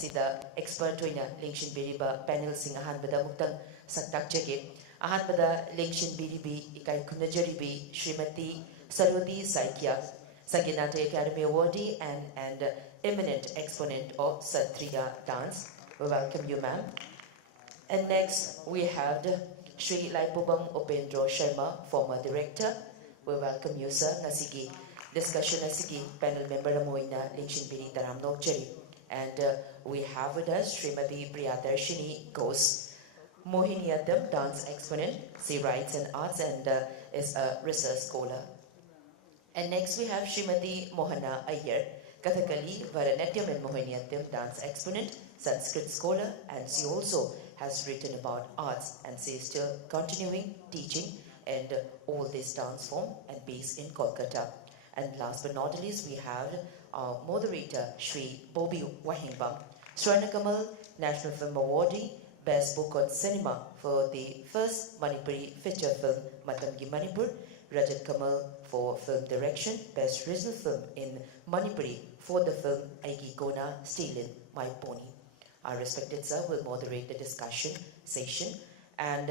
sida expert oina lengshin biriba panel sing ahanbada muktang saktak jage ahanbada lengshin biribi ikai kunajaribi Srimati Sharodi Saikia Sangeet Natak Academy awardee and eminent exponent of Satriya dance. We welcome you, ma'am. And next we have Shri Laipubang Upendro Sharma, former director. We welcome you, sir. Nasigi discussion nasigi panel member Moina Lengshin Biri Taram Nokchari. And we have with us Srimati Priyadarshini Ghosh, Mohiniyattam dance exponent. She writes in arts and is a research scholar. And next we have Srimati Mohana Iyer, Kathakali, Varanathyam and Mohiniyattam dance exponent, Sanskrit scholar, and she also has written about arts and she is still continuing teaching and all this dance form and based in Kolkata. And last but not least, we have our moderator, Shri Bobby Wahengbam, Swarnakamal National Film Awardee, Best Book on Cinema for the first Manipuri feature film, Matamgi Manipur, Rajat Kamal for film direction, Best Regional Film in Manipuri for the film Aigi Kona Stealin, My Pony. Our respected sir will moderate the discussion session, and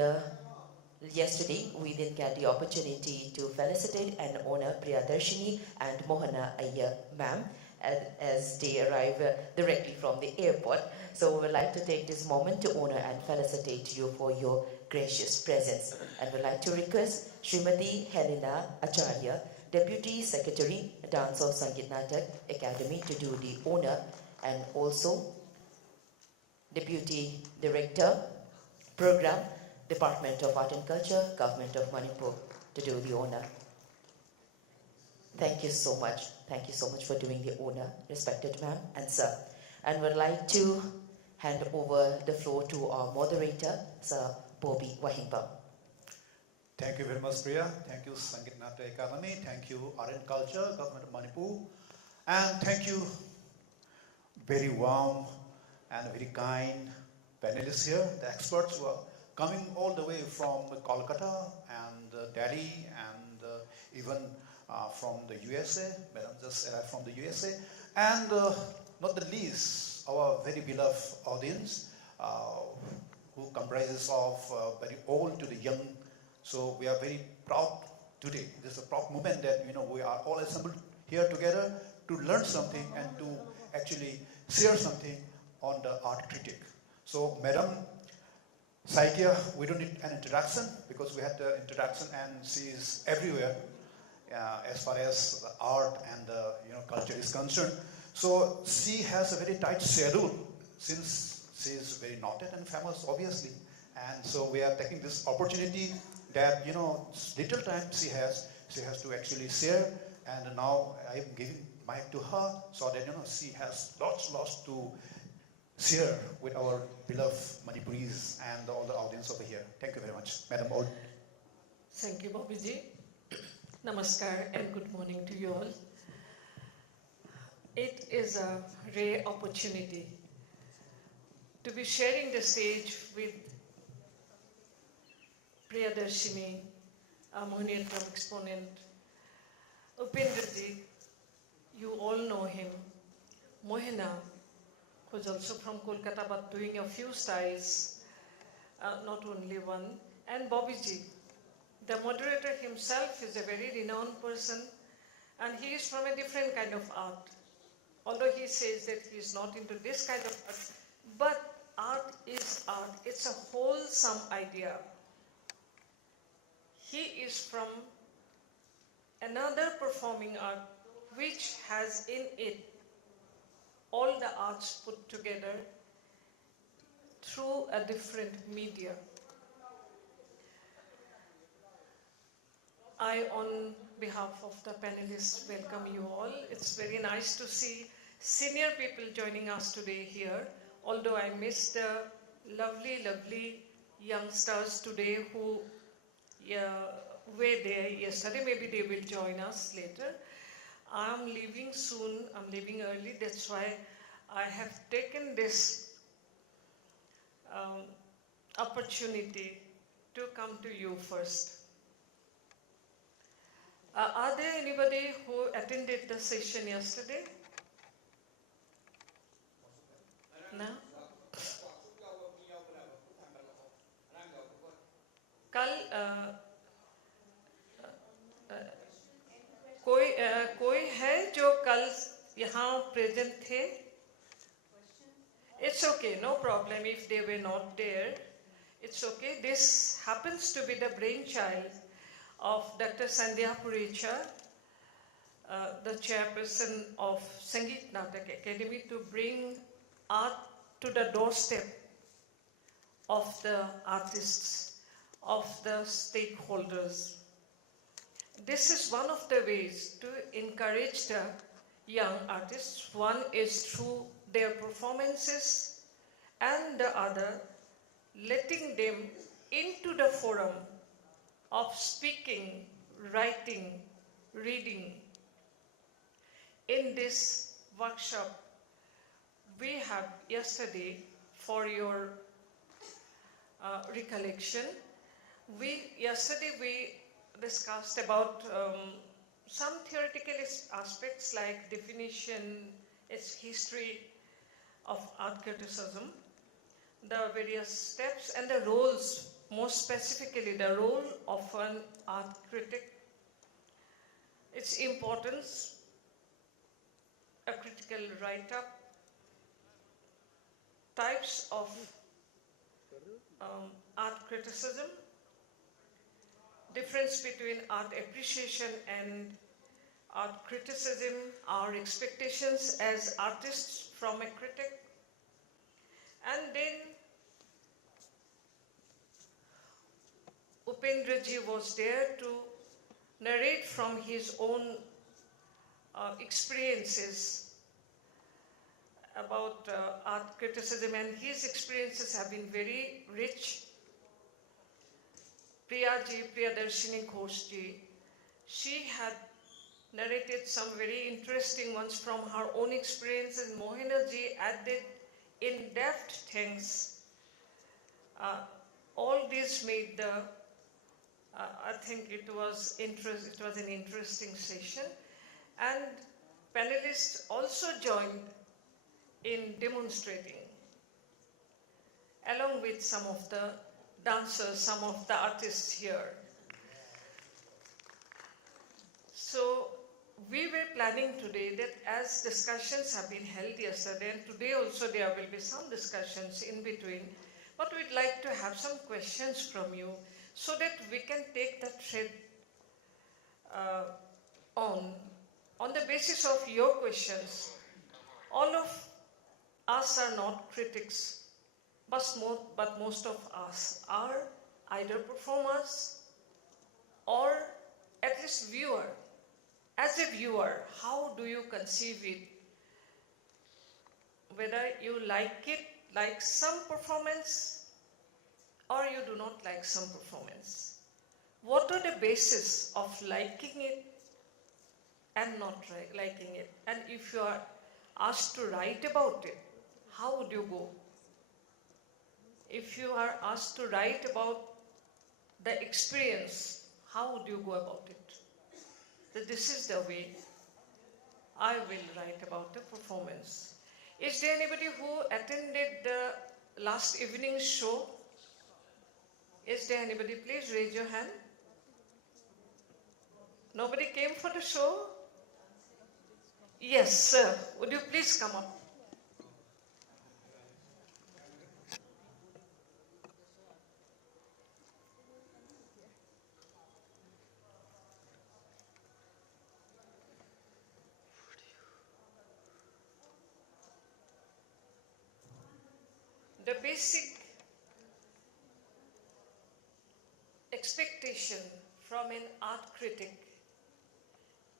yesterday we didn't get the opportunity to felicitate and honor Priyadarshini and Mohana Iyer ma'am as they arrive directly from the airport. So we would like to take this moment to honor and felicitate you for your gracious presence. And we'd like to request Srimati Helena Acharya, Deputy Secretary, Dance of Sangeet Natak Academy, to do the honor, and also Deputy Director, Program, Department of Art and Culture, Government of Manipur, to do the honor. Thank you so much. Thank you so much for doing the honor, respected ma'am and sir. And we'd like to hand over the floor to our moderator, Sir Bobby Wahengbam. Thank you very much, Priya. Thank you, Sangeet Natak Academy. Thank you, Art and Culture, Government of Manipur. And thank you, very warm and very kind panelists here, the experts who are coming all the way from Kolkata and Delhi and even from the USA. Madam just arrived from the USA. And not the least, our very beloved audience who comprises of very old to the young. So we are very proud today. This is a proud moment that we are all assembled here together to learn something and to actually share something on the art critic. So, Madam Saikia, we don't need an introduction because we had the introduction and she is everywhere as far as the art and the culture is concerned. So she has a very tight schedule since she is very noted and famous, obviously. And so we are taking this opportunity that little time she has to actually share. And now I am giving mic to her so that she has lots to share with our beloved Manipuris and all the audience over here. Thank you very much, Madam Old. Thank you, Bobbyji. Namaskar and good morning to you all. It is a rare opportunity to be sharing the stage with Priyadarshini, a Mohiniyattam exponent. Upendraji, you all know him. Mohana, who's also from Kolkata but doing a few styles, not only one. And Bobbyji, the moderator himself is a very renowned person and he is from a different kind of art. Although he says that he is not into this kind of art, but art is art. It's a wholesome idea. He is from another performing art which has in it all the arts put together through a different media. I, on behalf of the panelists, welcome you all. It's very nice to see senior people joining us today here, although I missed the lovely youngsters today who were there yesterday. Maybe they will join us later. I'm leaving soon, I'm leaving early, that's why I have taken this opportunity to come to you first. Are there anybody who attended the session yesterday? No? It's okay, no problem if they were not there. It's okay. This happens to be the brainchild of Dr. Sandhya Purecha, the chairperson of Sangeet Natak Akademi, to bring art to the doorstep of the artists, of the stakeholders. This is one of the ways to encourage the young artists. One is through their performances, and the other, letting them into the forum of speaking, writing, reading. In this workshop, we have yesterday, for your recollection, yesterday we discussed about some theoretical aspects like definition, its history of art criticism, the various steps and the roles, most specifically the role of an art critic, its importance, a critical write-up, types of art criticism, difference between art appreciation and art criticism, our expectations as artists from a critic, and then Upendraji was there to narrate from his own experiences about art criticism, and his experiences have been very rich. Priyadarshini Ghosh, she had narrated some very interesting ones from her own experiences. Mohana ji added in-depth things. All this made the, I think it was an interesting session. And panelists also joined in demonstrating, along with some of the dancers, some of the artists here. So we were planning today that as discussions have been held yesterday, and today also there will be some discussions in between, but we'd like to have some questions from you so that we can take the thread on the basis of your questions. All of us are not critics, but most of us are either performers or at least viewer. As a viewer, how do you conceive it? Whether you like some performance, or you do not like some performance. What are the basis of liking it and not liking it? And if you are asked to write about it, how would you go? If you are asked to write about the experience, how would you go about it? So this is the way I will write about the performance. Is there anybody who attended the last evening's show? Is there anybody? Please raise your hand. Nobody came for the show? Yes, sir. Would you please come up? The basic expectation from an art critic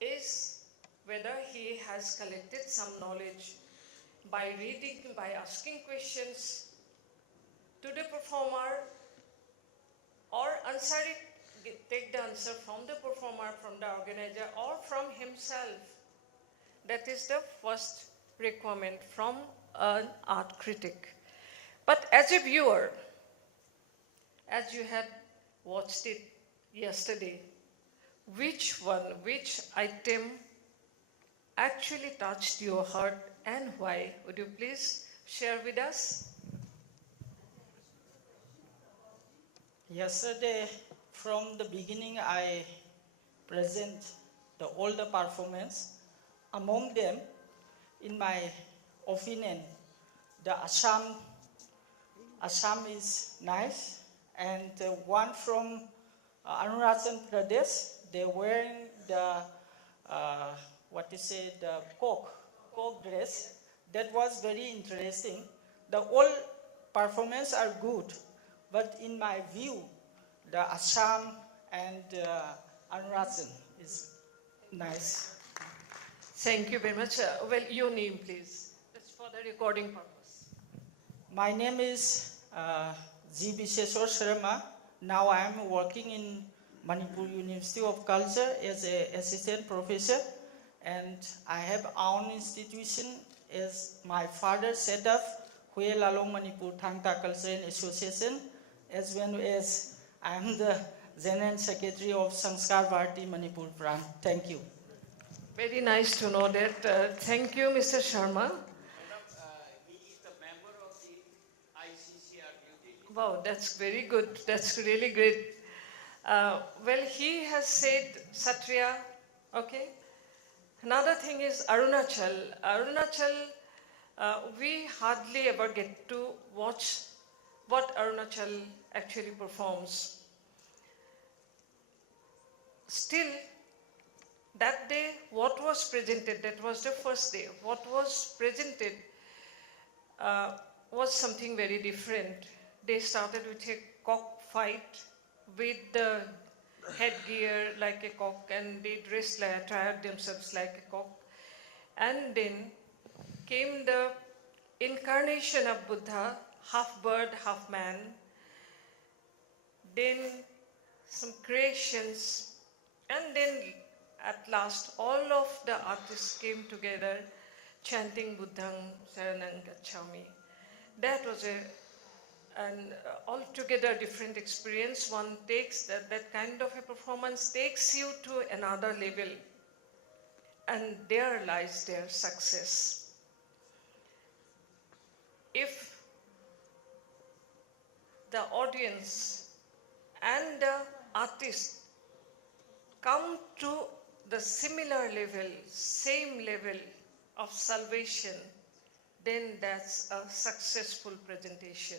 is whether he has collected some knowledge by reading, by asking questions to the performer, or answer it, take the answer from the performer, from the organizer, or from himself. That is the first requirement from an art critic. But as a viewer, as you had watched it yesterday, which item actually touched your heart and why? Would you please share with us? Yesterday, from the beginning, I present all the performance. Among them, in my opinion, the Assam is nice, and one from Arunachal Pradesh, they're wearing the the coke dress. That was very interesting. The all performance are good, but in my view, the Assam and Arunachal is nice. Thank you very much. Well, your name, please. That's for the recording purpose. My name is G. Bisheshwar Sharma. Now I am working in Manipur University of Culture as an assistant professor, and I have own institution as my father set up Hue Lalong Manipur Thangta Cultural Association, as well as I am the General Secretary of Sanskar Bharati Manipur branch. Thank you. Very nice to know that. Thank you, Mr. Sharma. He is the member of the ICCRU. Wow, that's very good. That's really great. Well, he has said Satriya, okay. Another thing is Arunachal. Arunachal, we hardly ever get to watch what Arunachal actually performs. Still, that day, what was presented, that was the first day, what was presented was something very different. They started with a cock fight with the headgear like a cock, and they dressed like, attired themselves like a cock. And then came the incarnation of Buddha, half bird, half man. Then some creations, and then at last all of the artists came together chanting Buddhang Saranang Gacchami. That was an altogether different experience. One takes that kind of a performance takes you to another level, and there lies their success. If the audience and the artist come to the similar level, same level of salvation, then that's a successful presentation.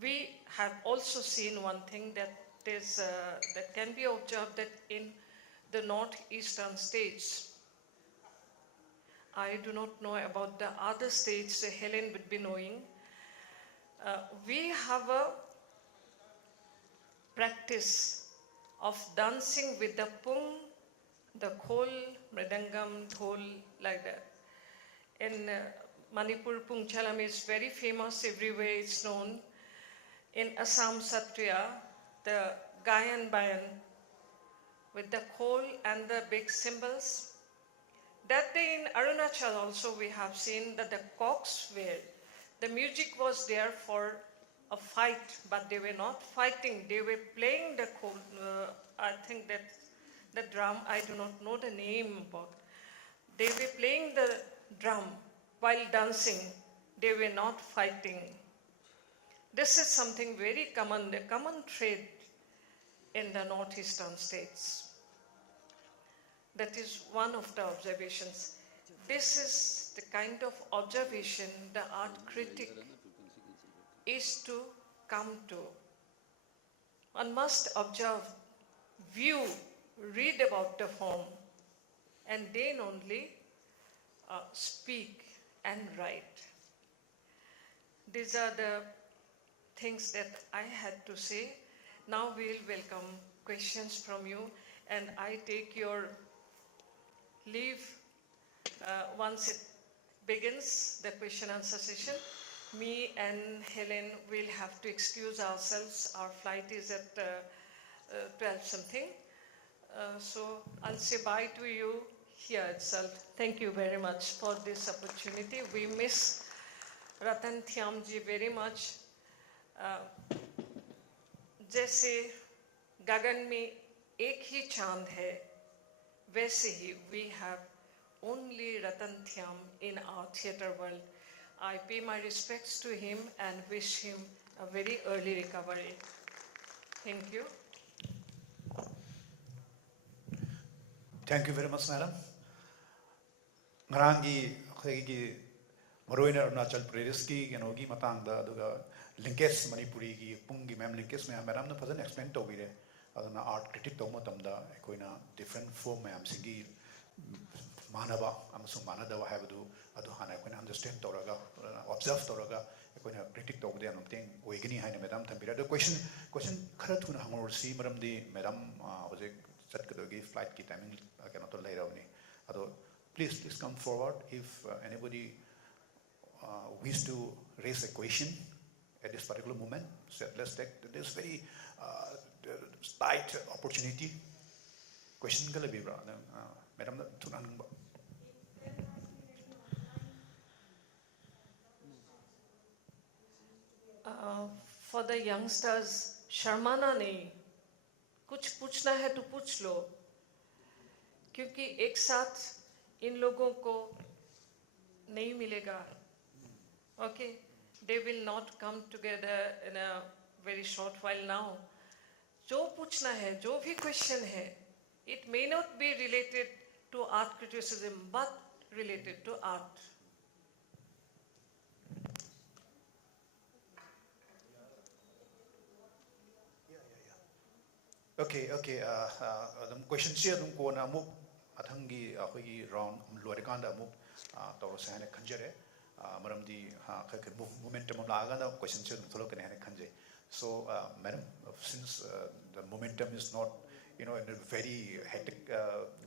We have also seen one thing that that can be observed, that in the northeastern states, I do not know about the other states, Helen would be knowing, we have a practice of dancing with the pung, the khol, mridangam, dhol, like that. In Manipur, Pung Chalam is very famous, everywhere it's known. In Assam Satriya, the Gayan Bayan with the khol and the big cymbals. That day in Arunachal also we have seen that the cocks were, the music was there for a fight, but they were not fighting. They were playing the khol, I think that the drum, I do not know the name, but they were playing the drum while dancing. They were not fighting. This is something very common, a common trait in the northeastern states. That is one of the observations. This is the kind of observation the art critic is to come to. One must observe, view, read about the form, and then only speak and write. These are the things that I had to say. Now we'll welcome questions from you, and I take your leave once it begins, the question answer session. Me and Helen will have to excuse ourselves. Our flight is at 12 something. So I'll say bye to you here itself. Thank you very much for this opportunity. We miss Ratan Thiyam ji very much. जैसे गगन में एक ही चांद है, वैसे ही we have only Ratan Thiyam in our theatre world. I pay my respects to him and wish him a very early recovery. Thank you. Thank you very much, madam. ngarangi khegi maroina Arunachal Pradesh ki genogi matang da aduga linkage Manipuri ki pungi mem linkage me madam na fazan explain to bire aduna art critic to matamda koina different form mem singi manaba amasung manadawa habadu adu hana koina understand toraga observe toraga koina critic to de anting oigini haina madam thambira the question khara thuna hangor si maram di madam hoje chat kadogi flight ki timing cannot to later oni ado please come forward if anybody wish to raise a question at this particular moment. So let's take this very tight opportunity. Question kala bibra, madam tunan. For the youngsters, शर्माना नहीं, कुछ पूछना है तो पूछ लो, क्योंकि एक साथ इन लोगों को नहीं मिलेगा. Okay, they will not come together in a very short while now. जो पूछना है, जो भी question है, it may not be related to art criticism, but related to art. Okay. The question here dum ko na muk athangi akhoi round lorikanda muk tawro sane khanjare. Maramdi momentum laga the question should follow can khanje. So madam, since the momentum is not in a very hectic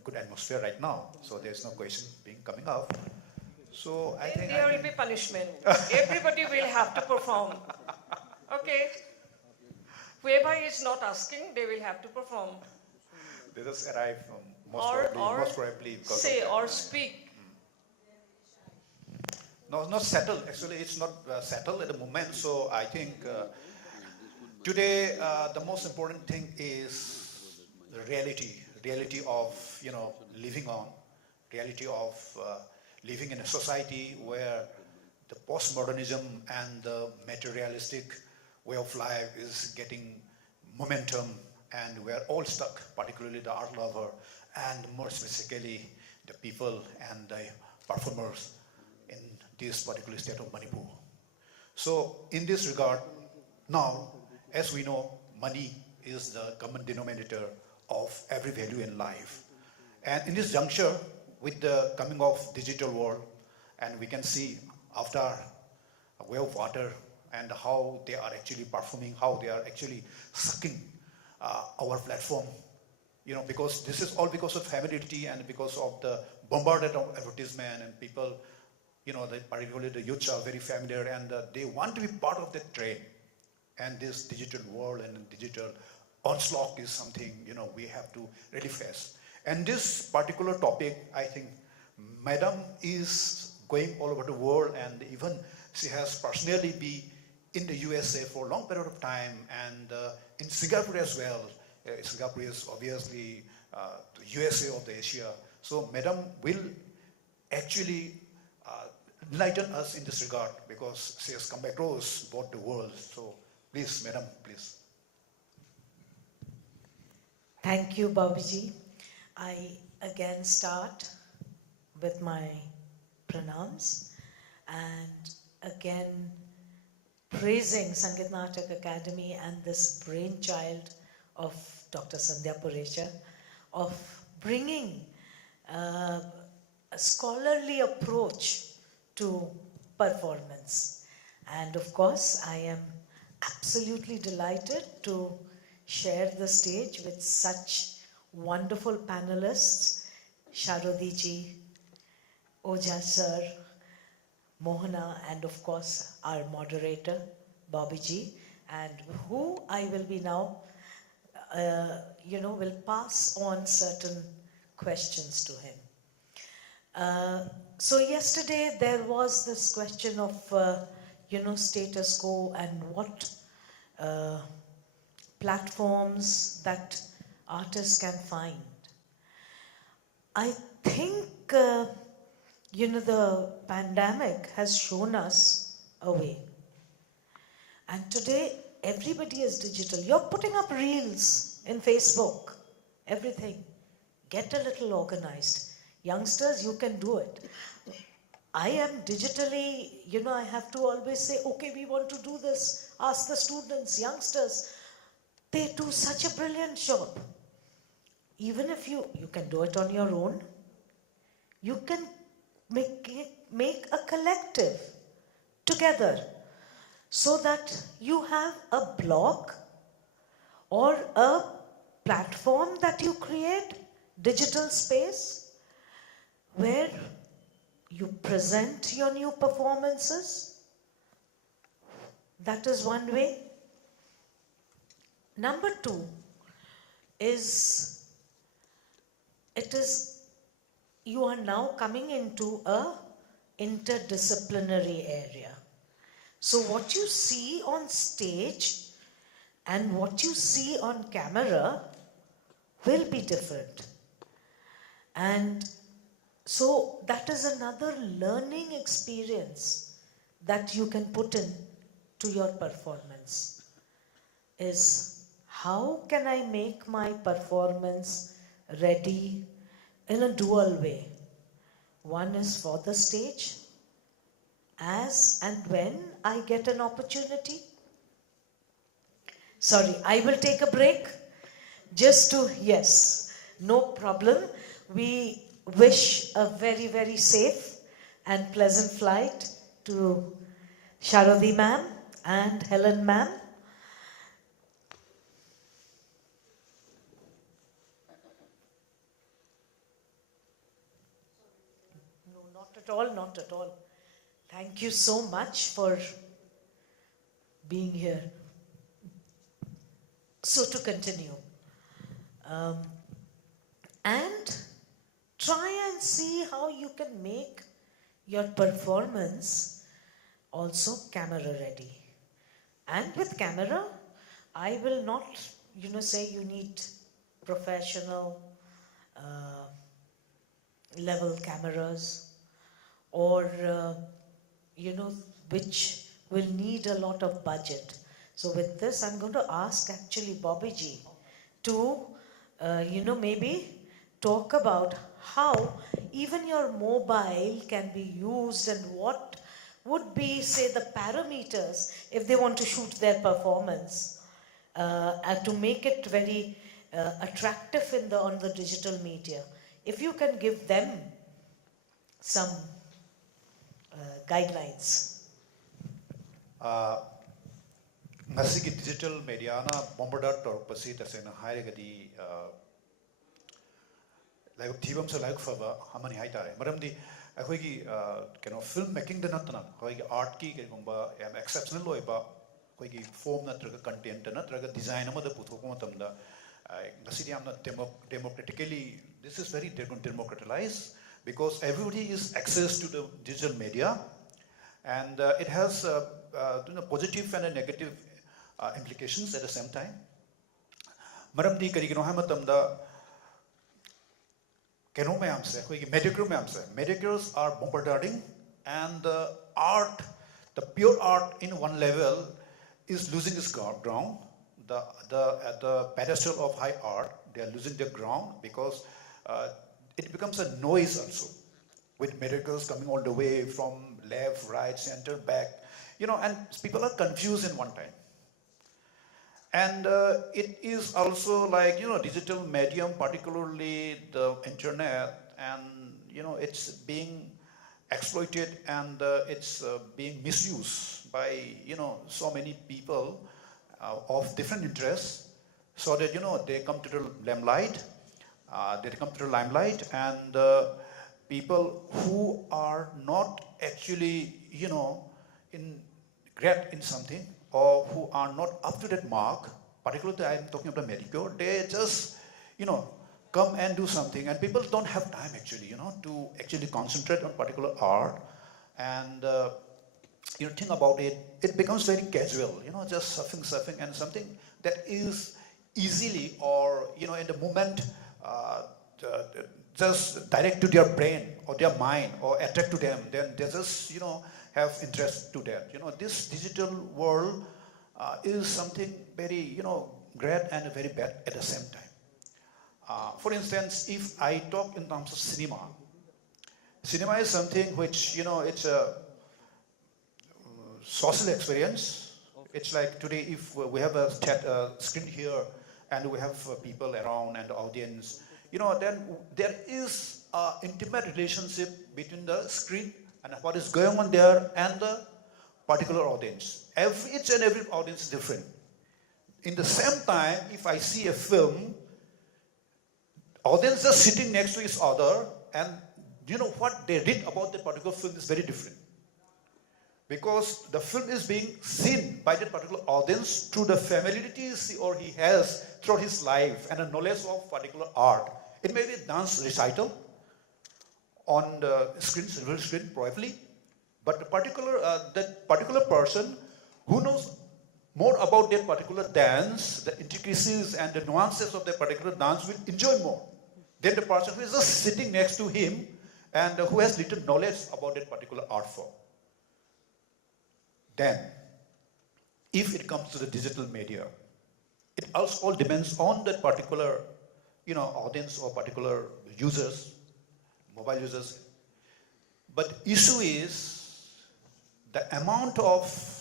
good atmosphere right now, so there's no question being coming up. So I think there will be punishment. Everybody will have to perform. Okay. Whoever is not asking, they will have to perform. They just arrive most probably because say or speak. No, not settled. Actually, it's not settled at the moment. So I think today the most important thing is the reality of living on, reality of living in a society where the postmodernism and the materialistic way of life is getting momentum, and we are all stuck, particularly the art lover, and more specifically the people and the performers in this particular state of Manipur. So in this regard, now, as we know, money is the common denominator of every value in life. And in this juncture, with the coming of digital world, and we can see after a way of water and how they are actually performing, how they are actually sucking our platform, because this is all because of familiarity and because of the bombardment of advertisement, and people, particularly the youths are very familiar, and they want to be part of that trade. And this digital world and digital onslaught is something, we have to really face. And this particular topic, I think, Madam is going all over the world, and even she has personally been in the USA for a long period of time, and in Singapore as well. Singapore is obviously the USA of the Asia. So Madam will actually enlighten us in this regard, because she has come across both the world. So please, Madam, please. Thank you, Babuji. I again start with my pranams and again praising Sangeet Natak Akademi and this brainchild of Dr. Sandhya Purecha of bringing a scholarly approach to performance. And of course, I am absolutely delighted to share the stage with such wonderful panelists, Sharodi ji, Oja sir, Mohana, and of course our moderator, Bobby ji, and who I will be now, will pass on certain questions to him. So yesterday there was this question of, status quo and what platforms that artists can find. I think, the pandemic has shown us a way. And today, everybody is digital. You're putting up reels in Facebook, everything. Get a little organized. Youngsters, you can do it. I am digitally, I have to always say, okay, we want to do this. Ask the students, youngsters. They do such a brilliant job. Even if you can do it on your own, you can make a collective together so that you have a blog or a platform that you create, digital space, where you present your new performances. That is one way. Number two is, you are now coming into a interdisciplinary area. So what you see on stage and what you see on camera will be different. And so that is another learning experience that you can put in to your performance, is how can I make my performance ready in a dual way. One is for the stage, as and when I get an opportunity. Sorry, I will take a break yes, no problem. We wish a very, very safe and pleasant flight to Sharodi ma'am and Helen ma'am. No, not at all. Thank you so much for being here. So to continue, and try and see how you can make your performance also camera ready. And with camera, I will not, say you need professional level cameras or, which will need a lot of budget. So with this, I'm going to ask actually Bobby Ji to, maybe talk about how even your mobile can be used and what would be, say, the parameters if they want to shoot their performance to make it very attractive on the digital media. If you can give them some guidelines. Ngasigi digital media na bombarded torpasi tasena hairagadi like Thiyam sa like fava hamani haitare. Maramdi akhoi ki film making the natana akhoi art ki kengomba exceptional loiba akhoi ki form natraga content natraga design amada puthokma matamda ngasidi amna democratically this is very democratized because everybody is access to the digital media and it has positive and negative implications at the same time. Maramdi karigino hamatamda keno mayam se koi mediocre mayam se mediocres are bombarding and the art, the pure art in one level is losing its ground. At the pedestal of high art, they are losing their ground because it becomes a noise also, with miracles coming all the way from left, right, center, back, and people are confused in one time. And it is also like, digital medium, particularly the internet, and, it's being exploited and it's being misused by, so many people of different interests, so that, they come to the limelight, and people who are not actually, great in something, or who are not up to that mark, particularly I'm talking about medical, they just, come and do something, and people don't have time actually, to actually concentrate on particular art, and think about it, it becomes very casual, just surfing, and something that is easily or, in the moment, just direct to their brain or their mind or attract to them, then they just, have interest to that. This digital world is something very, great and very bad at the same time. For instance, if I talk in terms of cinema, cinema is something which, it's a social experience. It's like today, if we have a screen here and we have people around and the audience, then there is an intimate relationship between the screen and what is going on there and the particular audience. Each and every audience is different. In the same time, if I see a film, audience are sitting next to each other, and what they read about that particular film is very different. Because the film is being seen by that particular audience through the familiarities or he has throughout his life and a knowledge of particular art. It may be a dance recital on the screen, silver screen, probably, but that particular person who knows more about that particular dance, the intricacies and the nuances of that particular dance will enjoy more than the person who is just sitting next to him and who has little knowledge about that particular art form. Then, if it comes to the digital media, it also all depends on that particular, audience or particular users, mobile users. But the issue is the amount of,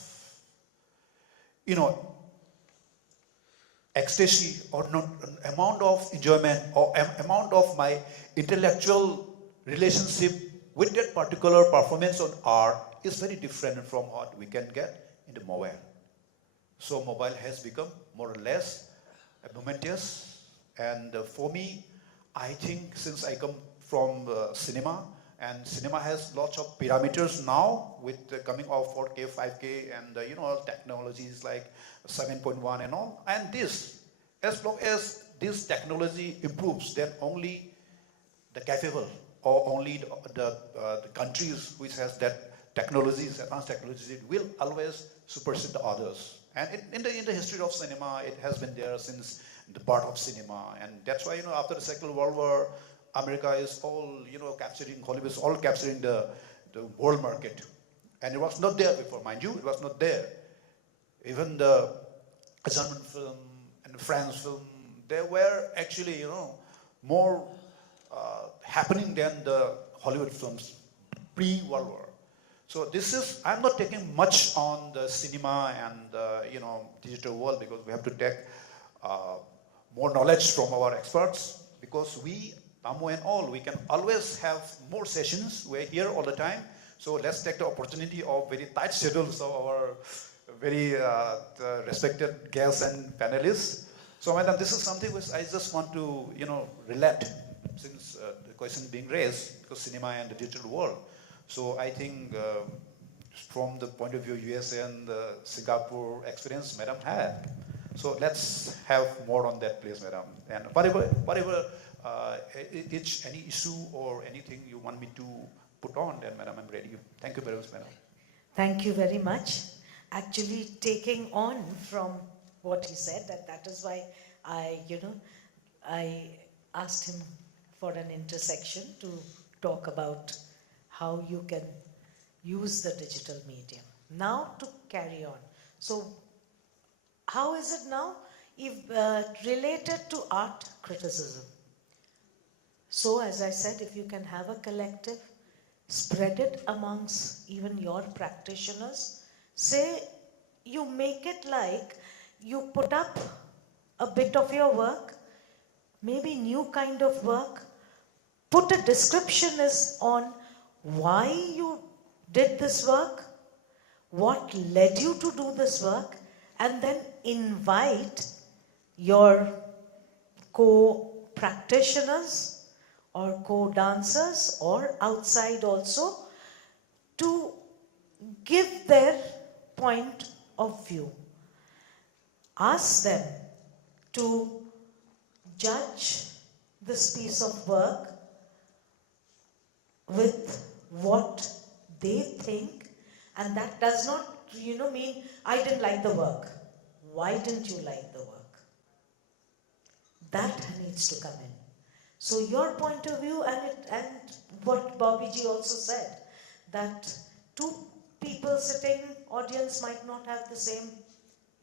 ecstasy or not, amount of enjoyment or amount of my intellectual relationship with that particular performance on art is very different from what we can get in the mobile. So mobile has become more or less momentous. And for me, I think since I come from cinema, and cinema has lots of parameters now with the coming of 4K, 5K, and technologies like 7.1 and all. And this, as long as this technology improves, then only the capable or only the countries which has that technologies, advanced technologies, it will always supersede the others. And in the history of cinema, it has been there since the birth of cinema. And that's why, after the Second World War, America is all, capturing, Hollywood is all capturing the world market. And it was not there before, mind you, it was not there. Even the German film and the French film, they were actually, more happening than the Hollywood films pre-World War. So I'm not taking much on the cinema and digital world because we have to take more knowledge from our experts, because we, Tamu and all, we can always have more sessions. We're here all the time. So let's take the opportunity of very tight schedules of our very respected guests and panelists. So madam, this is something which I just want to, relate, since the question being raised, because cinema and the digital world. So I think from the point of view USA and the Singapore experience, madam had. So let's have more on that, please, madam. And whatever any issue or anything you want me to put on, then madam, I'm ready. Thank you very much, madam. Thank you very much. Actually, taking on from what he said, that is why I asked him for an intersection to talk about how you can use the digital medium. Now to carry on. So how is it now? If related to art criticism. So as I said, if you can have a collective, spread it amongst even your practitioners. Say you make it like you put up a bit of your work, maybe new kind of work, put a description on why you did this work, what led you to do this work, and then invite your co-practitioners or co-dancers or outside also to give their point of view. Ask them to judge this piece of work with what they think, and that does not, mean I didn't like the work. Why didn't you like the work? That needs to come in. So your point of view and what Bobbyji also said, that two people sitting, audience might not have the same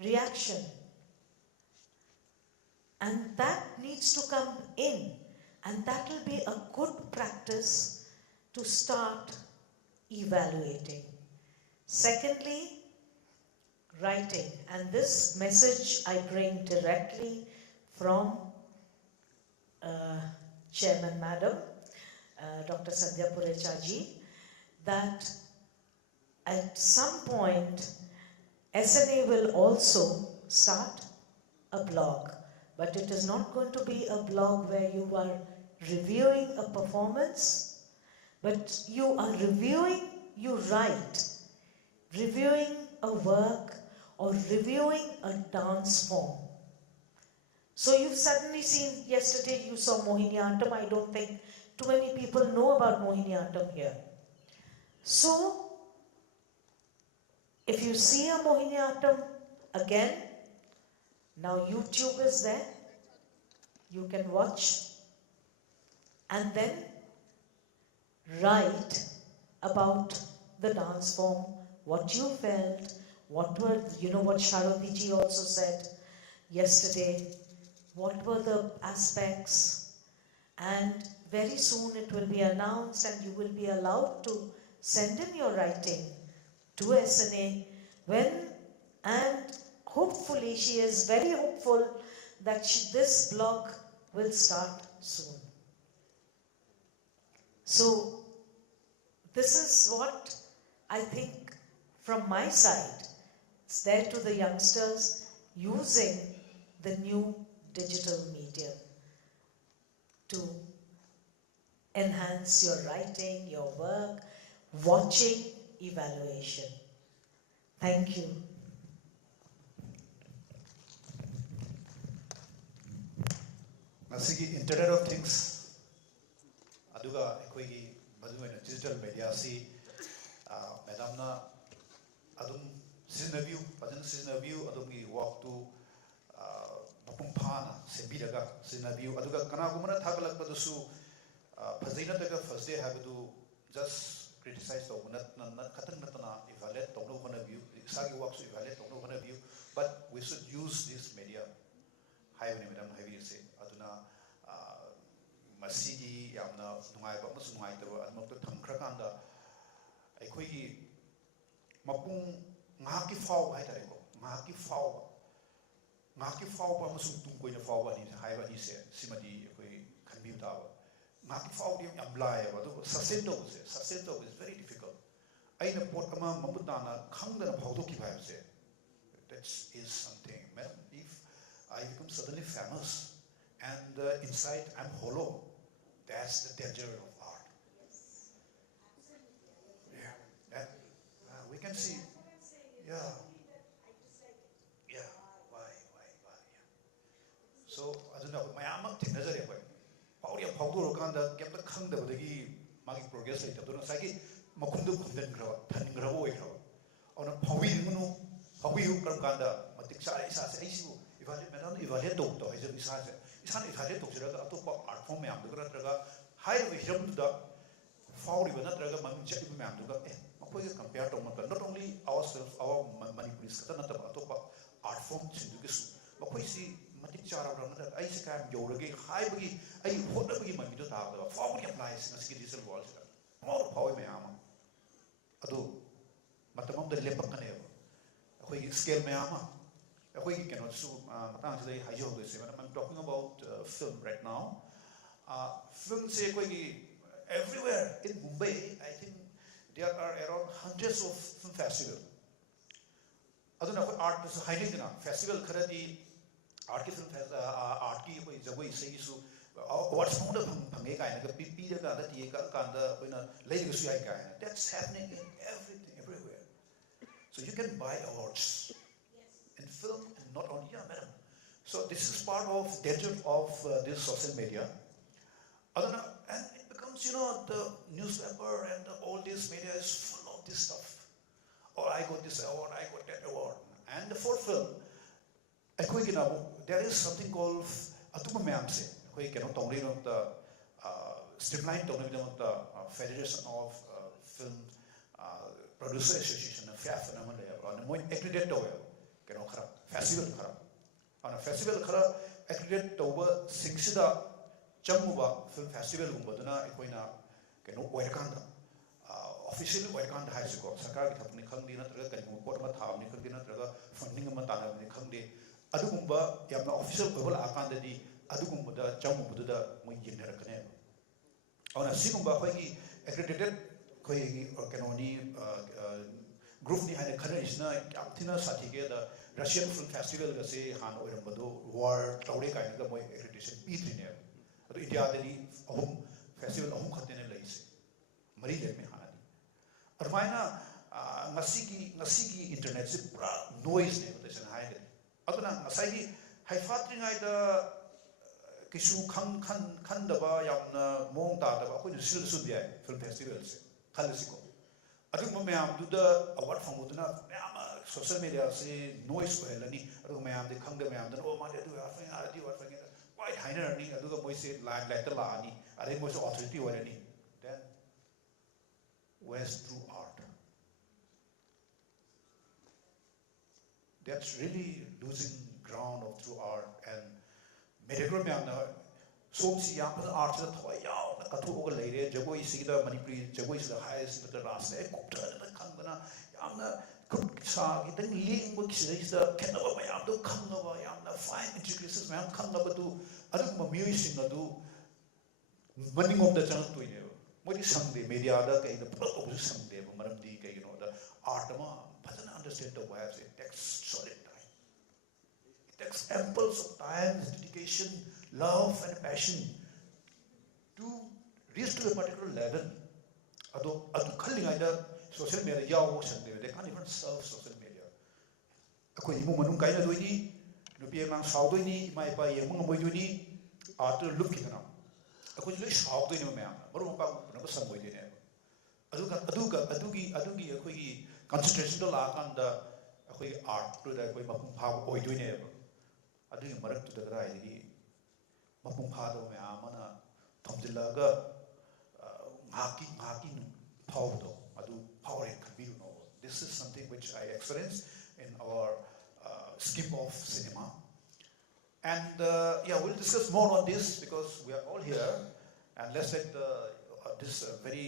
reaction. And that needs to come in. And that will be a good practice to start evaluating. Secondly, writing. And this message I bring directly from Chairman Madam, Dr. Sandhya Purechaji, that at some point SNA will also start a blog, but it is not going to be a blog where you are reviewing a performance, but you are reviewing, you write, reviewing a work or reviewing a dance form. So you've suddenly seen, yesterday you saw Mohiniyattam. I don't think too many people know about Mohiniyattam here. So, if you see a Mohiniyattam again, now YouTube is there, you can watch and then write about the dance form, what you felt, what were, what Sharodi ji also said yesterday, what were the aspects, and very soon it will be announced and you will be allowed to send in your writing to SNA and hopefully she is very hopeful that this blog will start soon. So this is what I think from my side. It's there to the youngsters using the new digital medium to enhance your writing, your work, watching, evaluation. Thank you. Masigi Internet of Things, aduga ekoi digital media si madam na adum sizinabyu pajan sizinabyu adumgi walk to mapung phana sembiraga sizinabyu aduga kanagumana thagalakpadusu fazina daga first day habadu just criticize the not evaluate sagi works evaluate but we should use this media high madam heavy say aduna masigi yamna nungai ba mas nungai taba admok thamkhra kanda aikoi gi mapung ngaki fau hai tare ko ngaki fau ba masung tung koina fau ba ni hai ba ni se simadi aikoi khanbi ta ba ngaki fau di yam lai ba do sustain to is very difficult aina pot ama mamutana khangdana phau do ki ba se that is something man if I become suddenly famous and inside I'm hollow, that's the danger of art. Yes. Yeah, that we can see. Yeah. Yeah. Why? Yeah. So I don't know. My am thing is that Pauli and Paulo Kanda kept the Kanda with the Magi progress later. Don't say Makundu Kundan Grava, Tanning Gravo. On a Pawinu, Pawiu Kanda, Matiksa is if I had doctor, I said, besides, it's not if I had doctor, I took art from Mam, the Gratraga, high of him to the Fauri, but not Raga Mam, check Mam to go, compared to not only ourselves, our Manipur, art forms in the Gisu, but we see Matichara, Isaac, Yoragi, high, I hope to be my middle tower, Fauri applies in a skidisal walls, more power Mayama. Ado, Matamam the Lepakaneo, a scale Mayama. I'm talking about film right now. Film say everywhere in Mumbai, I think there are around hundreds of film festivals. I don't know what art is hiding in a festival. Karadi art film art ki koi jagoi say so what's found of Pangay kind of pipi the Tieka Kanda when a lady was like that's happening in everywhere. So you can buy awards. In film and not only madam. So this is part of danger of this social media. And it becomes the newspaper and all this media is full of this stuff. Oh, I got this award, I got that award. And for film, there is something called Atuma Mamse. We cannot only the streamline the Federation of Film Producer Association of FAF and more accredited festival on a festival accredited over 60 Chamuba film festival Badana Equina keno oirkanda official oirkanda haisiko sarkar ki thapni khangdi natraga kani pot ma thamni khangdi natraga funding ma tanabni khangde adugumba yamna official oibal akanda di adugumba da chamubudu da mo yinnarakane ona sigumba khoi accredited khoi kanoni group ni haine khana isna apthina sathige da Russian Film Festival ga se han oirambado war tawre kaina ga moi accreditation p3 ne adu India dali ahum festival ahum khatene laise mari le me hanani armaina ngasigi internet se pura noise ne besan haide aduna ngasagi haifatri ngai da kisu khan da ba yamna mong ta da ba ko sil su dia film festival se khalsiko adu me am du da award famuduna me am social media se noise ko helani adu me am de khang de me am da o ma de adu fa adi wa fa quite higher ni adu ga moi se line letter la ni ade moi se authority wa ni then where's true art that's really losing ground of true art and medical me am na somsi yam pa art da thwa yaw na ka thu ga leire jagoi si da manipuri jagoi si da highest but the last e kopta da khang da na yam na sa gi tang ling bo ki si da ken ba ma yam do khang ba yam na fine intricacies ma yam khang ba tu adu ma music na du mani ngom da chang tu ne mo di sang de media da kai da pro ko sang de ba maram di kai no da art ma bhajana understand the way it takes solid time it takes ample of time dedication love and passion to reach to a particular level adu khallinga da social media yaw sang de they can't even serve social media akoi imu manung kai na doini nupi mang saw doini mai pa yeng mang moi doini art look ki na akoi loi saw doini ma maru pa na ba sang moi de ne adugi akoi concentration da la kan da akoi art to da akoi mapum pha oi doini ne adugi marak tu da rai di mapung phado me amana thamjilaga ngaki phawdo adu phawre khabiru no this is something which I experienced in our scheme of cinema and we'll discuss more on this because we are all here and let's take this very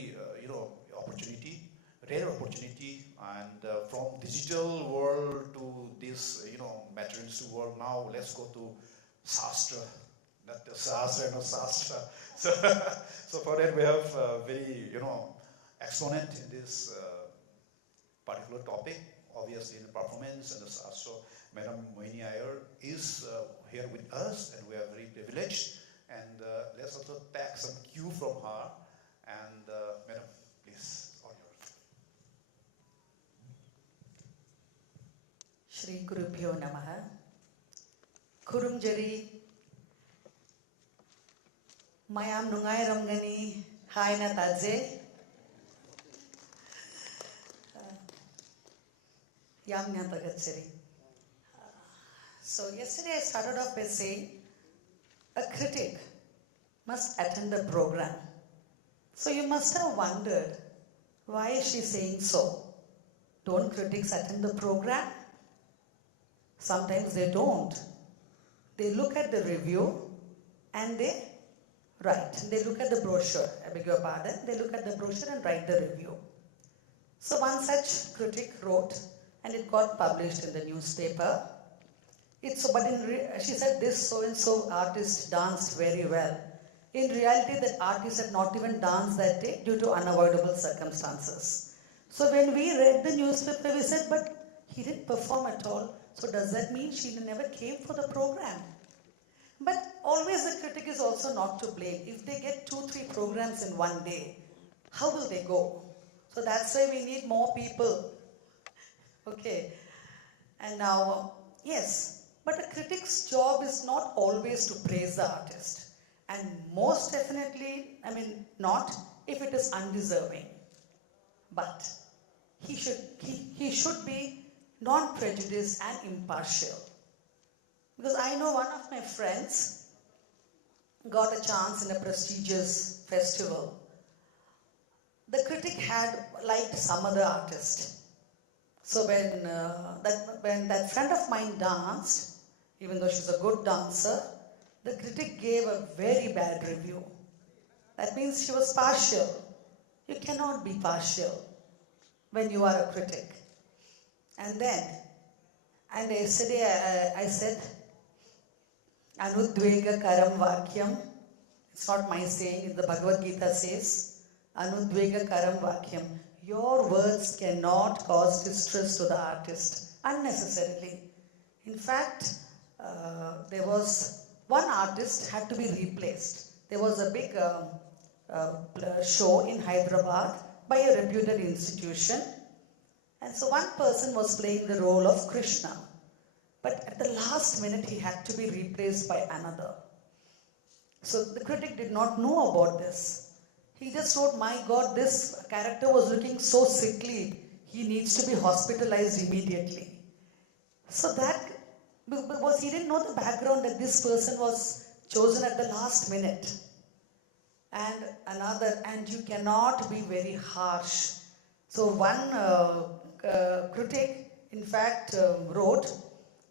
opportunity rare opportunity and from digital world to this materialistic world now let's go to Shastra. Not the Sastra, no Sastra. So for that we have very, exponent in this particular topic, obviously in the performance and the Sastra. Madam Iyer is here with us and we are very privileged. And let's also take some cue from her. And Madam, please, all yours. Shri Gurubhyo Namaha. Kurumjari Mayam nungai ramgani hai na taje yam nya tagatsari. So yesterday I started off by saying a critic must attend the program. So you must have wondered why is she saying so? Don't critics attend the program? Sometimes they don't. They look at the review and they write. They look at the brochure, I beg your pardon. They look at the brochure and write the review. So one such critic wrote, and it got published in the newspaper. She said this so-and-so artist danced very well. In reality, that artist had not even danced that day due to unavoidable circumstances. So when we read the newspaper, we said, but he didn't perform at all. So does that mean she never came for the program? But always the critic is also not to blame. If they get 2-3 programs in one day, how will they go? So that's why we need more people. Okay. And now, yes, but a critic's job is not always to praise the artist. And most definitely, not if it is undeserving. But he should be non-prejudiced and impartial. Because I know one of my friends got a chance in a prestigious festival. The critic had liked some other artist. So when that friend of mine danced, even though she's a good dancer, the critic gave a very bad review. That means she was partial. You cannot be partial when you are a critic. And yesterday I said, Anudvega Karam Vakyam. It's not my saying, the Bhagavad Gita says, Anudvega Karam Vakyam. Your words cannot cause distress to the artist unnecessarily. In fact, there was one artist had to be replaced. There was a big show in Hyderabad by a reputed institution. And so one person was playing the role of Krishna. But at the last minute, he had to be replaced by another. So the critic did not know about this. He just wrote, my God, this character was looking so sickly. He needs to be hospitalized immediately. So that, because he didn't know the background that this person was chosen at the last minute. And you cannot be very harsh. So one critic, in fact, wrote,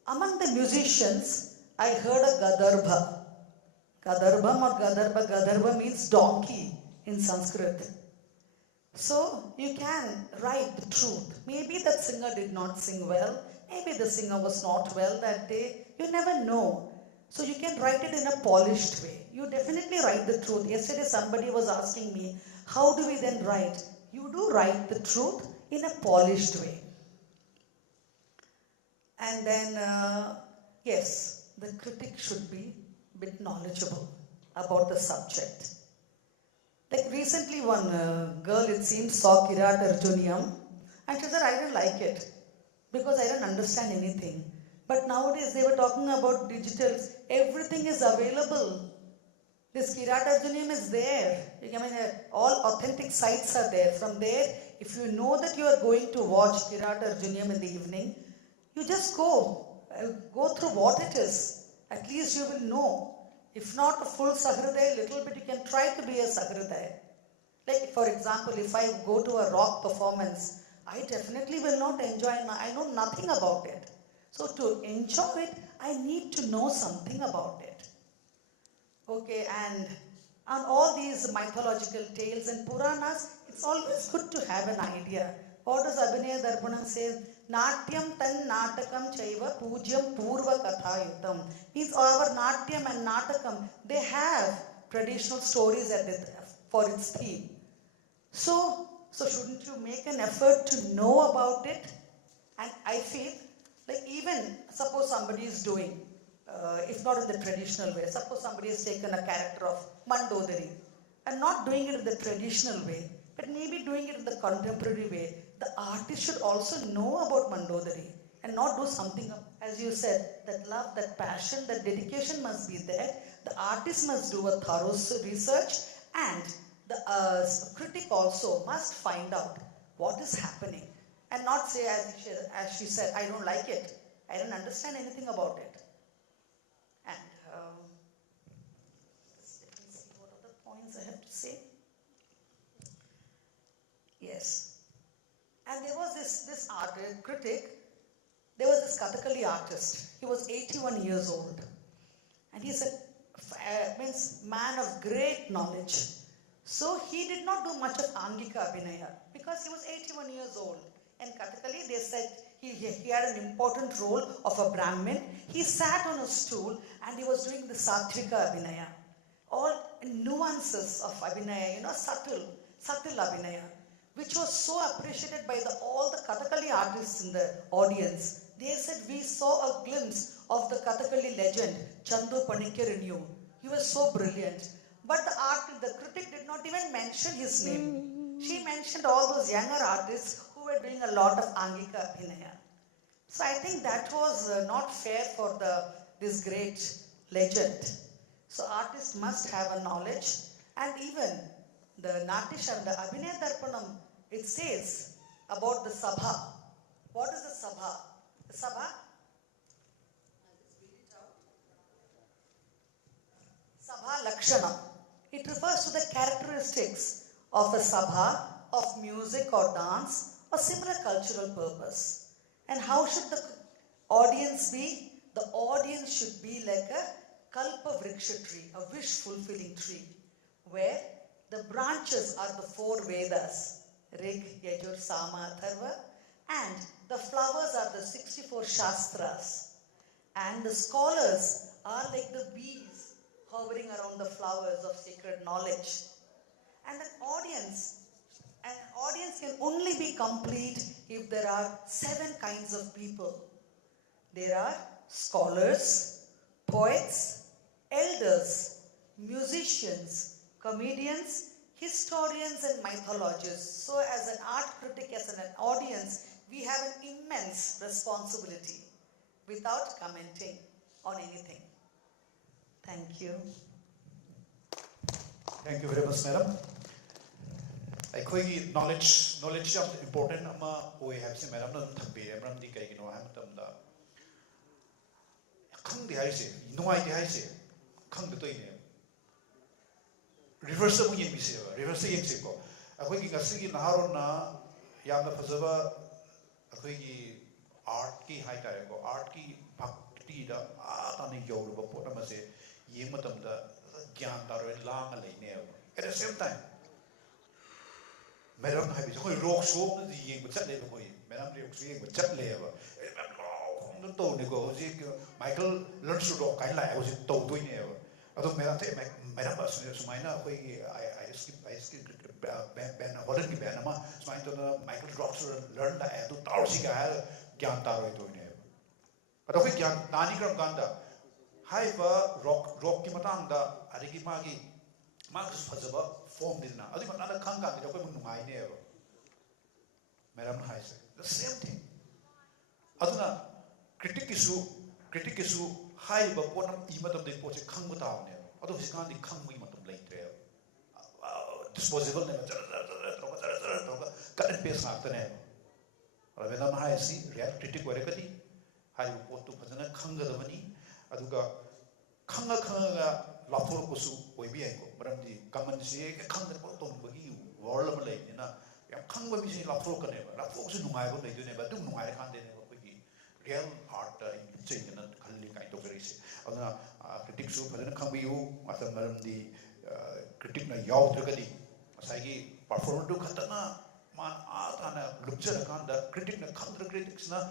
among the musicians, I heard a Gadarbha. Gadarbha means donkey in Sanskrit. So you can write the truth. Maybe that singer did not sing well. Maybe the singer was not well that day. You never know. So you can write it in a polished way. You definitely write the truth. Yesterday somebody was asking me, how do we then write? You do write the truth in a polished way. And then, yes, the critic should be a bit knowledgeable about the subject. Like recently one girl, it seems, saw Priyadarshini and she said, I didn't like it because I didn't understand anything. But nowadays they were talking about digital. Everything is available. This Priyadarshini is there. I mean, all authentic sites are there. From there, if you know that you are going to watch Priyadarshini in the evening, you just go through what it is. At least you will know. If not a full Sahridaya, little bit you can try to be a Sahridaya. Like for example, if I go to a rock performance, I definitely will not enjoy, I know nothing about it. So to enjoy it, I need to know something about it. Okay, and on all these mythological tales and Puranas, it's always good to have an idea. What does Abhinaya Darpanam say? Natyam tan natakam chaiva pujyam purva kathayutam. Means our Natyam and Natakam, they have traditional stories for its theme. So shouldn't you make an effort to know about it? And I feel like even suppose somebody is doing, if not in the traditional way, suppose somebody has taken a character of Mandodari and not doing it in the traditional way, but maybe doing it in the contemporary way, the artist should also know about Mandodari and not do something, as you said, that love, that passion, that dedication must be there. The artist must do a thorough research and the critic also must find out what is happening and not say, as she said, I don't like it. I don't understand anything about it. And let me see what other points I have to say. Yes. And there was this critic, there was this Kathakali artist. He was 81 years old. And he's a man of great knowledge. So he did not do much of Angika Abhinaya because he was 81 years old. And Kathakali, they said he had an important role of a Brahmin. He sat on a stool and he was doing the Satvika Abhinaya. All nuances of Abhinaya, subtle Abhinaya, which was so appreciated by all the Kathakali artists in the audience. They said, we saw a glimpse of the Kathakali legend, Chandu Panikkar in you. He was so brilliant. But the critic did not even mention his name. She mentioned all those younger artists who were doing a lot of Angika Abhinaya. So I think that was not fair for this great legend. So artists must have a knowledge, and even the Natisha, the Abhinaya Darpanam, it says about the Sabha. What is the Sabha? The Sabha? Sabha Lakshana. It refers to the characteristics of a Sabha, of music or dance or similar cultural purpose. And how should the audience be? The audience should be like a Kalpa Vriksha tree, a wish-fulfilling tree, where The branches are the 4 Vedas, Rig, Yajur, Sama, Atharva, and the flowers are the 64 Shastras. And the scholars are like the bees hovering around the flowers of sacred knowledge. And an audience can only be complete if there are 7 kinds of people. There are scholars, poets, elders, musicians, comedians, historians and mythologists. So as an art critic, as an audience, we have an immense responsibility without commenting on anything. Thank you. Thank you very much, madam. Akhoi knowledge is important. We have seen madam na thambi madam di kai gino ham tam da khang di hai se nuai di hai se khang de toi ne reverse mu yeng bi se reverse yeng se ko akhoi ki ngasi ki naharon na yam na phajaba akhoi ki art ki hai ta ko art ki bhakti da ta ne yo ro po na ma se yeng matam da gyan da ro lang lai ne at the same time madam hai bi khoi rock show na di yeng ba chat le ko madam rock show yeng ba chat le ba no to ne ko ji Michael learns to rock kai lai ko ji to toi ne ba ado madam the madam ba sumai na khoi I skip ban hodan ki ban ma sumai to Michael rocks learn da ado tar si ga gyan ta roi toi ne ado khoi gyan tani kram ganda hai ba rock ki matang da adigi ma gi Marx phajaba form dina adi man ana khang ka ko mun ngai ne ba madam hai se the same thing aduna critic issue hai ba ponam I matam de poche khang ba taw ne adu hiskan di khang mi matam lai tre disposable ne to ka and paste na ta ne madam hai si real critic ware kadi hai pot tu phajana khang ga da bani aduga khanga ga lapor ko su oi bi ai ko maram di kaman si khang da ko ton bagi world ma lai ni na ya khang ba mi si lapor ka ne ba lapor su nungai ba lai ne ba tu nungai khan de ne ko gi real art in change na khalli kai to gari se aduna critic su phadana khang bi yu atam maram di critic na yaw tra ka di asai gi performance du khatana man a ta na lupcha kan da critic na khang tra critics na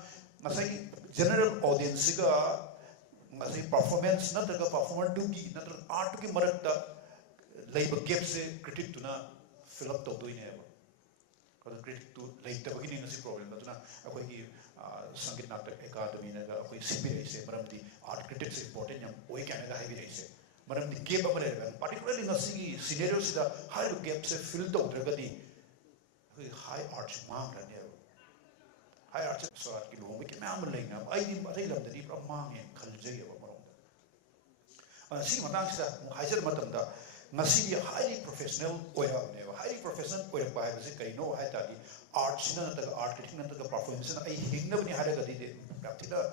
asai general audience ga Masi performance na taga performer dugi na taga art ki marak da labor gap se critic tu na fill up to do ne ba kada critic tu later bagi ni ngasi problem ba tu na akoi ki Sangeet Natak Akademi na ga akoi sibi se maram di art critics important yang oi kana ga hai se maram di gap amare ba particularly ngasi ki scenario sida high gap se fill to draga di high art mang ra ne high art so art ki lo mi ki mam lai na ai di ai lam da di pra mang en khal jai ba marong si matang sa hai jar matam da ngasi ki highly professional oya ne highly professional oya ba hai se kai no hai ta di art sina na ta art critic na ta performance na ai hing na ni ha ga di de prapti da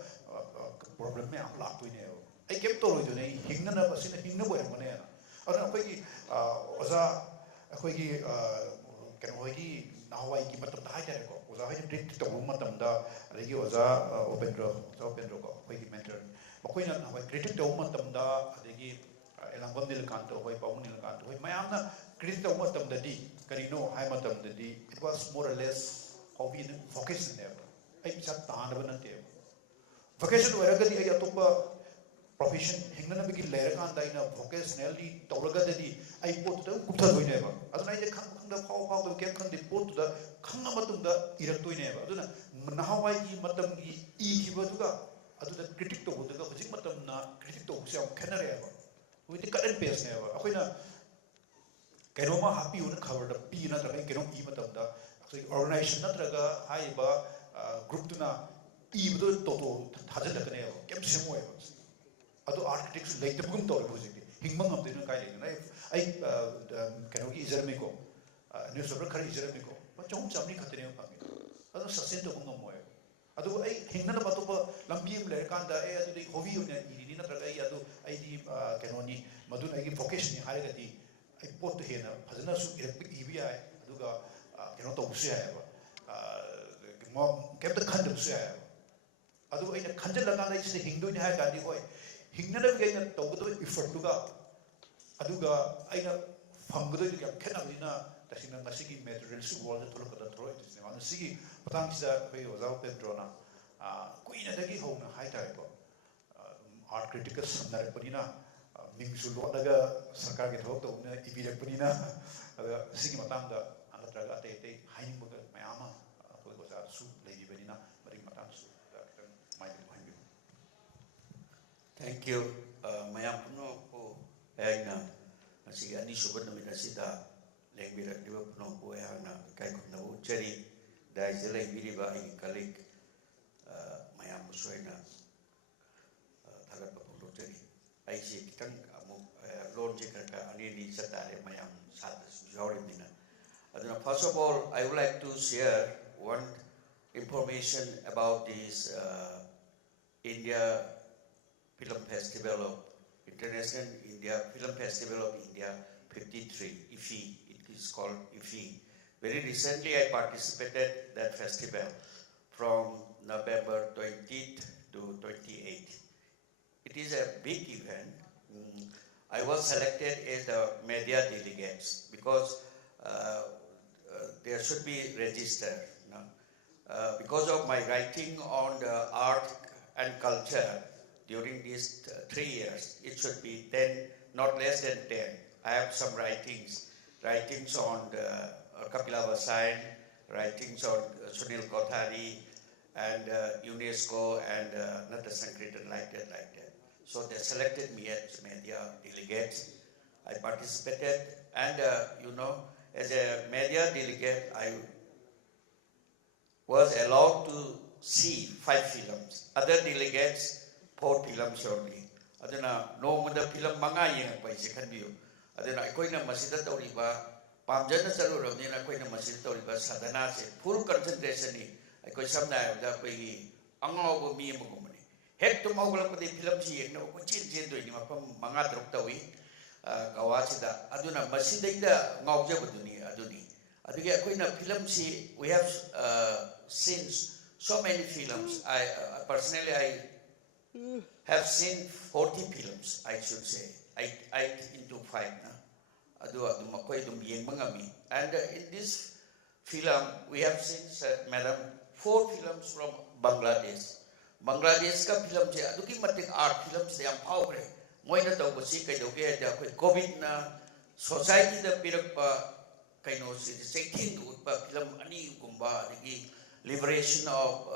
problem me am la tu ne ai kem to ro du ne hing na ba sina hing na bo ne na ana koi ki oza koi ki kan hoi ki nawai ki matam da hai ta ko oza hai treat to matam da regi oza opendro ko koi ki mentor koi na nawai critic to matam da adegi elangom nil kan to hoi paung nil kan to hoi mayam na critic to matam da di karino hai matam da di it was more or less hobby vocation there ai chat tan ba na te vocation wera ga di ai atopa profession hingna na bigi lera kan da ina vocationally tawraga da di ai pot da kuptha doi ne ba aduna ai khang da phau da kem khang di pot da khang na matum da irak doi ne ba aduna nahawai ki matam gi I ki ba duga aduna critic to da ga hojik matam na critic to se am khanare ba with the current pace ne ba akoi na kaino ma happy una khabar da pi na da kaino I matam da organization na traga hai ba group tu na I bu to thajal da ne ba kem semo ba ado architects like the bugum to project hingmang am de kai le ai kano ki izarmi ko newspaper khari izarmi ko ba chom chamni khatene pa mi ado sasen to bugum mo ado ai hingna na bato lambi le kan da ado de hobby ne ni na tra ai ado ai di kano ni madun ai ki vocation ni hare ga di ai pot he na phajana su ibi ai ado ga kano to busi ai ba mo kem ta khan de busi ai ado ai na khanjal la kan ai se hingdo ni ha ga di hoi hingna na ga ina to go effort to ga aduga aina ꯐꯪꯒꯗꯣꯏꯗꯨ ꯌꯥꯝ ꯈꯦꯠꯅꯕꯅꯤꯅ ꯇꯁꯦꯡꯅ ꯉꯁꯤꯒꯤ ꯃꯦꯇꯔꯤꯌꯦꯜꯁꯤ world ꯊꯣꯛꯂꯛꯀꯗ ꯊꯣꯛꯂꯛꯏꯁꯤꯅꯦ ꯑꯗꯨꯅ ꯁꯤꯒꯤ ꯃꯇꯥꯡꯁꯤꯗ ꯑꯩꯈꯣꯏ ꯑꯣꯖꯥ ꯎꯄꯦꯟꯗ꯭ꯔꯣꯅ ꯀꯨꯏꯅꯗꯒꯤ ꯍꯧꯅ ꯍꯥꯏꯇꯥꯔꯦꯀꯣ ꯑꯥꯔꯠ ꯀ꯭ꯔꯤꯇꯤꯛꯀ ꯁꯝꯅꯔꯛꯄꯅꯤꯅ ꯃꯤꯡꯁꯨ ꯂꯣꯠꯂꯒ ꯁꯔꯀꯥꯔꯒꯤ ꯊꯕꯛ ꯇꯧꯕꯅ ꯏꯕꯤꯔꯛꯄꯅꯤꯅ ꯑꯗ ꯁꯤꯒꯤ ꯃꯇꯥꯡꯗ ꯅꯠꯇ꯭ꯔꯒ ꯑꯇꯩ ꯑꯇꯩ ꯍꯥꯏꯅꯤꯡꯕ ꯃꯌꯥꯝ ꯑꯃ ꯑꯩꯈꯣꯏ ꯑꯣꯖꯥꯗꯁꯨ ꯂꯩꯔꯤꯕꯅꯤꯅ ꯃꯗꯨꯒꯤ ꯃꯇꯥꯡꯗꯁꯨ ꯈꯤꯇꯪ ꯃꯥꯏꯗ ꯍꯥꯏꯕꯤꯌꯨ. Thank you. Mayam puno po ayna asi ani suba namina sida lengbira diwa puno po ayna kai kunna uchari dai jela biriba ai kalik mayam soina thagat pa puno chari ai si kitang amu lon je ka ani ni satare mayam sat jawri dina aduna. First of all, I would like to share one information about this India Film Festival of International India Film Festival of India 53, IFI. It is called IFI. Very recently, I participated that festival from November 20th to 28th. It is a big event. I was selected as the media delegates because there should be registered. Because of my writing on the art and culture. During these 3 years, it should be 10, not less than 10. I have some writings on Kapila Vasayan, writings on Sunil Kothari, and UNESCO, and Nata Sankirtan, like that. So they selected me as media delegate. I participated, and as a media delegate, I was allowed to see 5 films. Other delegates 4 films only. Aduna no mada film manga yeng paise khanbiyo. Aduna akoina masida tawriba pamjana chalurabnina akoina masida tawriba sadhana se full concentration ni akoi samna da koi angawbo mi amagumani. Hek to mawgalapadi film si yeng no ko chin doini mafam manga truk tawi gawachida. Aduna masida ngawjabaduni aduni. Adugi akoina film si we have seen so many films. I personally have seen 40 films, I should say. 8 into 5 na. And in this film, we have seen, madam, 4 films from Bangladesh. Bangladesh ka film je aduki matik art films de am phawre. Moina tawbasi kaidoge da koi COVID na society da pirakpa kaino si seking utpa film ani gumba digi liberation of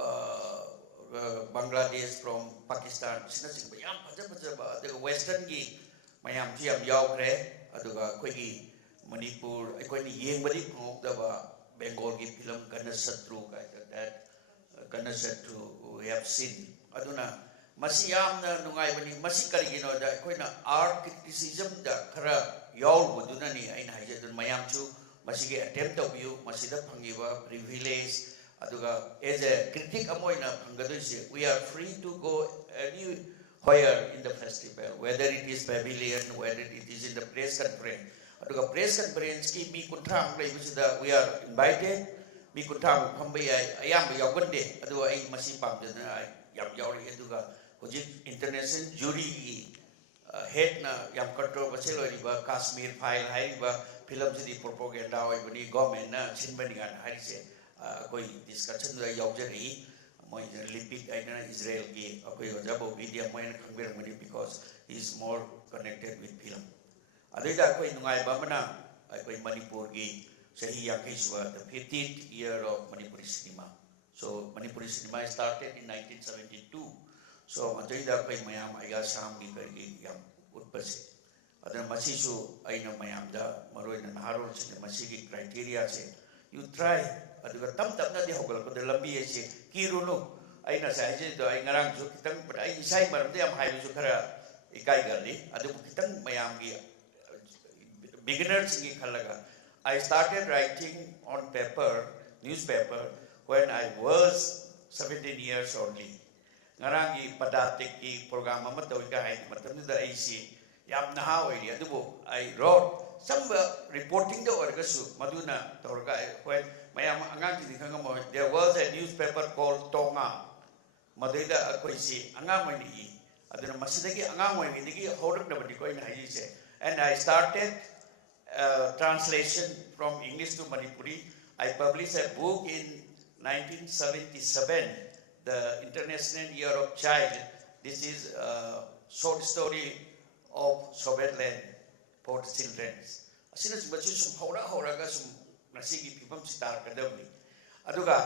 Bangladesh from Pakistan. Sinasing bayam pajaba the western gi mayam Thiyam yaukre aduga koi Manipur koi ni yengbadi ngokdaba Bengal gi film Ganasatru that Ganasatru we have seen. Aduna masiyam na nungai bani masikari gino da koi na art criticism da khara yaul buduna ni aina haje mayam chu masige attempt of you masida phangiba privilege. As a critic, we are free to go anywhere in the festival, whether it is pavilion, whether it is in the press conference. Press conference, we are invited. International jury head na yam controversial Kashmir file, film propaganda, government na koi discussion da yaujari moi Olympic Israel ki koi jabo media moi khangber mani because he is more connected with film. Adida koi nungai bamana koi Manipur gi sahi yakiswa the 15th year of Manipuri cinema. So Manipuri cinema started in 1972. So adida koi mayam aiga sam gi kari yam utpase. Adana masisu aina mayam da maroina naharol se masigi criteria se you try. Aduga tam na di hogal ko de lambi ese kiruno aina sa je do ai ngarang ju kitang ai isai maram de am hailu ju khara ikai garli adu kitang mayam gi beginners gi khalaga. I started writing on newspaper when I was 17 years only. Ngarang gi padatik ki program ma to ga ai matam da ai si yam na ha oi adu I wrote some reporting the orgasu maduna torga when there was a newspaper called Tonga. Madida Akoisi, Angamani, Adana Masidaki, Angamani, and I started translation from English to Manipuri. I published a book in 1977, the International Year of Child. This is a short story of Soviet land for the children. Asina sum hora ga sum nasigi pipam sitar kadamni. Aduga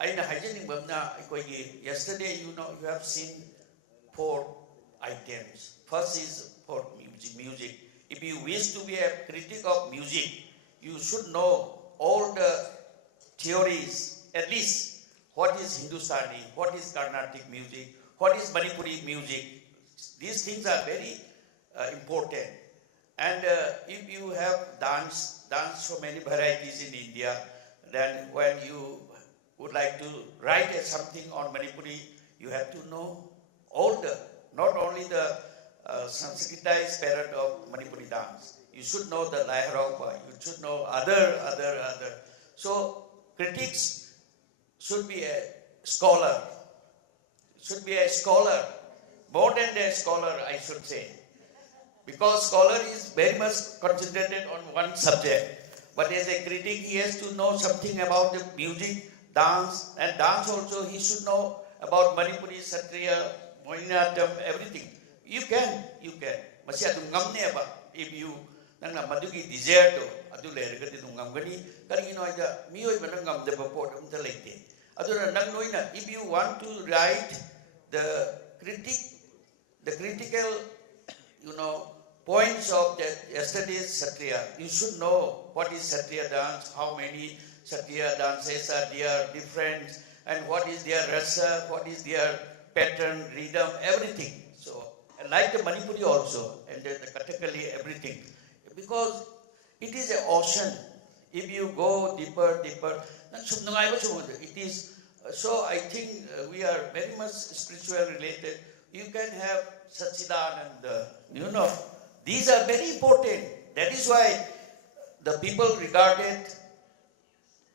aina hajani babna ikogi yesterday you have seen 4 items. First is for music. If you wish to be a critic of music, you should know all the theories, at least what is Hindustani, what is Carnatic music, what is Manipuri music. These things are very important. And if you have dance so many varieties in India, then when you would like to write something on Manipuri, you have to know all the, not only the Sanskritized parrot of Manipuri dance. You should know the Laharaupa, you should know other. So critics should be a scholar, more than a scholar I should say. Because scholar is very much concentrated on one subject. But as a critic, he has to know something about the music, dance, and dance also he should know about Manipuri, Satriya, Mohiniyattam, everything. You can. Masi adu ngamne ba if you nangna madugi desire to adu lerga de ngamgani karino aja miyoi banang ngamde ba pot umta lekte. Adu nang noina if you want to write the critical points of yesterday's Satriya, you should know what is Satriya dance, how many Satriya dances are there, different, and what is their rasa, what is their pattern, rhythm, everything. So, like the Manipuri also, and the Kathakali, everything. Because it is an ocean. If you go deeper, it is, so I think we are very much spiritual related. You can have Sachidananda, these are very important. That is why the people regarded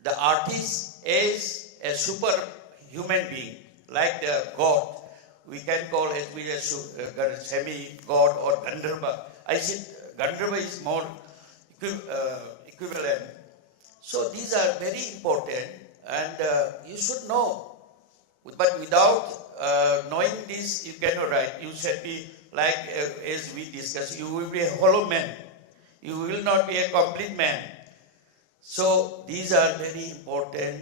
the artist as a super human being, like the God. We can call it a semi-God or Gandharva. I said Gandharva is more equivalent. So these are very important and you should know. But without knowing this, you cannot write. You should be like, as we discussed, you will be a hollow man. You will not be a complete man. So these are very important.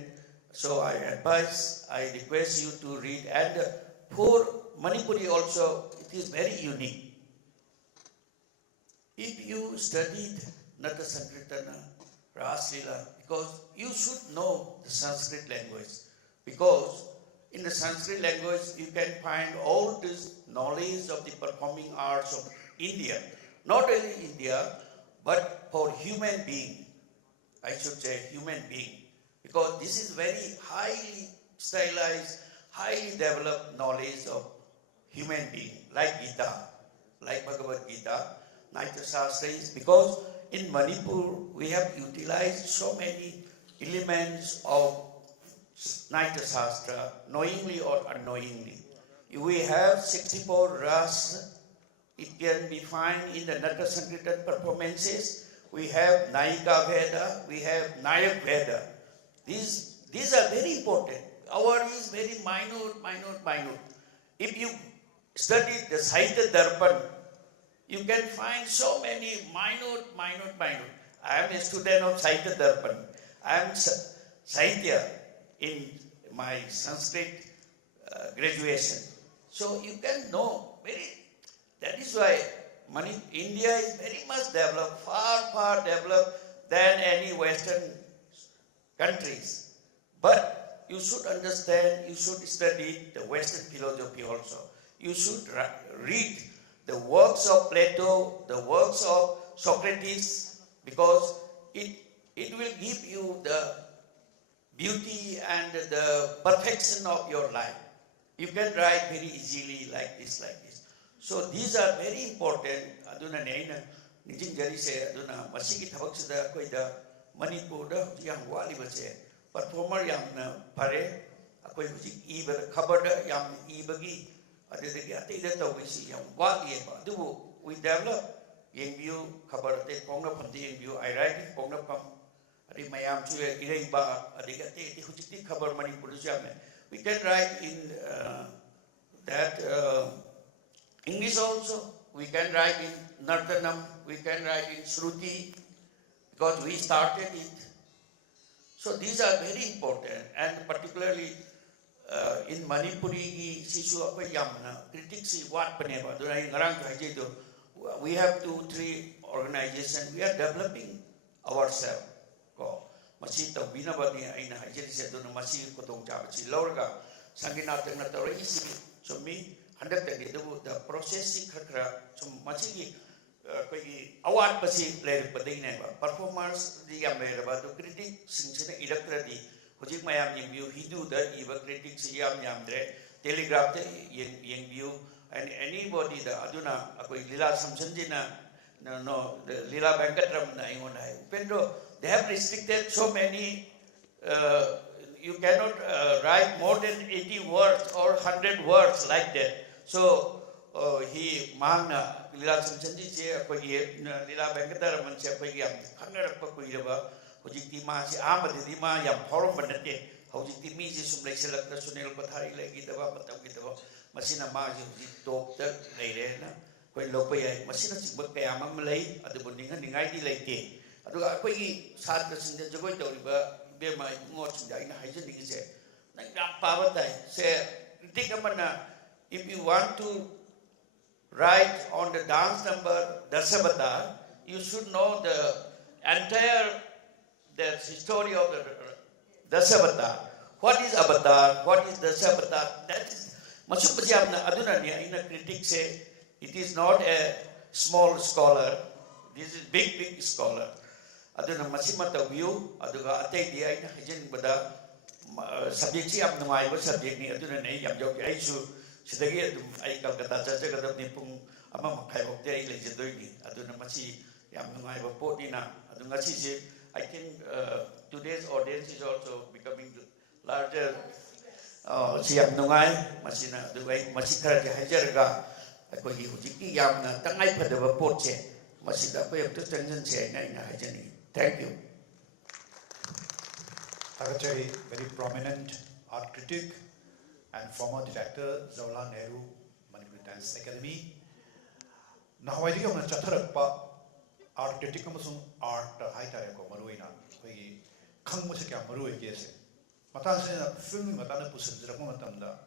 So I advise, I request you to read. And for Manipuri also, it is very unique. If you studied Nata Sankirtana, Raslila, because you should know the Sanskrit language. Because in the Sanskrit language, you can find all this knowledge of the performing arts of India. Not only India, but for human being. I should say human being. Because this is very highly stylized, highly developed knowledge of human being. Like Gita, like Bhagavad Gita, Naitya Shastras. Because in Manipur, we have utilized so many elements of Naitya Shastra, knowingly or unknowingly. We have 64 ras. It can be found in the Nata Sankirtan performances. We have Nayika Veda, we have Nayak Veda. These are very important. Our is very minute. If you study the Sahitya Darpan, you can find so many minute. I am a student of Sahitya Darpan. I am Sahitya in my Sanskrit graduation. So you can know that is why India is very much developed, far developed than any Western countries. But you should understand, you should study the Western philosophy also. You should read the works of Plato, the works of Socrates, because it will give you the beauty and the perfection of your life. You can write very easily like this. So these are very important. Aduna neina nijing jari se aduna masiki thabak sida koi da Manipur da yang wali bache performer yang na pare akoi hujik iba khabar da yang ibagi adedagi ate da tawisi yang wali ba. Do we develop yeng view khabar te pongna pham te yeng view I write pongna pham adi mayam chu irei ba adi ka te hujiti khabar Manipur jam we can write in that English also. We can write in Nartanam, we can write in Shruti, because we started it. So these are very important, and particularly in Manipuri, critics what we have 2-3 organizations, we are developing ourselves. Masi to binabani aina hajiri se dono masi kotong jabachi lorga sangina tengna tawai isi so me 100 the processing khakra so masi koi award pasi layer padai ne ba performance di yam layer ba to critic singsina electra di hojik mayam yeng view hidu da iba critic si yam dre telegraph te yeng view and anybody the aduna koi lila samsanjina no the lila venkatram na ingon hai upendro. They have restricted so many, you cannot write more than 80 words or 100 words like that. So, he Mahana, Lila Samsanji, Lila Venkataraman, Chapayam, Hangar Pakuirava, Hojiti Masi, Amadima, Yam, Horomanate, Hojiti Misi, Sumlexela, Sunil Patari, Legitava, Patavitava, Masina Maji, Doctor, Lairena, when Lopaya, Masina Chibakayama Malay, at the Bundinga, Ningai Lake. Aduga koi sat ka sinja jagoi tawriba be mai ngot sinja ina hajen ni se na gam power dai se think amana if you want to write on the dance number Dasavatar you should know the entire the story of the Dasavatar. What is avatar, what is Dasavatar? That is masupajamna aduna ni ina critic say it is not a small scholar, this is big scholar. Aduna masimata view aduga atay di ay nahijen bada subject si am nungai ba subject ni aduna nei yam jok ay su sidagi adum ay Calcutta chacha kadam ni pung ama makai bok ay leje doi ni aduna masi yam nungai ba po ni na aduna si I think today's audience is also becoming larger si yam nungai masina aduga masi kara hajar ga ko hi hujiki yam na tangai phadaba po che masida ko yam to tension che na ina hajani. Thank you. Secretary, very prominent art critic and former director, Jawaharlal Nehru Manipur Dance Academy. Now I think I'm going to chat art critic art high tareko maruina. We kang mo siya maruin kese. Matan sa film matan na pusin jira ko matamda.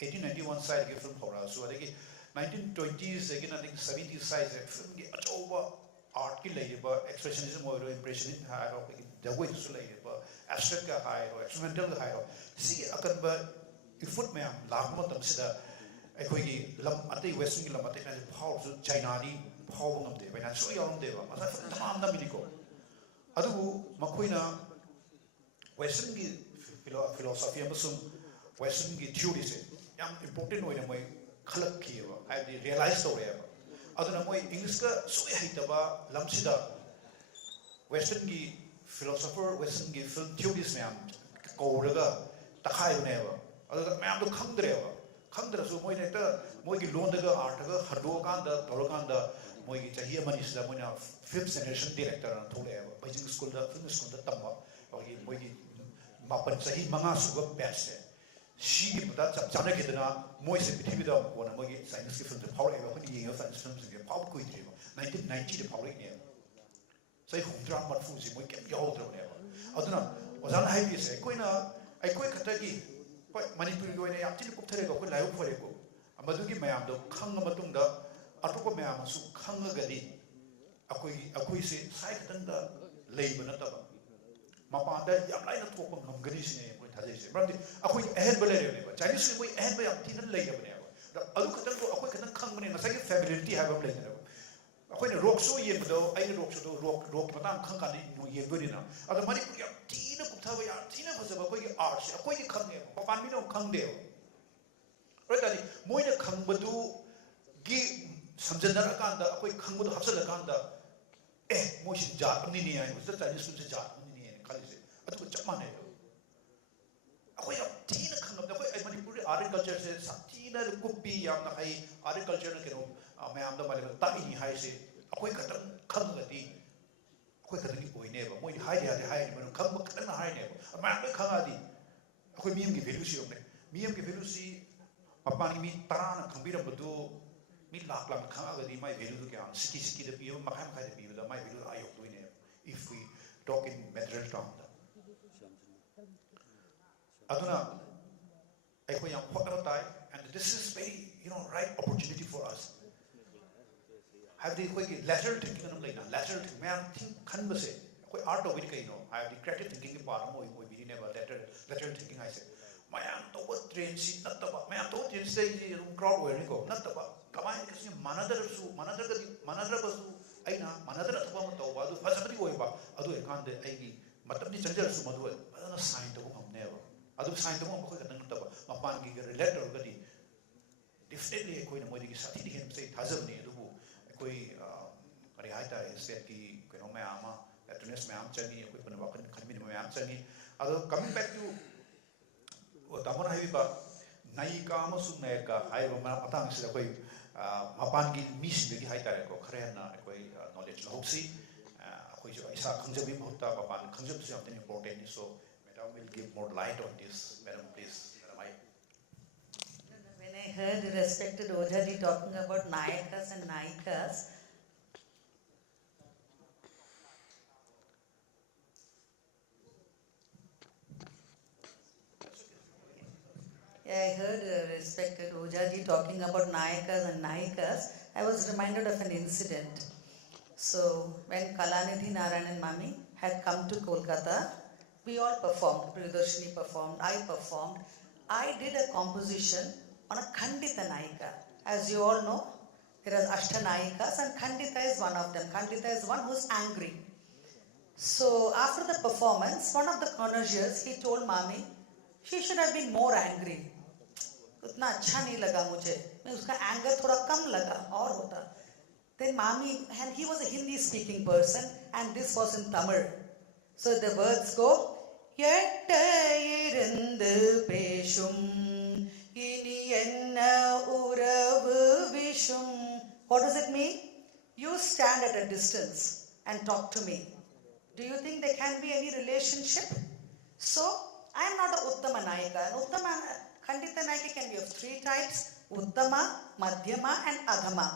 1891 side ke film hora. So I think 1920s again I think 70s side film ke achoba art ki layiba expressionism or impressionism high or the way to layiba abstract ka high or experimental ka high or see akan ba ifut me am lakma tam sida ekoi ki lam atai western ki lam atai na power so China ni power ngam de bana so yong de ba masa tamam na miniko adu makoina western ki philosophy amasum western ki theory se yam important oina moi khalak ki ba I realize story ba aduna moi English ka sui haitaba lamsida western gi philosopher western gi film theories meam koraga takhai baneba aduga meam do khangdra so moi nekta moi gi lon daga art ga hardo kan da torokan da moi gi chahi amani sida moi na fifth generation director na thole ba Beijing school da film school da tamma moi gi mapan chahi manga suga batch she that Janakidana, Moise Pitivida, one of my science film, the power of any of science films in the power queen, 1990 the power name. Say, who drama foods, we can be older never. I don't know, was unhappy, say, Quina, I quit Kataki, but Manipur going to actually put a good life for a go. A Madugi Mayam, the Kangamatunda, Atuka Mayam, Su Kangagadi, Aquisi, Saikanda, Labanataba. Mapanda, Yamina talk of Grisine. Aku ahead balere ba Chinese we ahead ba tin lay ba ne ba adu khatan ko akoi khatan khang bane ngasai familiarity ha ba lay ne ba akoi ne rock so yen do ai rock so do rock matang khang ka ni no yen do ni na adu mari ku ya tin ku tha ba ya tin ba sa ba koi art akoi ni khang ne ba pan mi no khang de ro ta ni moi ne khang ba du gi samjana kan da akoi khang ba du hapsal kan da moi shi ja ni ni ai ba Chinese ku ja ni ni khali se adu ko chama ne I have teen Manipuri agriculture says Tina Kupi Yam Agriculture, Mam the Tiny High say, Akoi katang khangati, akoi katang oi neba. Moi hide man khang katang na hide neba. Ma me khangadi. Akoi miyam ki value si omne. Miyam ki value si apani mi tarana khambira badu mi lak lang khangagadi my value to kya siki the piyo makham khai the piyo my value ayok to ne. If we talk in material terms. Aduna akoi yang photna tai, and this is very right opportunity for us. Have the lateral thinking on like lateral thinking. I think canvas. Art of it, I have the creative thinking in Paramo, we never lateral thinking. I said, my aunt over train, she not about my aunt told you, say, crowd where you go, not about come on, because Manadra, Aina, Manadra, Fasabri, Adu, can't the Agi, Matami Chanjas, Madu, I don't sign the woman never. Adu sign the woman, Mapan give a letter already. Definitely, a queen of Modi Sati him say, Hazani, Rihaita is that the Konomayama, Atunis Mam Chani, Equipment Mam Chani. Although coming back to Tamona Hiba, Naikama Suneka, I will Matang away Mapangi Miss the Haita, Koreana, knowledge Hoxie, which is a Kanjabi Hota, Papan, Kanjab something important. So, Madam will give more light on this. Madam, please. When I heard the respected Ojaji talking about Nayakas and Nayikas, I heard respected Ojaji talking about Nayakas and Nayikas, I was reminded of an incident. So, when Kalanidhi Narayan and Mami had come to Kolkata, we all performed. Priyadarshini performed, I performed. I did a composition on a Khandita Nayika. As you all know, there are Ashtanayikas and Khandita is one of them. Khandita is one who's angry. So after the performance, one of the connoisseurs, he told Mami, she should have been more angry. उतना अच्छा नहीं लगा मुझे, मैं उसका anger थोड़ा कम लगा और होता. Then Mami, and he was a Hindi speaking person, and this was in Tamil. So the words go, Yetta irundu peshum ini enna uravu vishum. What does it mean? You stand at a distance and talk to me. Do you think there can be any relationship? So, I am not a Uttama Nayika. An Uttama Khandita Nayika can be of three types: Uttama, Madhyama, and Adhama.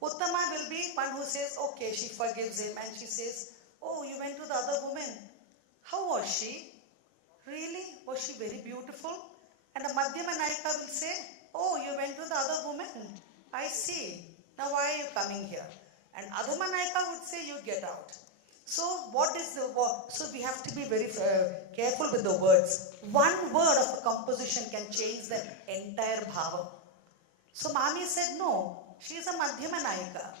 Uttama will be one who says, okay, she forgives him, and she says, oh, you went to the other woman. How was she? Really? Was she very beautiful? And a Madhyama Nayika will say, oh, you went to the other woman. I see. Now why are you coming here? And Adhama Nayika would say, you get out. So what is the word? So we have to be very careful with the words. One word of a composition can change the entire bhava. So Mami said, no, she is a Madhyama Nayika.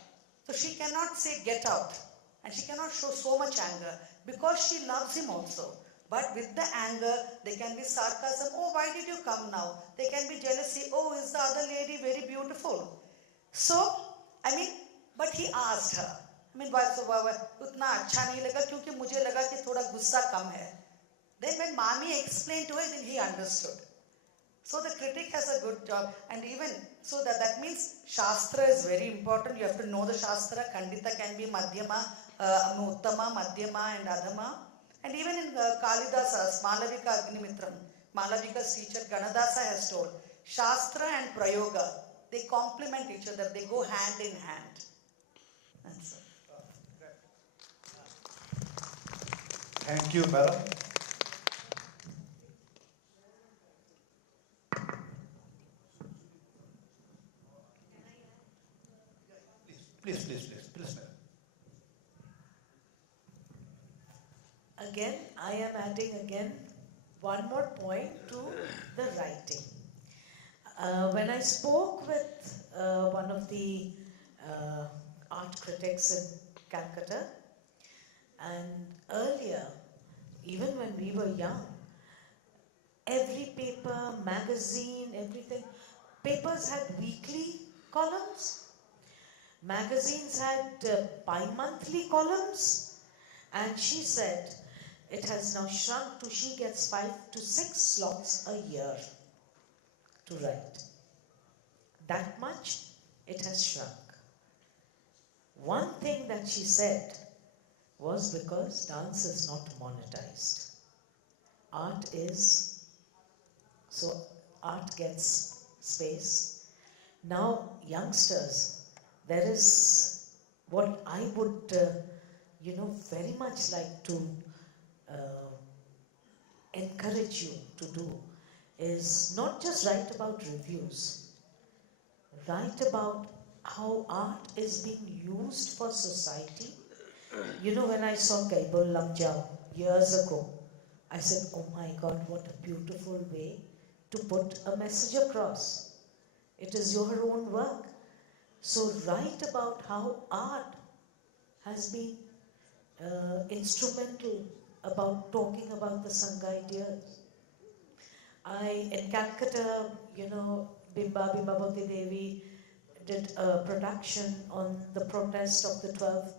So she cannot say get out. And she cannot show so much anger because she loves him also. But with the anger, there can be sarcasm. Oh, why did you come now? There can be jealousy. Oh, is the other lady very beautiful? So, but he asked her. Why so उतना अच्छा नहीं लगा क्योंकि मुझे लगा कि थोड़ा गुस्सा कम है. Then when Mami explained to her, then he understood. So the critic has a good job, and even so that means Shastra is very important. You have to know the Shastra. Khandita can be Madhyama, Uttama, Madhyama, and Adhama. And even in Kalidasa's Malavika Agnimitram, Malavika's teacher Ganadasa has told, Shastra and Prayoga, they complement each other. They go hand in hand. That's it. Thank you, madam. Please, madam. Again, I am adding one more point to the writing. When I spoke with one of the art critics in Calcutta, and earlier, even when we were young, every paper, magazine, everything, papers had weekly columns, magazines had bi-monthly columns, and she said it has now shrunk to she gets 5 to 6 slots a year to write. That much it has shrunk. One thing that she said was because dance is not monetized. Art is, so art gets space. Now, youngsters, there is what I would, very much like to encourage you to do is not just write about reviews, write about how art is being used for society. When I saw Kaibul Lamjao years ago, I said, oh my God, what a beautiful way to put a message across. It is your own work. So write about how art has been instrumental about talking about the Sangha ideas. In Calcutta, Bimba Bhakti Devi did a production on the protest of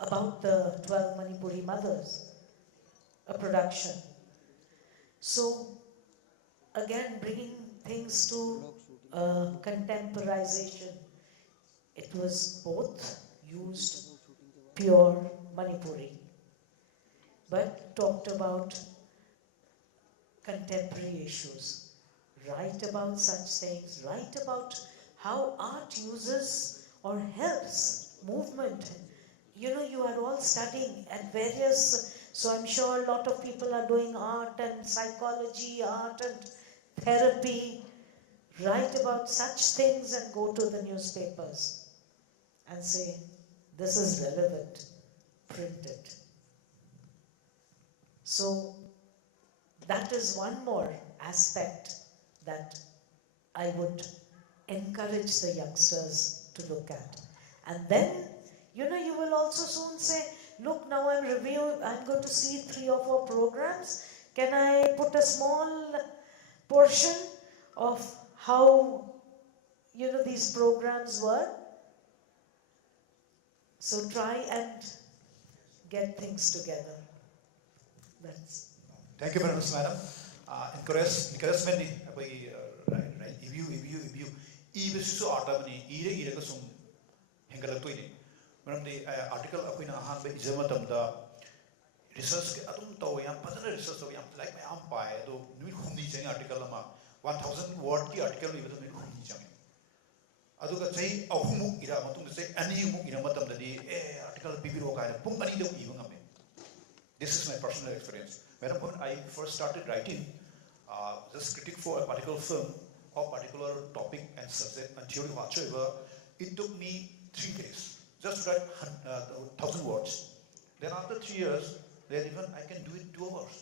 about the 12 Manipuri mothers, a production. So, again, bringing things to contemporization. It was both used pure Manipuri, but talked about contemporary issues. Write about such things, write about how art uses or helps movement. You are all studying at various, so I'm sure a lot of people are doing art and psychology, art and therapy. Write about such things and go to the newspapers and say, this is relevant, print it. So that is one more aspect that I would encourage the youngsters to look at. And then, you will also soon say, look, now I'm going to see 3 or 4 programs. Can I put a small portion of how, these programs were? So try and get things together. That's. Thank you very much, madam. Encouragement ni apai right if you even so artamani ire ka sum hengalakoi ni madam the article apaina ahan ba ijamatam da research ke atum to yam padana research to yam like my am pai do nui khumni chang article ama 1000 word ki article ni badam nui khumni chang aduga chai ahumu ira matung chai ani mu ira matam da di article bibiro ka pum ani da iba ngame. This is my personal experience. Madam, when I first started writing, just critique for a particular film or particular topic and subject and theory whatsoever, it took me 3 days just to write 1,000 words. Then after 3 years, then even I can do it 2 hours.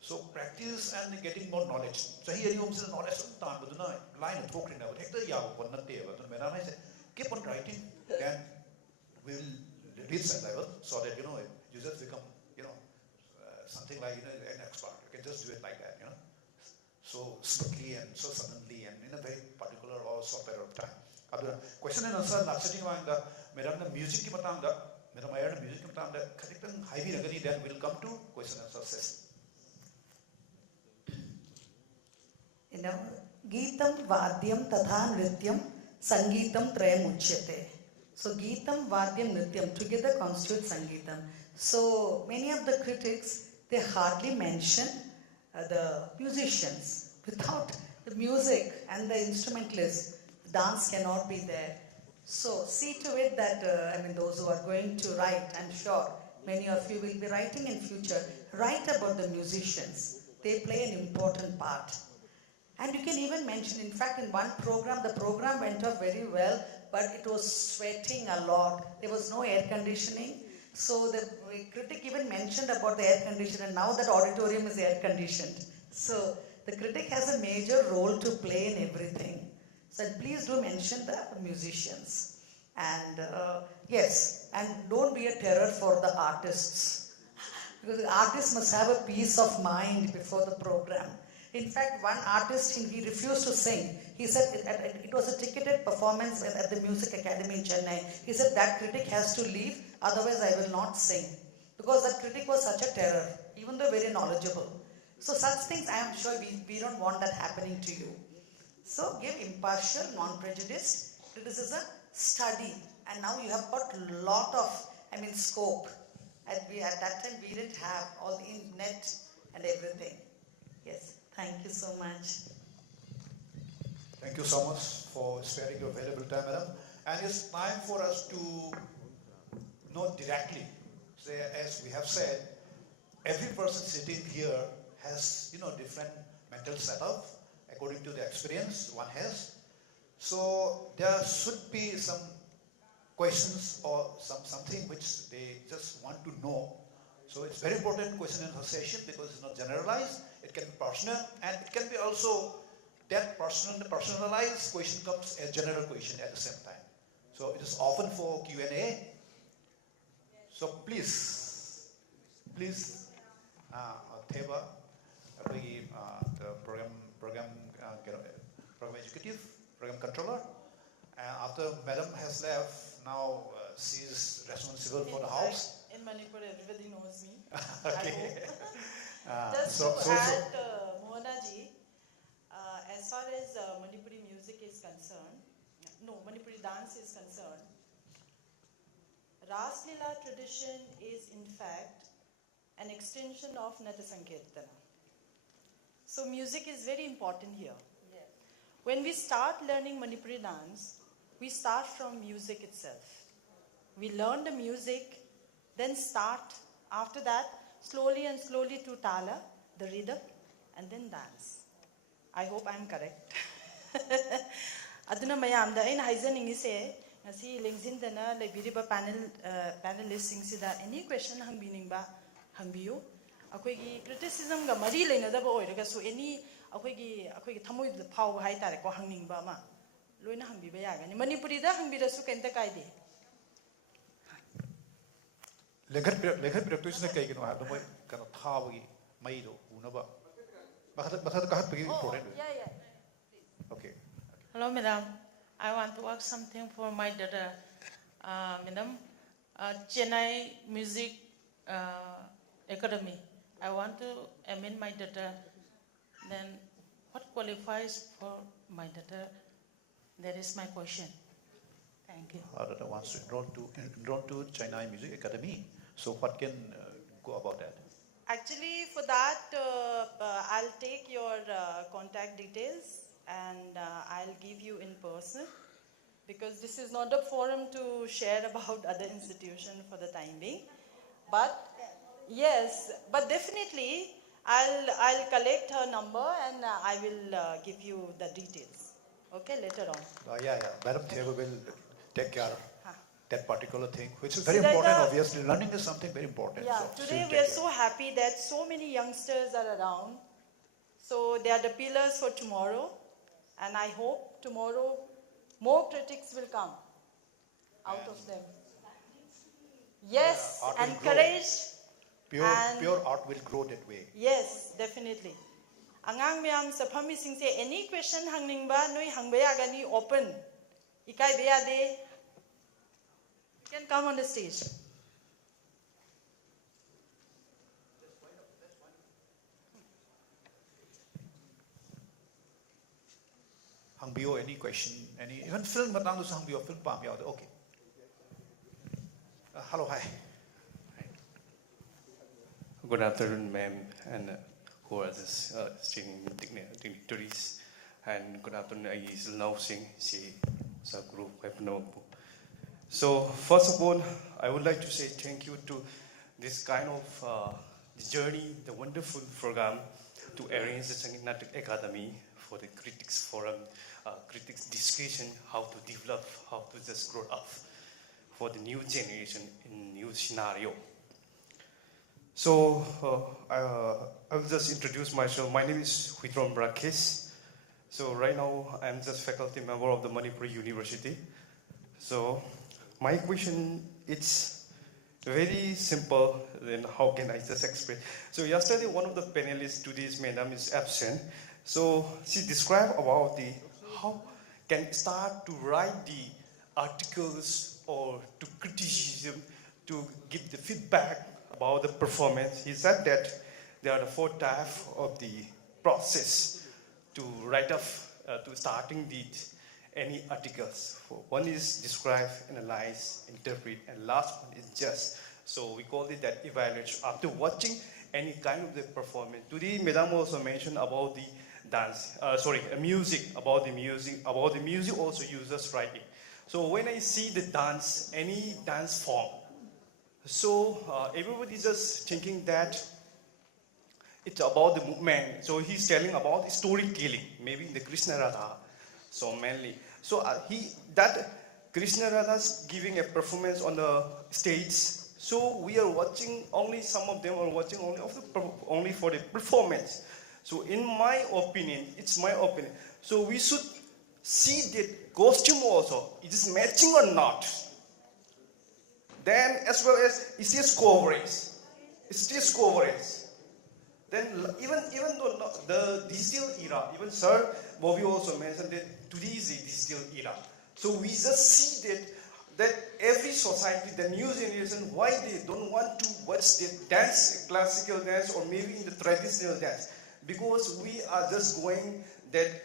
So practice and getting more knowledge. So here you have knowledge sometime, but line of talking about it. I said, keep on writing, then we will reach that level so that you just become something like an expert. You can just do it like that, so smoothly and so suddenly and in a very particular or short period of time. Question and answer last sitting on the Madam music ki matanga, Madam Iyer music ki matanga, Kadipan Highway Nagani, then we'll come to question and answer session. Geetam Vadyam Tatha Nrityam Sangeetam Trayam Uchyate. So Geetam Vadyam Nrityam together constitute Sangeetam. So many of the critics, they hardly mention the musicians. Without the music and the instrumentalists, dance cannot be there. So see to it that, those who are going to write, I'm sure many of you will be writing in future, write about the musicians. They play an important part. And you can even mention, in fact, in one program, the program went off very well, but it was sweating a lot. There was no air conditioning. So the critic even mentioned about the air conditioner, and now that auditorium is air conditioned. So the critic has a major role to play in everything. So please do mention the musicians. And yes, and don't be a terror for the artists. Because the artist must have a peace of mind before the program. In fact, one artist, he refused to sing. He said it was a ticketed performance at the Music Academy in Chennai. He said that critic has to leave, otherwise I will not sing. Because that critic was such a terror, even though very knowledgeable. So such things, I am sure we don't want that happening to you. So give impartial, non-prejudiced criticism. study, and now you have got lot of, scope. At that time we didn't have all the net and everything. Yes, thank you so much. Thank you so much for sparing your valuable time, madam. And it's time for us to know directly. Say, as we have said, every person sitting here has, different mental setup according to the experience one has. So there should be some questions or something which they just want to know. So it's very important question and answer session because it's not generalized. It can be personal, and it can be also that personalized question comes a general question at the same time. So it is often for Q&A. So please, Theba, the program executive, program controller. And after Madam has left, now she is responsible for the house. In Manipur, everybody knows me. Okay. Just to add, Mohana ji, as far as Manipuri music is concerned, Manipuri dance is concerned, Ras Leela tradition is in fact an extension of Nata Sankirtana. So music is very important here. Yeah. When we start learning Manipuri dance, we start from music itself. We learn the music, then start after that slowly to tala, the rhythm, and then dance. I hope I am correct. Aduna mayamda aina haizaningi se ngasi lengzindana lebiriba panelists singida any question hangbiningba hangbiyu akoigi criticism ga mari leinadaba oiraga so any akoigi thamoi da phau hai tare ko hangningba ma loina hangbiba yagani Manipuri da hangbirasu kenta kaide Lekhat practitioner kay gino ha moy kana thawagi mai do unaba bakhat kahat pagi important. Yeah. Okay. Hello, madam. I want to ask something for my daughter. Madam, Chennai Music Academy. I want to amend my daughter. Then, what qualifies for my daughter? That is my question. Thank you. Our daughter wants to enroll to Chennai Music Academy. So, what can go about that? Actually, for that, I'll take your contact details and I'll give you in person because this is not a forum to share about other institutions for the time being. But yes, but definitely I'll collect her number and I will give you the details. Okay, later on. Yeah. Madam Theba will take care of that particular thing, which is So very that important. Obviously, learning is something very important. Yeah, so today she'll we are take so happy that so many youngsters are around. So they are the pillars for tomorrow. And I hope tomorrow more critics will come out of them. Yes, art will encourage. Pure art will grow that way. Yes, definitely. Angang miyam sa phamising se any question hangning ba noi hangbaya gani open. Ikai beya de. You can come on the stage. Hangbio, any question? Even film matang sa hangbio, film pam yaw. Okay. Hello, hi. Good afternoon, ma'am, and who are the student dignitaries. And good afternoon, I is now sing sa group. So first of all, I would like to say thank you to this kind of journey, the wonderful program to arrange the Sangeet Natak Academy for the critics forum, critics discussion, how to develop, how to just grow up for the new generation in new scenario. So I will just introduce myself. My name is Huitron Brakes. So right now I'm just faculty member of the Manipur University. So my question is very simple. Then how can I just explain? So yesterday one of the panelists, today's madam is absent. So she described about the how can start to write the articles or to criticism to give the feedback about the performance. He said that there are the 4 types of the process to write up to starting it any articles. One is describe, analyze, interpret, and last one is judge. So we call it that evaluation. After watching any kind of the performance. Today, Madam also mentioned about the dance, music, about the music also uses writing. So when I see the dance, any dance form, so everybody is just thinking that it's about the movement. So he's telling about storytelling, maybe in the Krishna Radha, so mainly. So Krishna Radha's giving a performance on the stage. So we are watching, only some of them are watching only for the performance. So in my opinion, it's my opinion. So we should see the costume also. It is matching or not. Then as well as it is coverage. Then even though the digital era, even Sir Bobby also mentioned that today is a digital era. So we just see that every society, the new generation, why they don't want to watch the dance, classical dance, or maybe in the traditional dance, because we are just going that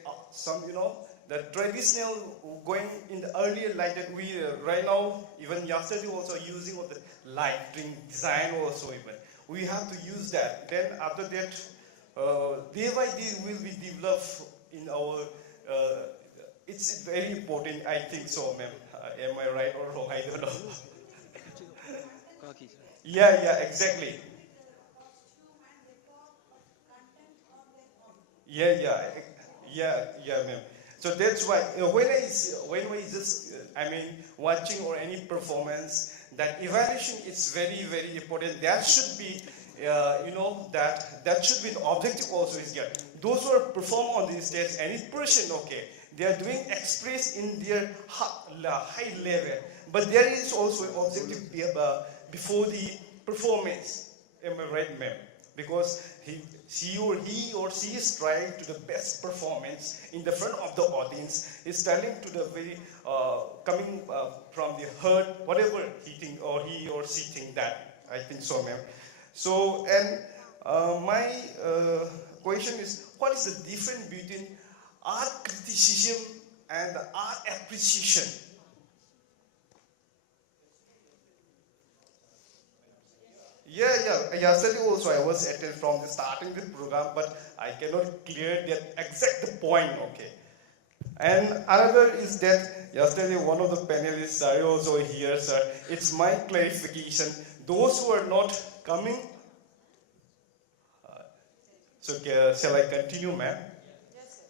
the traditional going in the earlier light that we right now, even yesterday also using of the lighting design also even. We have to use that. Then after that, day by day will be developed in our, it's very important, I think so, ma'am. Am I right or wrong? I don't know. Yeah, exactly. Yeah, ma'am. So that's why when we just watching or any performance, that evaluation is very, very important. That should be that should be the objective also is here. Those who are perform on the stage, any person, okay, they are doing express in their high level, but there is also an objective before the performance. Am I right, ma'am? Because he or she is trying to the best performance in the front of the audience, is telling to the very coming from the heart, whatever he or she think that. I think so, ma'am. So, and my question is, what is the difference between art criticism and art appreciation? Yeah. Yesterday also I was attending from the starting the program, but I cannot clear that exact point. Okay. And another is that yesterday one of the panelists, sir, also here, sir. It's my clarification. Those who are not coming. Shall I continue, ma'am? Yes.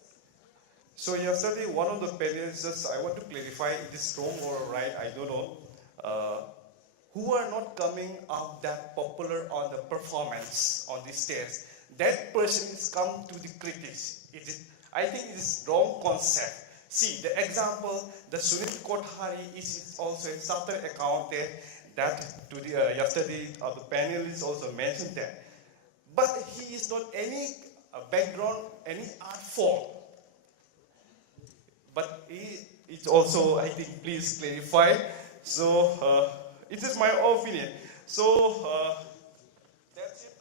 So yesterday one of the panelists, I want to clarify if this wrong or right. I don't know. Who are not coming out that popular on the performance on the stage, that person is come to the critics. I think it is wrong concept. See, the example, the Sunil Kothari is also a certain account there that to the yesterday the panelists also mentioned that. But he is not any background, any art form. But he is also, I think, please clarify. So, it is my opinion. So, that's it.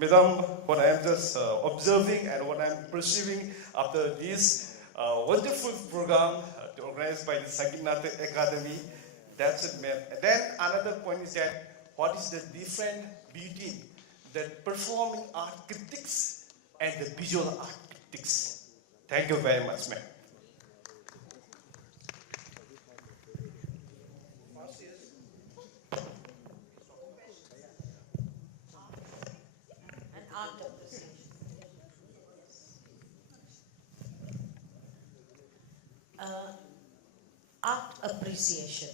Madam, what I am just observing and what I am perceiving after this wonderful program organized by the Sangeet Natak Akademi, that's it, ma'am. Then another point is that what is the difference between the performing art critics and the visual art critics? Thank you very much, ma'am. Art appreciation.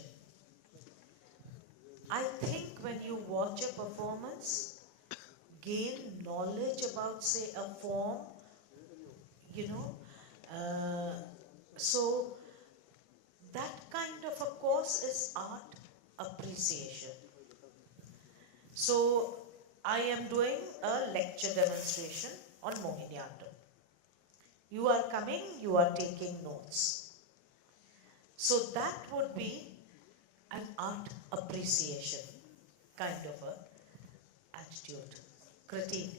I think when you watch a performance, gain knowledge about, say, a form, so that kind of a course is art appreciation. So I am doing a lecture demonstration on Mohiniyattam. You are coming, you are taking notes. So that would be an art appreciation kind of a attitude, critique.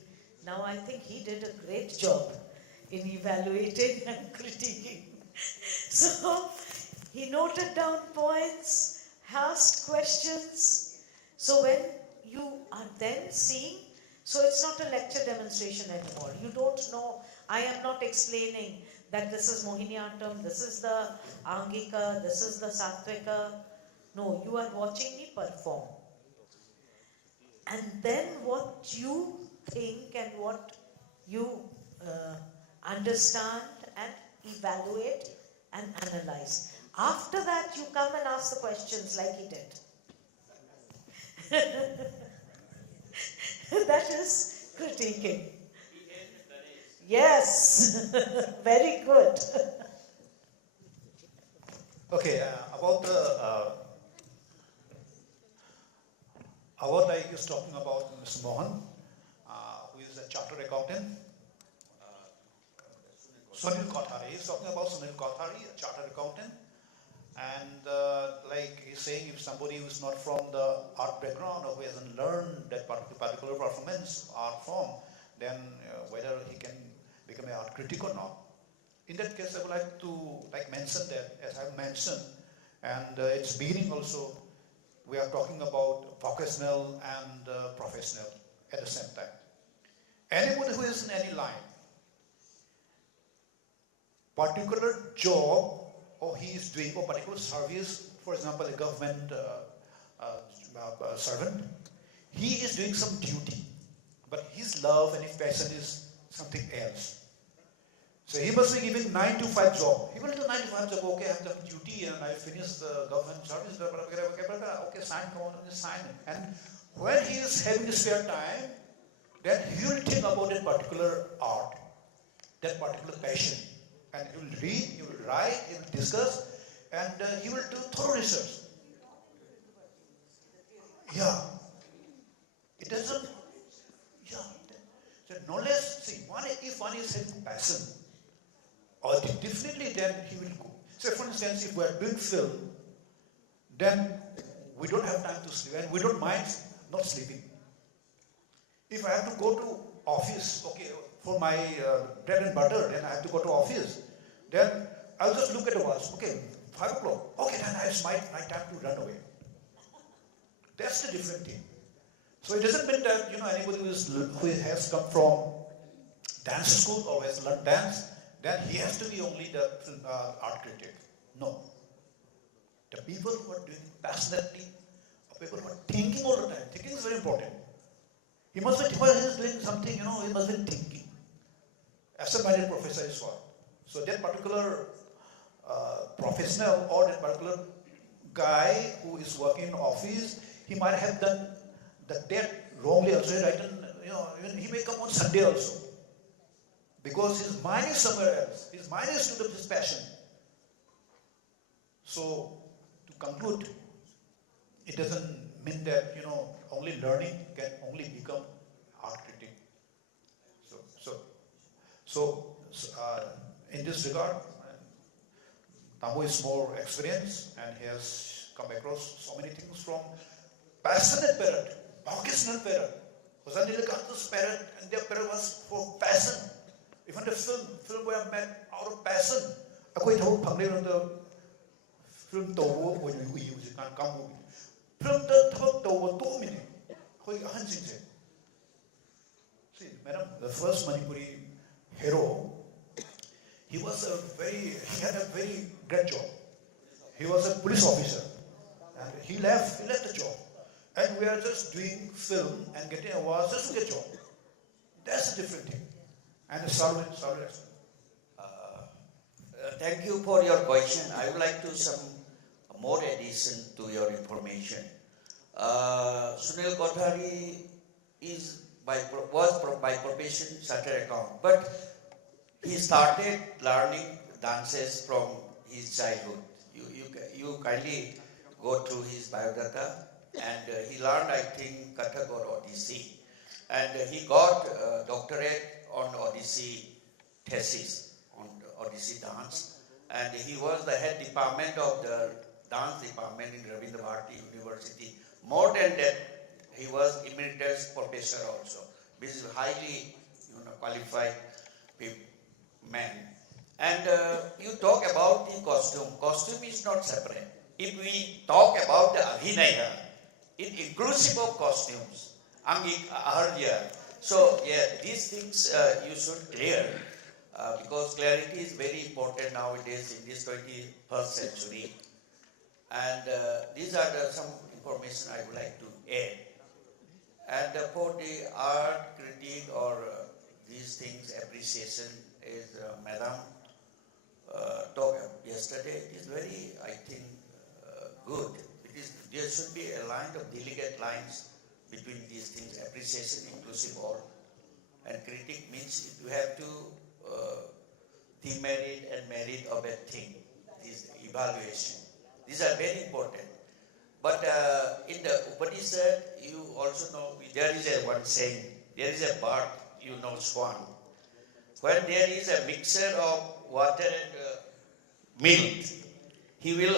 Now I think he did a great job in evaluating and critiquing. So He noted down points, asked questions. So when you are then seeing, so it's not a lecture demonstration anymore. You don't know, I am not explaining that this is Mohiniyattam, this is the Angika, this is the Satvika. No, you are watching me perform. And then what you think and what you understand and evaluate and analyze. After that, you come and ask the questions like he did. That is critiquing. Yes, very good. Okay, about what I was talking about Mr. Mohan, who is a chartered accountant. Sunil Kothari, he's talking about Sunil Kothari, a chartered accountant. And like he's saying, if somebody who is not from the art background or who hasn't learned that particular performance art form, then whether he can become an art critic or not. In that case, I would like to mention that, as I've mentioned, and its beginning also, we are talking about vocational and professional at the same time. Anybody who is in any line, particular job, or he is doing a particular service, for example, a government servant, he is doing some duty, but his love and his passion is something else. So he must be giving 9 to 5 job. He will do 9 to 5 job, okay, I have done duty and I finished the government service, okay, sign, come on, sign. And when he is having spare time, then he will think about that particular art, that particular passion. And he will read, he will write, he will discuss, and he will do thorough research. Yeah. It doesn't, yeah. So knowledge, see, if one is having passion, or definitely then he will go. Say for instance, if we are doing film, then we don't have time to sleep, and we don't mind not sleeping. If I have to go to office, okay, for my bread and butter, then I have to go to office. Then I'll just look at the watch. Okay, 5 o'clock. Okay, then it's my time to run away. That's the different thing. So it doesn't mean that anybody who has come from dance school or has learned dance, then he has to be only the art critic. No. The people who are doing passionately, people who are thinking all the time. Thinking is very important. He must be, while he is doing something, he must be thinking. Absent-minded professor is what? So that particular professional or that particular guy who is working in office, he might have done the date wrongly also, right? And, he may come on Sunday also. Because his mind is somewhere else. His mind is to his passion. So, to conclude, it doesn't mean that, only learning can only become art critic. So in this regard, Tamu is more experienced and he has come across so many things from passionate parent, vocational parent. Azadi Ka Amrit parent, and their parent was for passion. Even the film were made out of passion. Aku tahu panggil the film tahu when we use it can't come with it. Film tahu 2 minutes. Koi hanjing se. See, madam, the first Manipuri hero, he had a very great job. He was a police officer, and he left the job, and we are just doing film and getting awards just to get job. That's a different thing. And solid. Thank you for your question. I would like to some more addition to your information. Sunil Kothari was by profession chartered accountant, but he started learning dances from his childhood. You kindly go through his biodata, and he learned, I think, Kathak or Odissi, and he got a doctorate on Odissi thesis on Odissi dance, and he was the head department of the dance department in Rabindra Bharati University. More than that, he was emeritus professor also, which is highly qualified man. And you talk about the costume. Costume is not separate. If we talk about the Abhinaya, it inclusive of costumes, Angik earlier. So yeah, these things you should clear because clarity is very important nowadays in this 21st century. And these are some information I would like to add. And for the art critique or these things appreciation is Madam talk yesterday. It is very, I think, good. It is, there should be a line of delicate lines between these things, appreciation, inclusive all. And critique means you have to demerit and merit of a thing. This evaluation. These are very important. But in the Upanishad, you also know, there is a one saying, there is a bird, you know, swan. When there is a mixture of water and milk, he will,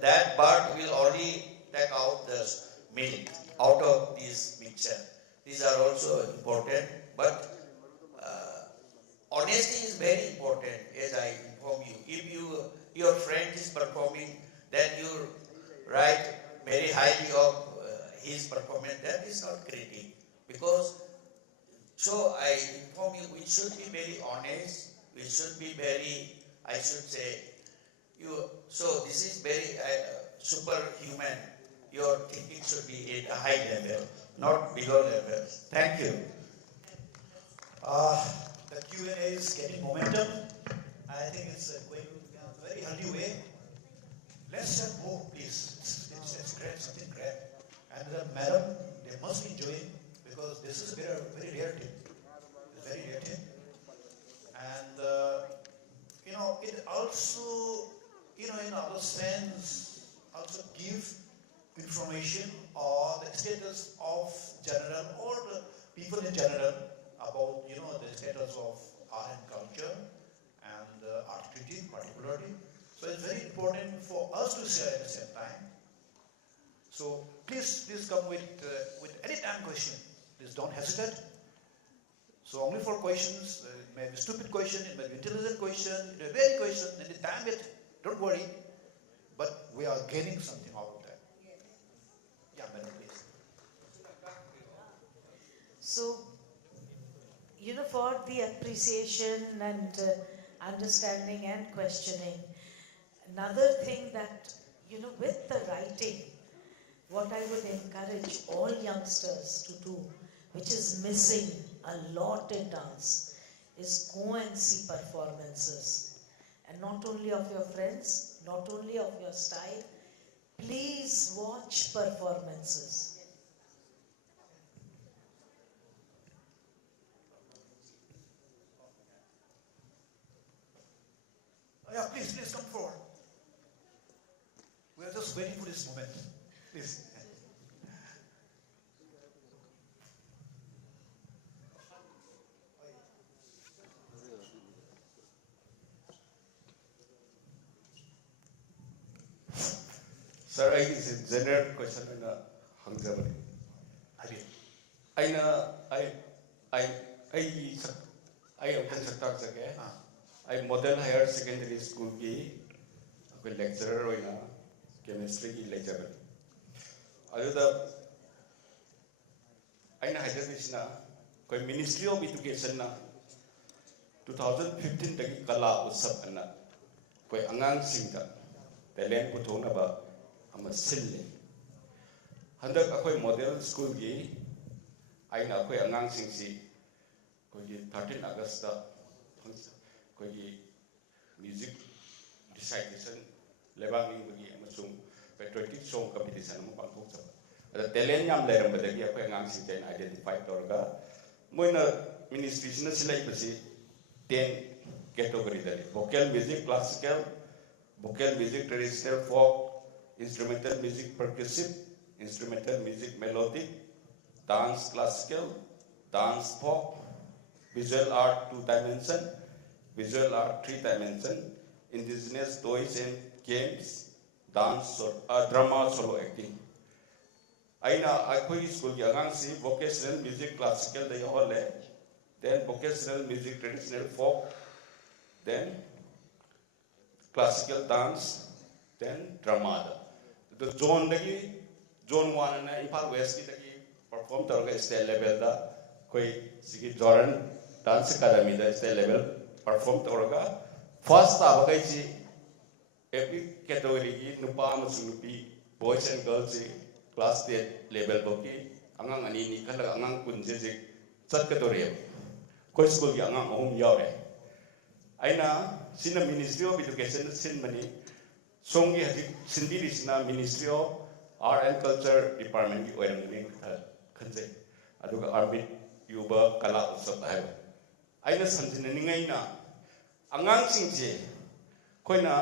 that bird will only take out the milk out of this mixture. These are also important, but honesty is very important, as I inform you. If your friend is performing, then you write very highly of his performance. That is not critique. Because, so I inform you, we should be very honest. We should be very, I should say, so this is very superhuman. Your thinking should be at a high level, not below level. Thank you. The Q&A is getting momentum. I think it's going in a very healthy way. Let's have more, please. It's great, something great. And madam, they must be enjoying because this is very, very rare thing. It's very rare thing. And it also, in other sense, also give information on the status of general or the people in general about, the status of art and culture and art critique particularly. So it's very important for us to share at the same time. So please come with any time question. Please don't hesitate. So only for questions, it may be stupid question, it may be intelligent question, it may be any question, any time it, don't worry. But we are gaining something out of that. Yeah, madam, please. So, for the appreciation and understanding and questioning, another thing that, with the writing, what I would encourage all youngsters to do, which is missing a lot in dance, is go and see performances. And not only of your friends, not only of your style, please watch performances. Yeah, please come forward. We are just waiting for this moment. Please. Sir, I is a general question in a Hangzabari. I am Saktak Sake. I model higher secondary school ki lecturer in a chemistry lecturer. I know the Ministry of Education 2015 dagi kala usap na koi angang singda talent puthona ba ama sille handak akoi model school gi aina akoi angang singsi koi 13 August da koi music recitation lebang bagi amasung patriotic song competition mo pangthok sa ada talent yam leram badagi akoi angang sing ten identify torga moina ministry na silai basi 10 category there. Vocal music, classical, vocal music, traditional, folk, instrumental music, percussive, instrumental music, melodic, dance, classical, dance, folk, visual art 2 dimension, visual art 3 dimension, indigenous toys and games, dance, drama, solo acting. Aina akoi school ki angang si vocational music, classical they all then vocational music, traditional folk, then classical dance, then drama. The zone zone 1 and Imphal West perform to state level da koi sigi Joran Dance Academy da state level perform to first every category ki nupa amasung nupi boys and girls class state level boki angang ani ni khala angang kunje je chat kadore koi school ki angang ahum yaure aina sina Ministry of Education sin mani songi haji sindiri sina Ministry of Art and Culture Department ki oiramni khanje aduga Amrit Yuva Kalotsav haiba aina sanjinaningai na angang singje koina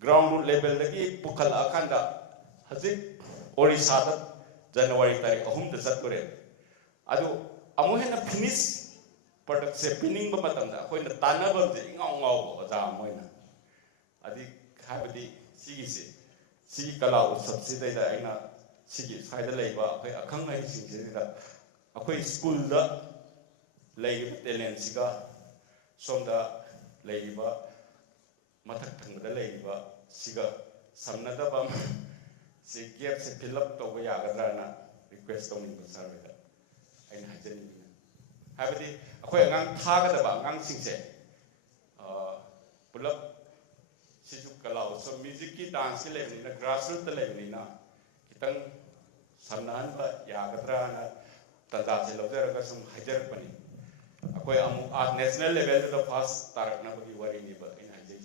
ground level lagi pukal akanda haji Orissa da January tarik ahum da satore adu amuhena finish product se pinning ba matam da koina tanaba je ngau ngau oja moina adi habadi sigi se sigi kala utsab se da aina sigi saida leiba kai akhang ngai sing da akoi school da lei talent siga somda leiba mathak thangda leiba siga samnada bam se gap se fill up to ba yagadra na request tawning ba sarveda aina hajani habadi akoi angang thaga da ba angang sing se pulap sijuk kalau so music ki dance ki level na grassroots level na kitang samnan ba yagadra na tanda se lobera ka sum hajar pani akoi amu at national level to first tarak na bagi wari ni ba in hajar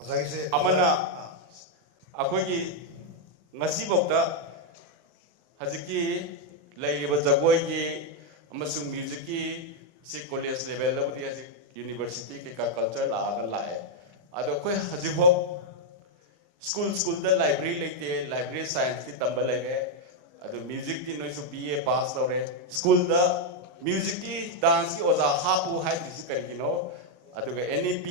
Azadi se amana akoi ki ngasi bokta hajiki laiba jagoi ki amasung music ki si college level la budi hajik university ke ka culture la aga la hai ado koi hajibo school da library lekte library science ki tambal lege ado music ki noi so BA pass lore school da music ki dance ki oza hapu hai disi kari kino ado ga NEP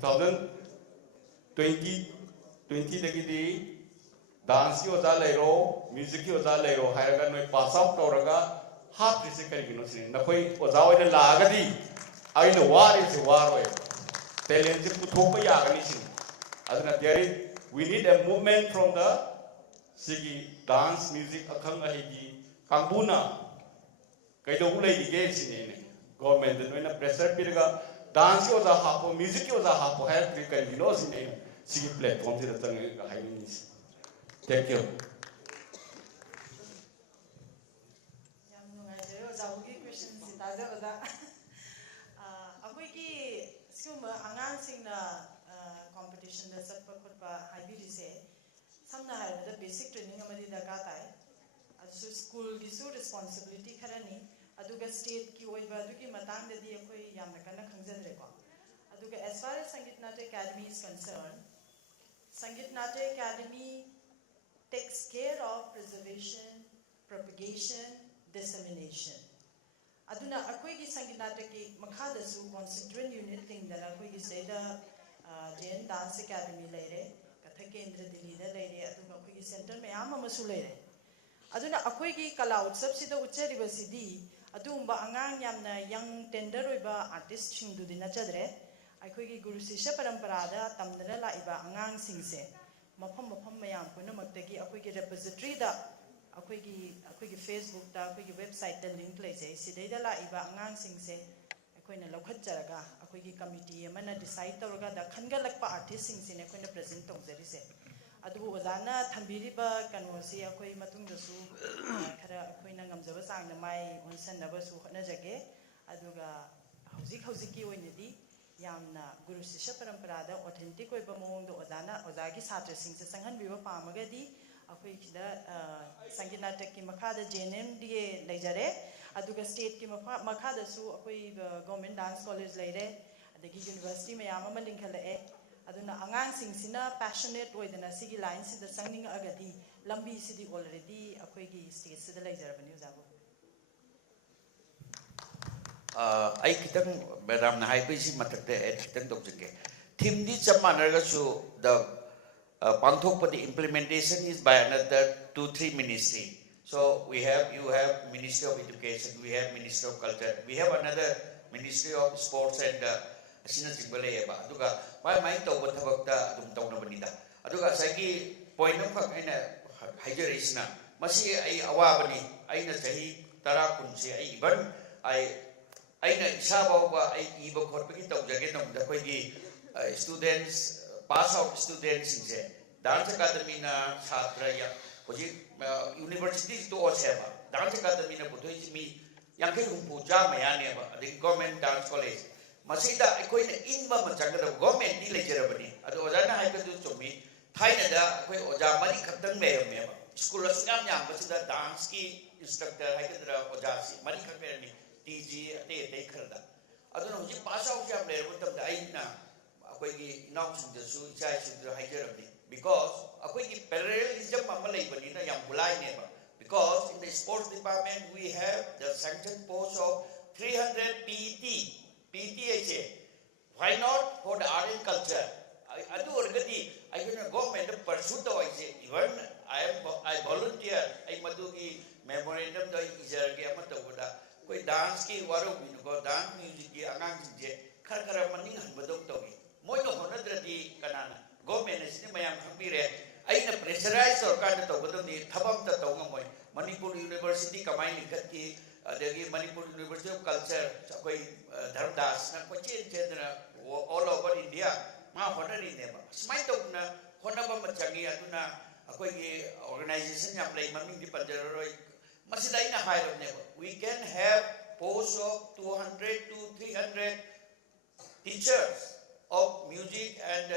2020 dagi di dance ki oza lairo music ki oza lairo hairaga noi pass out toraga hap disi kari kino sin na koi oza oina lagadi aina wari se waro talent se puthokpa yagani sin aduna we need a movement from the sigi dance music akhang ahigi kambuna kaido ulai dige sine government noina pressure piraga dance ki oza hapo music ki oza hapo hai tri kai gino sine sigi platform se tang hai ni thank you yam nungai jero zawgi question si taja oda akoi ki suma angang sing na competition da satpa khotpa haibiri se samna haibada basic training amadi daga tai adu school gi su responsibility kharani aduga state ki oiba adugi matang da di akoi yamna kana khangjanre ko aduga as far as Sangeet Natak Academy is concerned Sangeet Natak Academy takes care of preservation propagation dissemination aduna akoi gi Sangeet Natak ki makhada su constituent unit tingdana akoi gi seda Jain Dance Academy leire Kathak Kendra Delhi da leire aduga akoi gi center mayam amasu leire aduna akoi gi kala utsab sida uchariba sidi adumba angang yamna young tender oiba artist singdu dina chadre akoi gi guru sisha parampara da tamdana la iba angang singse mafam mayam punamak gi akoi gi repository da akoi gi Facebook da akoi gi website da link leise sidai da la iba angang singse akoina lokhat jaraga akoi gi committee amana decide tawraga da khangalakpa artist singsine akoina present tawjari se adu ozana thambiriba kanosi akoi matung da su khara akoina ngamjaba sangna mai onsan naba su khana jage aduga hauzik ki oinadi yamna guru sisha parampara da authentic oiba mong do ozagi satra singse sanghan biba pamagadi akoi kida Sangeet Natak ki makhada JNMDA leijare aduga state ki makhada su akoi government dance college leire adagi university mayam ama lingkhalae aduna angang singsina passionate oidana sigi line sida sangning agadi lambi sidi already akoi gi state sida leijarabani ujabu ai kitang madam na hai pisi matakte kitang dokjake thim di chamanarga su the Panthok for the implementation is by another 2-3 ministry. So you have Ministry of Education, we have Ministry of Culture, we have another Ministry of Sports and asina singbale ba aduga mai mai tawba thabakta dum tawna banida aduga sagi point nam khak aina haijare isna masi ai awabani aina sahi tara kunse ai ban ai aina isaba ba ai iba khotpa ki tawjage nam da koi gi students pass out students inse dance academy na chhatra ya hoji university to oseba dance academy na bodhoi mi yankai humpu ja maya ne ba the government dance college masida akoi na inba ma changada government ni lejerabani adu ojana haibadu chomi thaina da akoi oja mari khaktang me ba school asngam nyam basida dance ki instructor haikadra oja si mari khakperani tg ate ate kharda aduna hoji pass out jam le rutam da aina akoi gi naw sing da su chai su da haijerabni because akoi gi parallelism amalai bani na yam bulai ne ba because in the sports department we have the sanctioned post of 300 PT why not for the art and culture adu orgadi I gonna government pursue to even I volunteer I madu ki memorandum do Iyer ge amata goda koi dance ki waru bin ko dance music ki angang je khar khar maning han badok to gi moi no honadradi kanana government is ni mayam khambire aina pressurize or kind to godo ni thabam ta to ngoi Manipur University kamai likat ki adagi Manipur University of Culture koi dhardas na ko chen all over India ma honari ne ba smai to na honaba machangi aduna akoi gi organization yam lai mami di panjaroi masidai na hire ne ba we can have post of 200 to 300 teachers of music and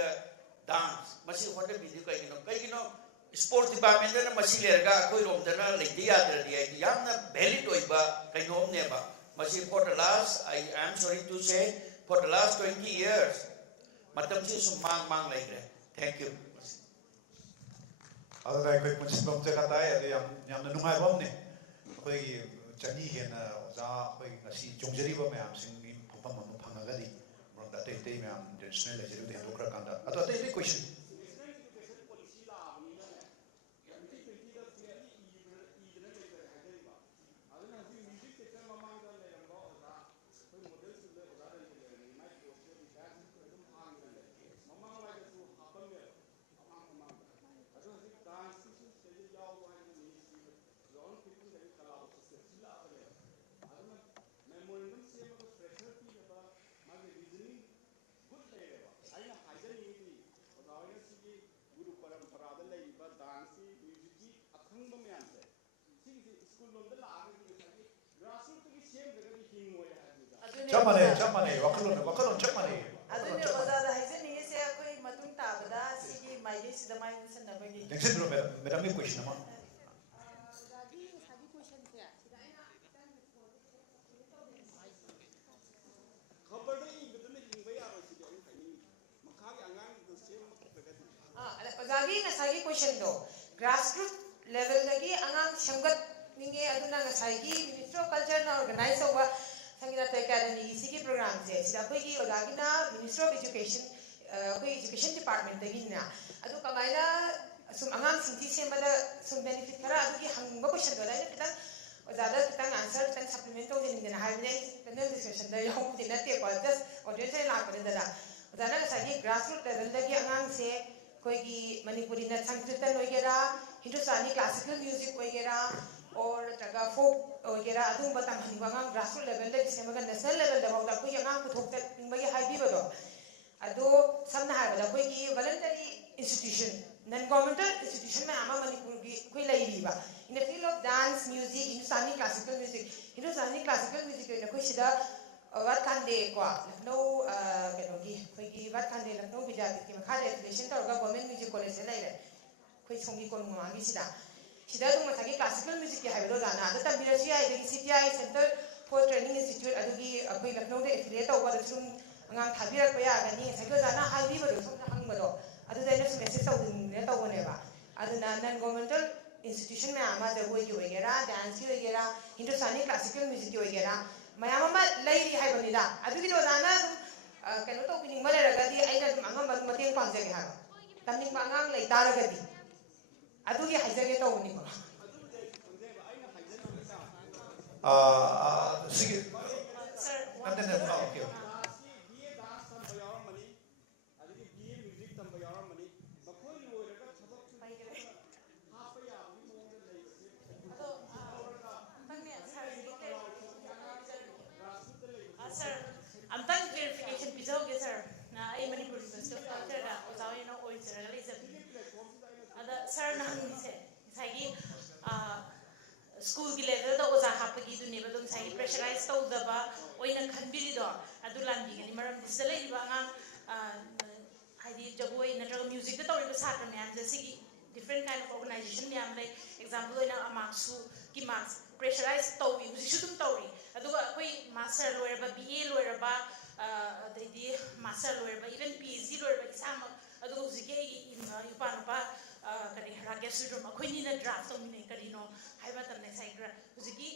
dance masi honda video kai gino sports department na masi lerga akoi rom dana leiti adra di ai yamna valid oiba kai nom ne ba masi for the last I am sorry to say for the last 20 years matam si sumang mang lai re thank you adai koi principal jagata ai adu yam na nungai bom ne koi chani hena oja koi ngasi jongjari ba mayam sing ni phapam ma phanga di ronda te mayam international lejeru de dokra kanda adu te question Chamane, wakalon chamane. Adune Azada Hazen is a quick Matunta, but that's my guess the minds and the beginning. Next room, madam, question. Azadi Nasagi question though. Grassroots level lagi angang shangat ninge aduna Nasagi Ministry of Culture na organize over Sangeet Natak Akademi ICK program se sida koi ki Azadi na Ministry of Education koi education department dagi na adu kamaina sum angang singti se mada sum benefit kara adu ki hangba question do dai kita Azada kita answer kita supplement to jeni na hai ne panel discussion da yong dina te ko just audience la ko da Azada Nasagi grassroots level lagi angang se कोई मणिपुरी ना संस्कृतन वगैरह हिंदुस्तानी classical music वगैरह और जगह फोक वगैरह अदुम बता हम वहाँ ग्रासरूट लेवल ले जिसमें मगर नेशनल लेवल दबाव तक कोई यहाँ कुछ होता है मगर हाई भी बदो अदो सब ना है बता कोई की voluntary institution non governmental institution में आमा मणिपुर की कोई लाई भी बा in the field of dance music Hindustani classical music ने कोई सीधा वाट खांडे को लखनऊ कहोगी कोई की वाट खांडे लखनऊ विद्यापीठ की मखारे एजुकेशन तो होगा गवर्नमेंट म्यूजिक कॉलेज से लाइले कोई सोंगी कोन मांगी सीधा तो मथागी क्लासिकल म्यूजिक की हाइबरो जाना अद तबिरसी आई दी CTI center for training institute अदुगी अखोई लखनऊ दे एफिलिएट तौबा सुम अंगां थाबिरक पया गनी सगो जाना हाइबी बदो सोना हंगबदो अदु दैनो मेसेज तौदिने तौबनेबा अदुना नॉन गवर्नमेंटल इंस्टीट्यूशन में आमा जगोई की वगैरह डांस की वगैरह हिंदुस्तानी क्लासिकल म्यूजिक की वगैरह mayam ma lairi haibani da adugi do dana keno to pining male ragadi aina dum angam mateng pangjage ha tamning mangang lai taragadi adugi haijage to ni ko Sige. Sir, Okay. school ki level da oza hapagi du neba dum sai pressurize to da ba oina khanbiri do adu langi ni maram disale iba ngang haidi jagoi natraga music da tawri ba satra myam jasi different kind of organization myam like example oina amaksu ki marks pressurize to wi uji shudum tawri adu koi master lawyer ba BA lawyer ba the master lawyer ba even PhD lawyer ba isama adu uji ke ipan pa kari rakesh sudrum akoi ni na draft to mine kari no haiba tan ne sai gra uji ki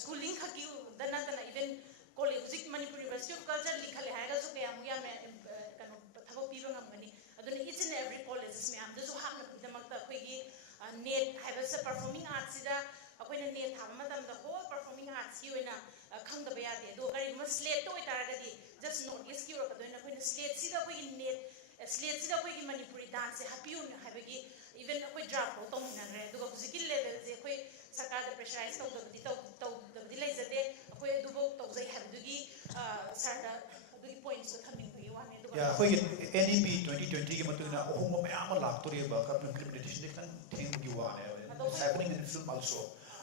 schooling khaki dana dana even college uji Manipur University of Culture likhale haiga so kya mya kano thabo piba ngamani aduna each and every college me am da so hapna damakta koi gi net haiba sa performing arts da akoi na net thama matam da whole performing arts ki oina khang da ba ya de do kari ma slate to itara di just not yes ki ro ka do na koi na slate si da koi net slate si da koi gi Manipuri dance happy un haiba gi even akoi draft to na re do ko zikil level je koi sarkar da pressurize to da di lai jate akoi du bo to jai have du gi sar da du gi points to coming to you one do ya koi NEP 2020 ki matuna ohum ma am la to re ba ka implementation kan thing gi wa ne it's happening in film also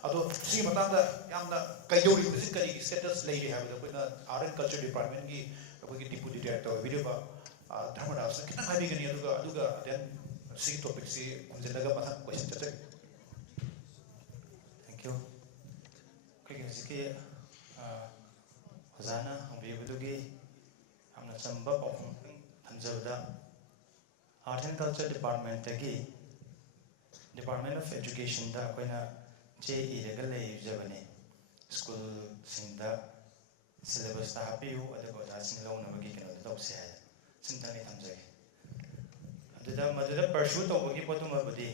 ado si matang da yam da kaidori visit kari status lai re have da koi na art and culture department gi koi ki deputy director video ba dharmadas kitna habi gani aduga then si topic si kumjelaga matang question chate thank you koi ki siki Hazana hambibudugi amna chamba pahung thamjabda art and culture department tagi department of education da koina che iraga lei jabane school singda syllabus ta hapiu adago da sing launa bagi keno da topse hai sintani thamjai aduda pursue to bagi potuma budi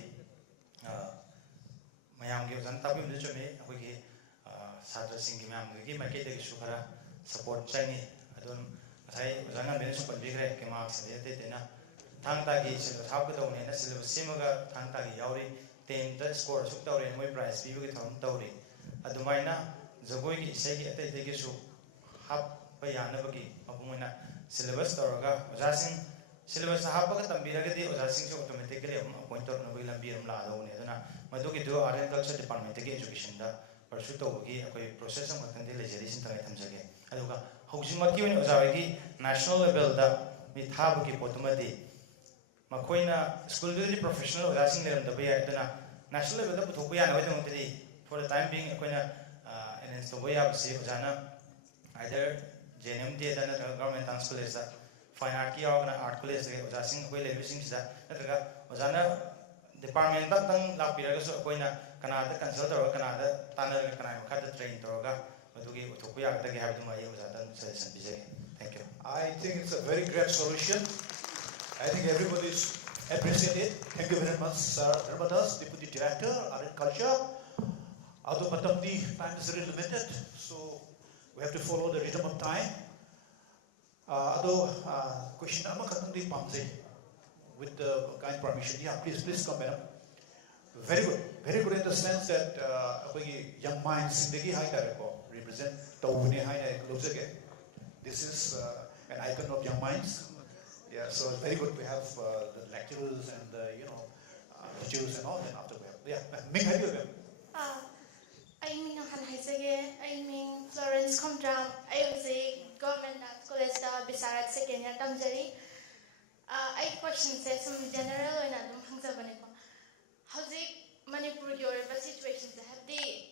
mayam gi jan tabi unde chome akogi satra sing gi mayam gi market gi sukara support changi adon thai jana men su pan bigre ke marks de te na thang ta gi se thap ko done na syllabus simaga thang ta gi yauri 10 da score suk tawre moi prize bi gi thon tawri adumaina jagoi gi se gi ate te gi su hap pa yana bagi apumuna syllabus tawraga ojasing syllabus hap ka tambiraga di ojasing su automatically appoint tor na bagi lambi ram la do ne dana madu gi do art and culture department gi education da pursue to bagi akoi process ang matang di lejari sin tangai thamjage aduga hojima ki wen ojawagi national level da mi thab gi potuma di makoina school di professional ojasing leram da baya dana national level da puthok ya na wai dong ti for the time being akoina enhance to baya se ojana either JNM de dana government dance college da fine art ki or art college de ojasing akoi level sing da natraga ojana department da tang la piraga so akoina kanada consult or kanada tanner kana makha train toga adugi uthok ya da ge have mai ojana suggestion bijay thank you I think it's a very great solution. I think everybody is appreciated. Thank you very much, Sir Dharmadas, Deputy Director, Art and Culture. Although time is very limited, so we have to follow the rhythm of time. Although question with the kind permission. Yeah, please come, madam. Very good in the sense that young minds represent this is an icon of young minds. Yeah, so it's very good. We have the lecturers and the teachers and all. Then after we have Ming, how do you I mean, I mean Florence Comdram. I was a government college Bisarat second year Tamjari. I question says some general and Adam Hangsabaneko. How's it Manipur your situations have the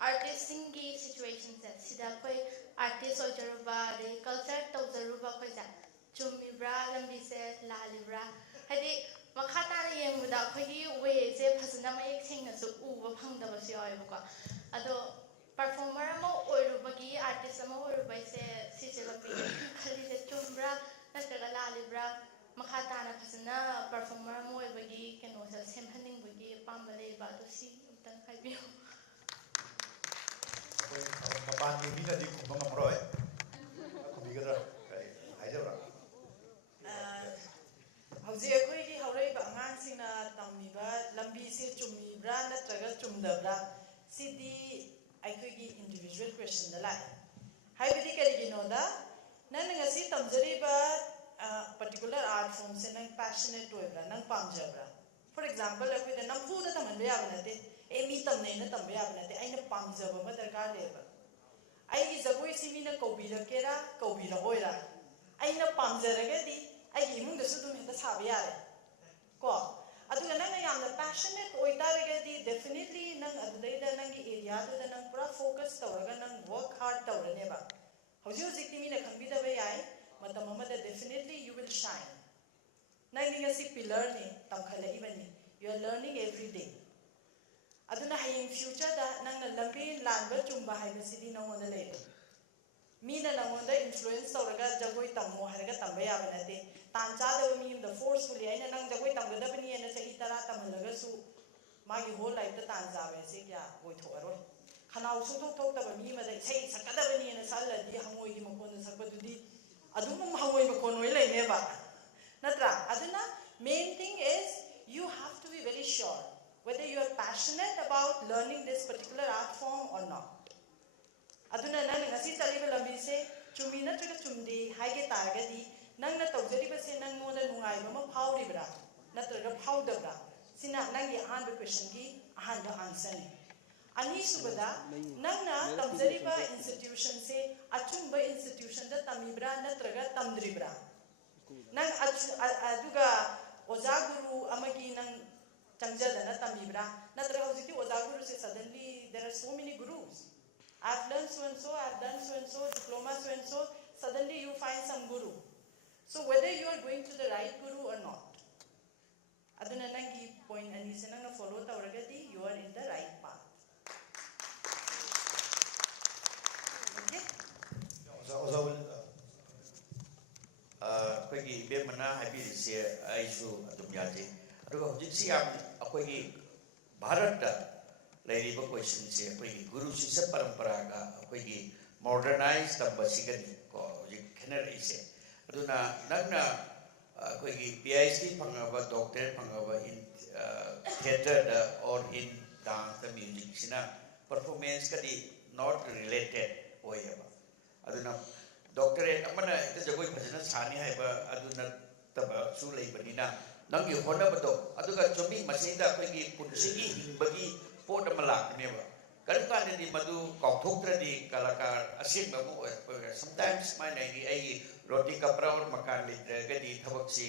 artist singing situations that Sidakoi artist or Jaruba, the culture of the Ruba Koza, Chumibra, Lambise, Lalibra. Had it Makata without Kogi ways, Pasanama sing as a Uva Hanga was your Ivoka. Although performer or Rubagi, artist or by Sicily, Kalisa Chumbra, Lalibra, Makatana Pasana, performer more Bagi, can also same handing Bagi, Pambale, Batusi, Tankabi. How's your however, Mansing Tamiba, Lambisi, Chumibra, Natraga, Chumdabra, City, I could give individual question the line. Hypothetically, you know that none of us particular art forms and passionate to Ebra, Nang Pamjabra. For example, if we nam fu da taman be abanate, mi tam nei na tam be abanate, ai na pamjaba ma darkar leba. Ai gi jagoi simi na kobira kera, kobira oira. Ai na pamjaraga di, ai gi imung da su dum heta sabe yare. Ko, aduga nang na yamna passionate oitaraga di, definitely nang adudai da nang gi area da nang pura focus tawraga nang work hard tawrane ba. Hauji hauji timi na khambida ba yai, matam amada definitely you will shine. Nang di ngasi pillar ni tamkhala ibani. You are learning every day. Aduna haying future da nang na lambi lanba chumba hayba sidi nang wanda lay. Mina nang wanda influence tawraga jagoi tammo haraga tamba yabanate. Tancha da mi the forcefully ay na nang jagoi tamba da bani na sahi tara tamalaga su magi whole life da tancha ba se kya goi thoro. Khanau su thok thok da mi ma da sei sakada bani na sala di hangoi di makon da sakba dudi adum hangoi makon oi lay ne ba. Natra, aduna main thing is you have to be very sure whether you are passionate about learning this particular art form or not. Aduna nang ngasi chaliba lambi se chumi na traga chumdi haige targadi nang na tawjari ba se nang ngoda nungai ba ma phawri bra natraga phawda bra sina nang gi ahan question ki ahan da answer ni ani subada nang na tawjari ba institution se achumba institution da tamibra natraga tamdri bra nang aduga oza guru amagi nang changjada na tamibra natra hojiki oza guru se suddenly there are so many gurus. I've learned so and so, I've done so and so, diploma so and so, suddenly you find some guru. So whether you are going to the right guru or not, aduna nangi point ani se nang na follow tawragadi you are in the right path. Okay? Akwai be mana habi se aisu adum yaje aduga hojik si am akwai Bharat da lairiba question se akwai guru shishya parampara ga akwai modernize tamba sigani ko hojik khenari se aduna nagna akwai PhD phangaba doctorate phangaba in theater da or in dance the music sina performance kadi not related oyaba aduna doctorate amana ita jagoi phajana sani haiba aduna taba su leibanina nangi honabado aduga chomi masida akoigi punsigi hingbagi poda malakneba kalukane di madu kauthoktradi kalakar asimba mo sometimes my nagi ai roti kapra or makan gadi thabaksi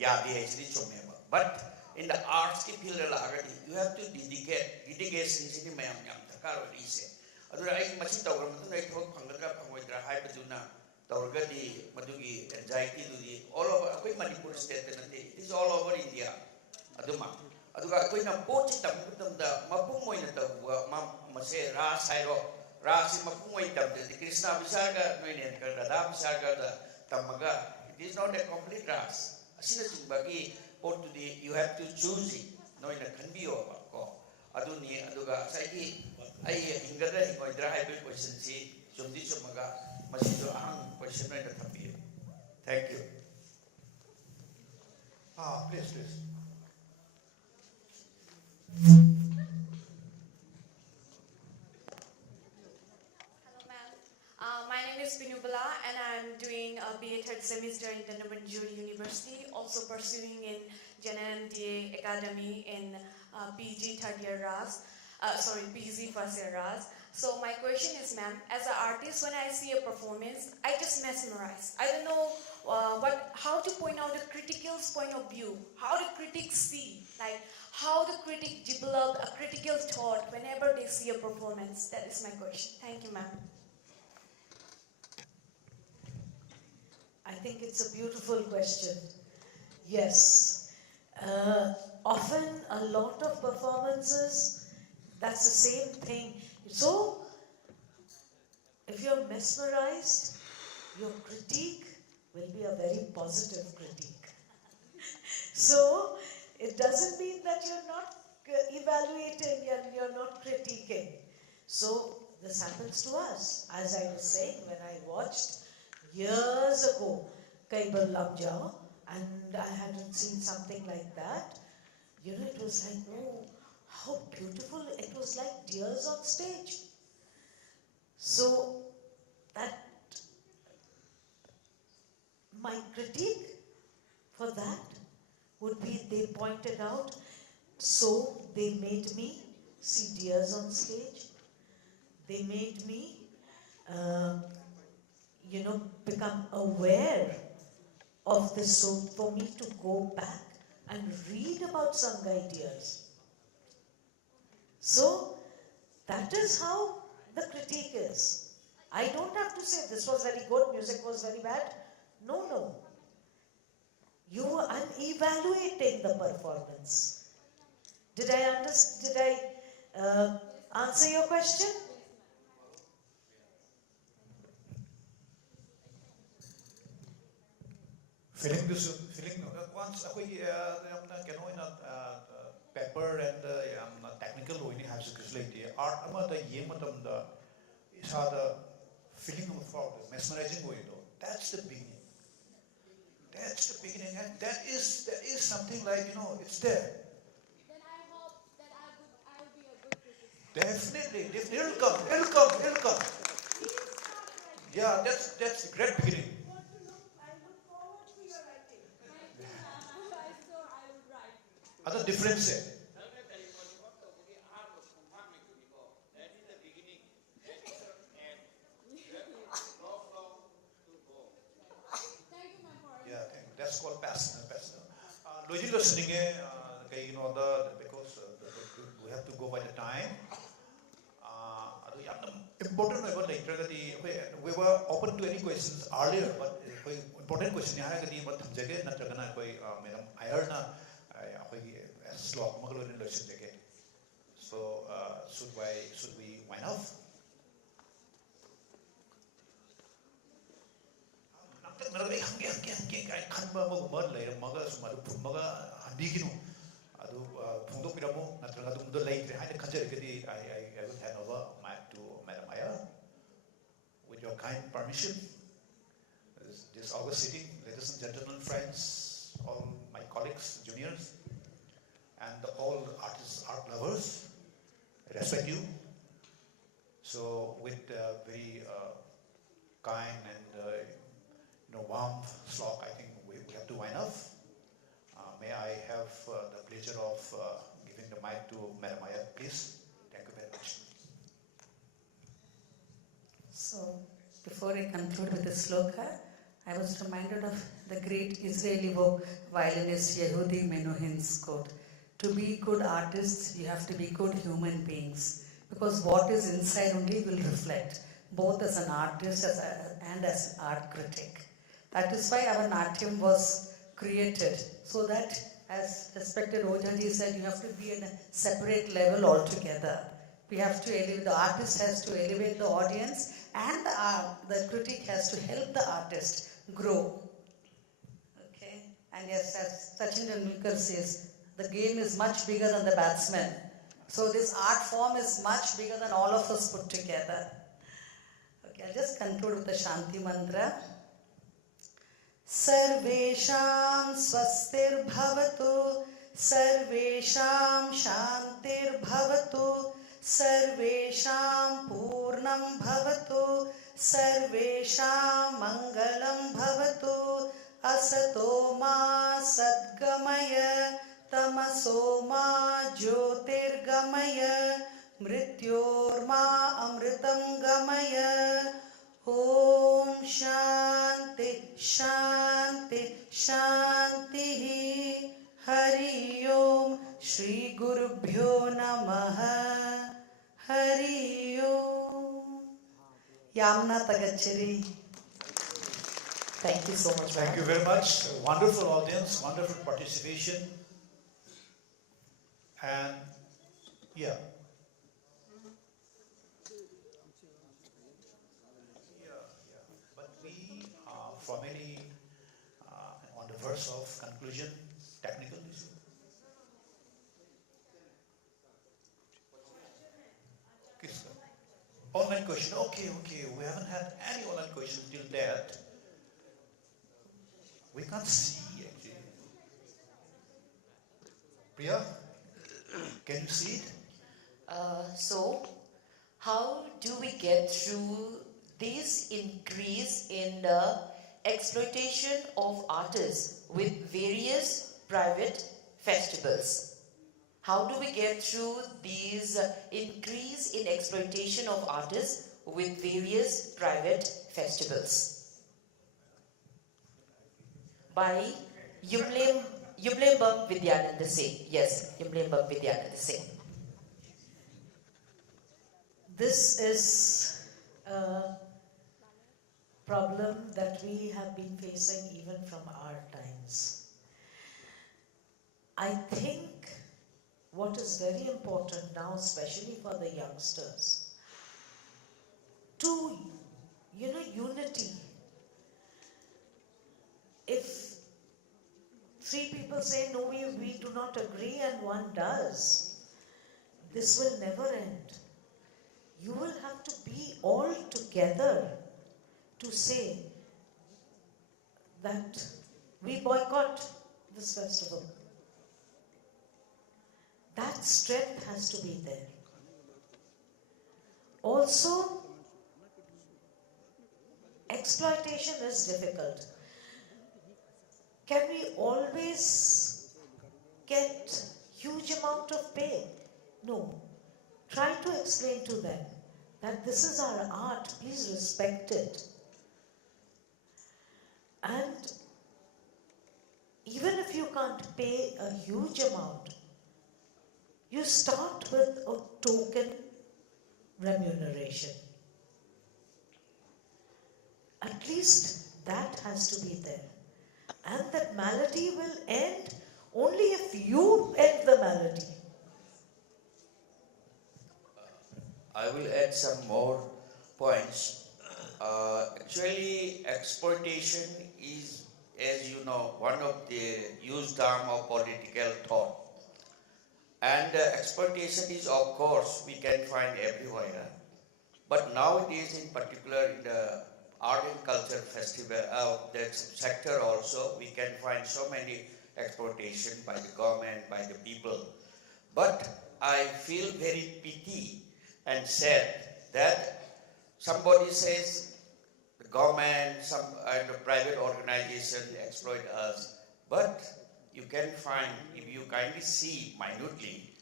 yadi hai sri chomeba but in the arts ki field lagadi you have to dedication sini mayam yam thakar ise adura ai machi tawra matu ai thok phangadra phangoidra haibaduna Taurgadi, Madugi, anxiety to the all over a Manipur state, it is all over India. Aduma. Aduga, Queen of Pochitam, the Mapumoin, the Mase, Ras, Hiro, Ras, Mapumoin, the Krishna Visaga, Radha Visaga, the Tamaga. It is not a complete ras. As soon as you bagi, put to the, you have to choose it, no in a Kanbio. Aduni, Aduga, Saiki, I Hingada, Hingoidra, hybrid question, see, Jumdishomaga. Question. Thank you. Please. Hello, ma'am. My name is Pinubala, and I'm doing a BA third semester in the Nabanjuri University, also pursuing in DAY Academy in PG third year RAS. PG first year RAS. So my question is, ma'am, as an artist, when I see a performance, I just mesmerize. I don't know how to point out the critical's point of view, how the critics see, like how the critic develop a critical thought whenever they see a performance. That is my question. Thank you, ma'am. I think it's a beautiful question. Yes. Often a lot of performances, that's the same thing. So, if you're mesmerized, your critique will be a very positive critique. So, it doesn't mean that you're not evaluating and you're not critiquing. So, this happens to us. As I was saying, when I watched years ago, Kaibal Lamjao, and I hadn't seen something like that, it was like, oh, how beautiful, it was like tears on stage. So, that, my critique for that would be, they pointed out So they made me see tears on stage. They made me, become aware of this. So for me to go back and read about Sangai tears. So that is how the critique is. I don't have to say this was very good, music was very bad. No. I'm evaluating the performance. Did I answer your question? Feeling once paper and technical only has a art amata yematamda is the feeling of mesmerizing way though. That's the beginning. That's the beginning, and that is something like it's there. Then I hope that I will be a good critic. Definitely, it'll come. Yeah, that's the great beginning. I look forward to your writing. Thank you, ma'am. I swore I would write. Other difference. Yeah, that's called passion. Because we have to go by the time. Important we were open to any questions earlier, but important question madam Iyer na slot so should we wind up? I will hand over mic to Madam Iyer. With your kind permission, this August sitting, ladies and gentlemen, friends, all my colleagues, juniors, and all artists, art lovers, I respect you. So with very kind and warm slok, I think we have to wind up. May I have the pleasure of giving the mic to Madam Iyer, please. Thank you very much. So, before I conclude with the sloka, I was reminded of the great Israeli violinist Yehudi Menuhin's quote: to be good artists, you have to be good human beings, because what is inside only will reflect, both as an artist and as an art critic. That is why our Natyam was created, so that, as respected Ojaji said, you have to be in a separate level altogether. We have to elevate, the artist has to elevate the audience, and the critic has to help the artist grow. Okay? And yes, as Sachin Tendulkar says, the game is much bigger than the batsman. So this art form is much bigger than all of us put together. Okay, I'll just conclude with the Shanti Mantra. Sarvesham swastir bhavatu, sarvesham shantir bhavatu, sarvesham purnam bhavatu, sarvesham mangalam bhavatu, asato ma sadgamaya, tamaso ma jyotirgamaya, mrityorma amritam gamaya. Om Shanti Shanti Shanti Hari Om Shri Gurubhyo Namaha Hari Om. Yamna Tagachari. Thank you so much. Thank you very much. Wonderful audience, wonderful participation. And yeah. But we, from any, on the verse of conclusion, technical issue. Okay, sir. Online question. Okay. We haven't had any online question till that. We can't see actually. Priya, can you see it? So, how do we get through this increase in the exploitation of artists with various private festivals? How do we get through these increase in exploitation of artists with various private festivals? By Yumlembam Vidyananda Singh. Yes, Yumlembam Vidyananda Singh. This is a problem that we have been facing even from our times. I think what is very important now, especially for the youngsters, to, unity. If three people say, no, we do not agree, and one does, this will never end. You will have to be all together to say that we boycott this festival. That strength has to be there. Also, exploitation is difficult. Can we always get huge amount of pay? No. Try to explain to them that this is our art, please respect it. And even if you can't pay a huge amount, you start with a token remuneration. At least that has to be there. And that malady will end only if you end the malady. I will add some more points. Actually, exploitation is, as you know, one of the used term of political thought. And exploitation is, of course, we can find everywhere. But nowadays, in particular, in the art and culture festival, that sector also, we can find so many exploitation by the government, by the people. But I feel very pity and sad that somebody says the government, some private organization exploit us. But you can find, if you kindly see minutely,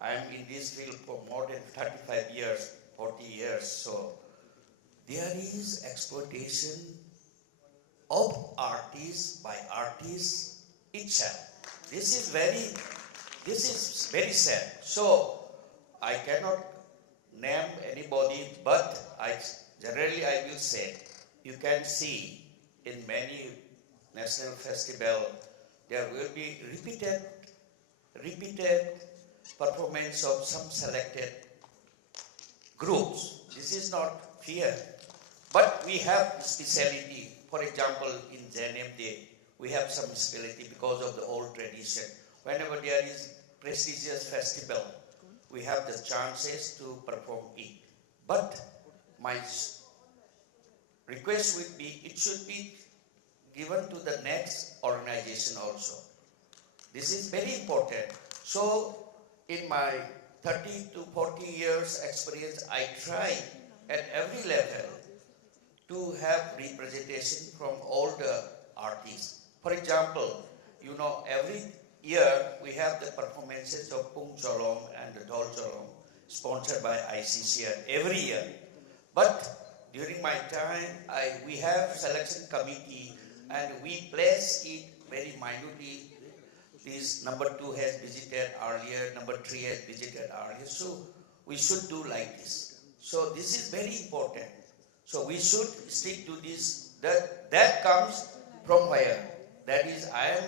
I am in this field for more than 35 years, 40 years, so there is exploitation of artists by artists itself. This is very sad. So I cannot name anybody, but generally I will say, you can see in many national festivals, there will be repeated performance of some selected groups. This is not fear. But we have speciality. For example, in Janem Day, we have some speciality because of the old tradition. Whenever there is prestigious festival, we have the chances to perform it. But my request would be, it should be given to the next organization also. This is very important. So, in my 30 to 40 years experience, I try at every level to have representation from all the artists. For example, every year we have the performances of Pung Cholong and the Dol Cholong, sponsored by ICCR every year. But during my time, we have selection committee and we place it very minutely. This number 2 has visited earlier, number 3 has visited earlier. So we should do like this. So this is very important. So we should stick to this. That comes from where? That is, I am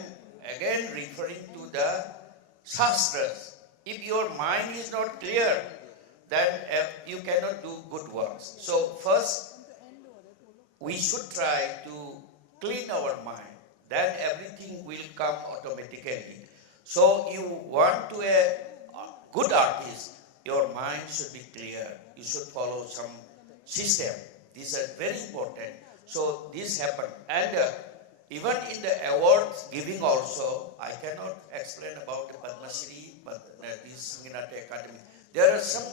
again referring to the Shastras. If your mind is not clear, then you cannot do good works. So first, we should try to clean our mind. Then everything will come automatically. So you want to a good artist, your mind should be clear. You should follow some system. These are very important. So this happened. And even in the awards giving also, I cannot explain about the Padma Shri, but this Sangeet Natak Akademi. There are some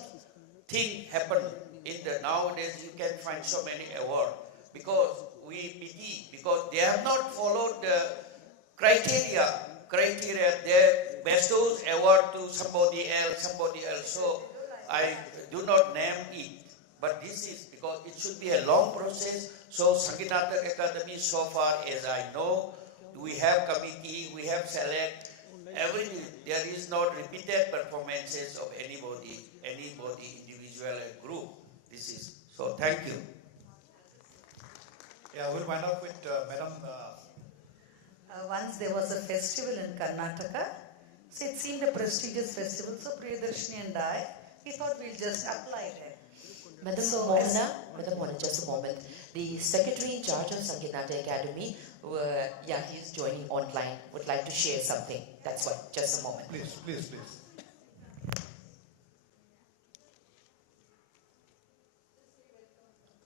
things happen in the nowadays. You can find so many awards because we pity, because they have not followed the criteria. They bestows award to somebody else. So I do not name it. But this is because it should be a long process. So Sangeet Natak Academy, so far as I know, we have committee, we have select everything. There is not repeated performances of anybody, individual and group. This is so. Thank you. Yeah, we'll wind up with Madam. Once there was a festival in Karnataka, so it seemed a prestigious festival. So Priyadarshini and we thought we'll just apply there. Madam Mohana, just a moment. The Secretary in charge of Sangeet Natak Academy, he's joining online, would like to share something. That's why, just a moment. Please.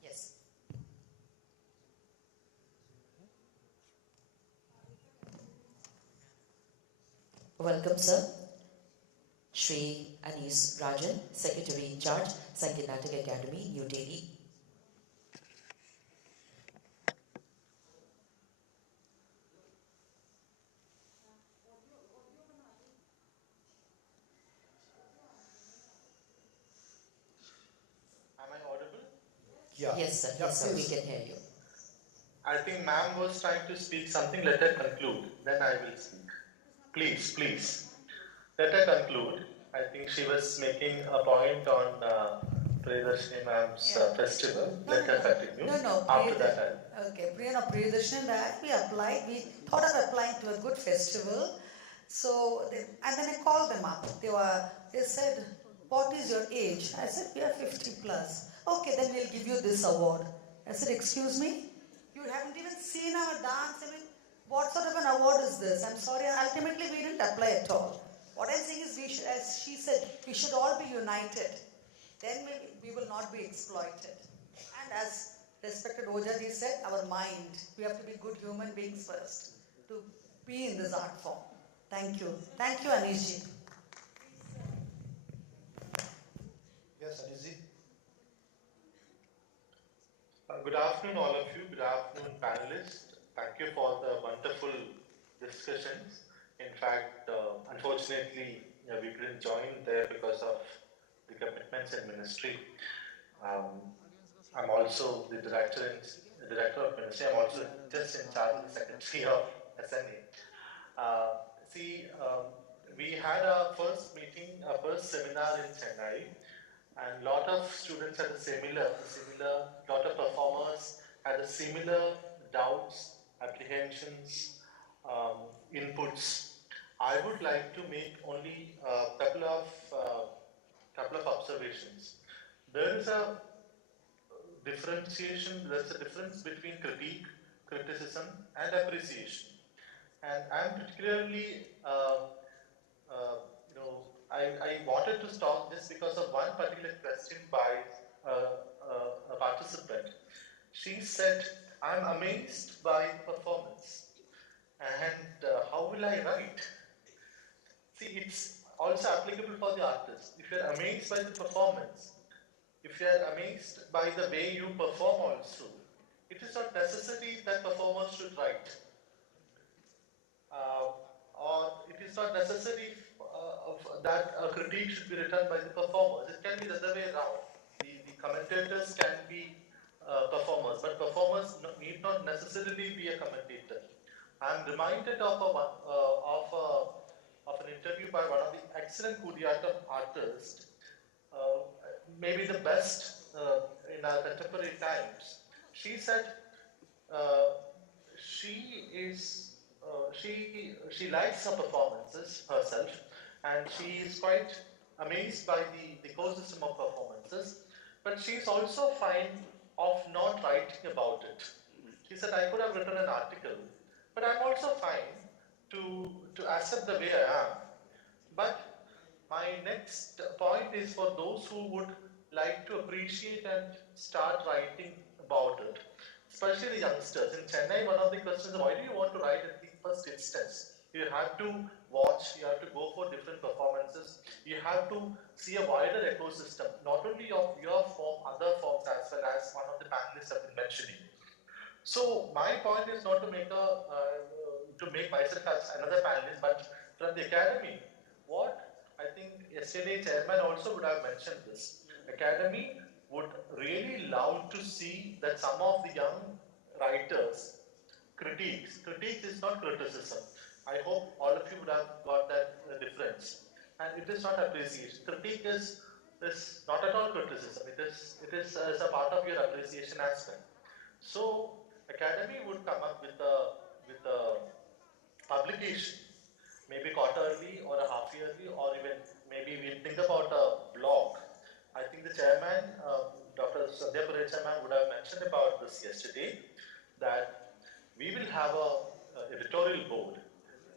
Yes. Welcome, sir. Shri Anis Rajan, Secretary in charge, Sangeet Natak Academy, New Delhi. Am I audible? Yeah. Yes, sir, we can hear you. I think ma'am was trying to speak something. Let her conclude, then I will speak. Please. Let her conclude. I think she was making a point on Priyadarshini ma'am's festival. Let her continue. No. After that, Okay, Priyadarshini and we applied. We thought of applying to a good festival. So, and then I called them up. They said, "What is your age?" I said, "We are 50 plus." "Okay, then we'll give you this award." I said, "Excuse me? You haven't even seen our dance. I mean, what sort of an award is this?" I'm sorry. Ultimately, we didn't apply at all. What I'm saying is, we should, as she said, we should all be united. Then we will not be exploited. And as respected Ojaji said, our mind. We have to be good human beings first to be in this art form. Thank you. Thank you, Anishji. Yes, Anishji. Good afternoon, all of you. Good afternoon, panelists. Thank you for the wonderful discussions. In fact, unfortunately, we couldn't join there because of the commitments in ministry. I'm also the director of ministry. I'm also just in charge of the secretary of SNA. We had our first meeting, our first seminar in Chennai, and lot of students had a similar, lot of performers had a similar doubts, apprehensions, inputs. I would like to make only a couple of observations. There is a differentiation. There's a difference between critique, criticism, and appreciation. And I'm particularly, I wanted to stop this because of one particular question by a participant. She said, "I'm amazed by performance, and how will I write?" See, it's also applicable for the artist. If you're amazed by the performance, if you're amazed by the way you perform also, it is not necessary that performers should write. Or it is not necessary that a critique should be written by the performers. It can be the other way around. The commentators can be performers, but performers need not necessarily be a commentator. I'm reminded of an interview by one of the excellent Kudiyattam artists, maybe the best in our contemporary times. She said she likes her performances herself, and she is quite amazed by the ecosystem of performances, but she's also fine of not writing about it. She said, "I could have written an article, but I'm also fine to accept the way I am." But my next point is for those who would like to appreciate and start writing about it, especially the youngsters. In Chennai, one of the questions is, why do you want to write in the first instance? You have to watch, you have to go for different performances, you have to see a wider ecosystem, not only of your form, other forms as well, as one of the panelists have been mentioning. So my point is not to make myself as another panelist, but from the academy, what I think yesterday chairman also would have mentioned this. Academy would really love to see that some of the young writers critiques is not criticism. I hope all of you would have got that difference. And it is not appreciation. Critique is not at all criticism. It is as a part of your appreciation aspect. So Academy would come up with a publication, maybe quarterly or a half yearly, or even maybe we think about a blog. I think the chairman, Dr. Sandhya Purecha ma'am would have mentioned about this yesterday, that we will have a editorial board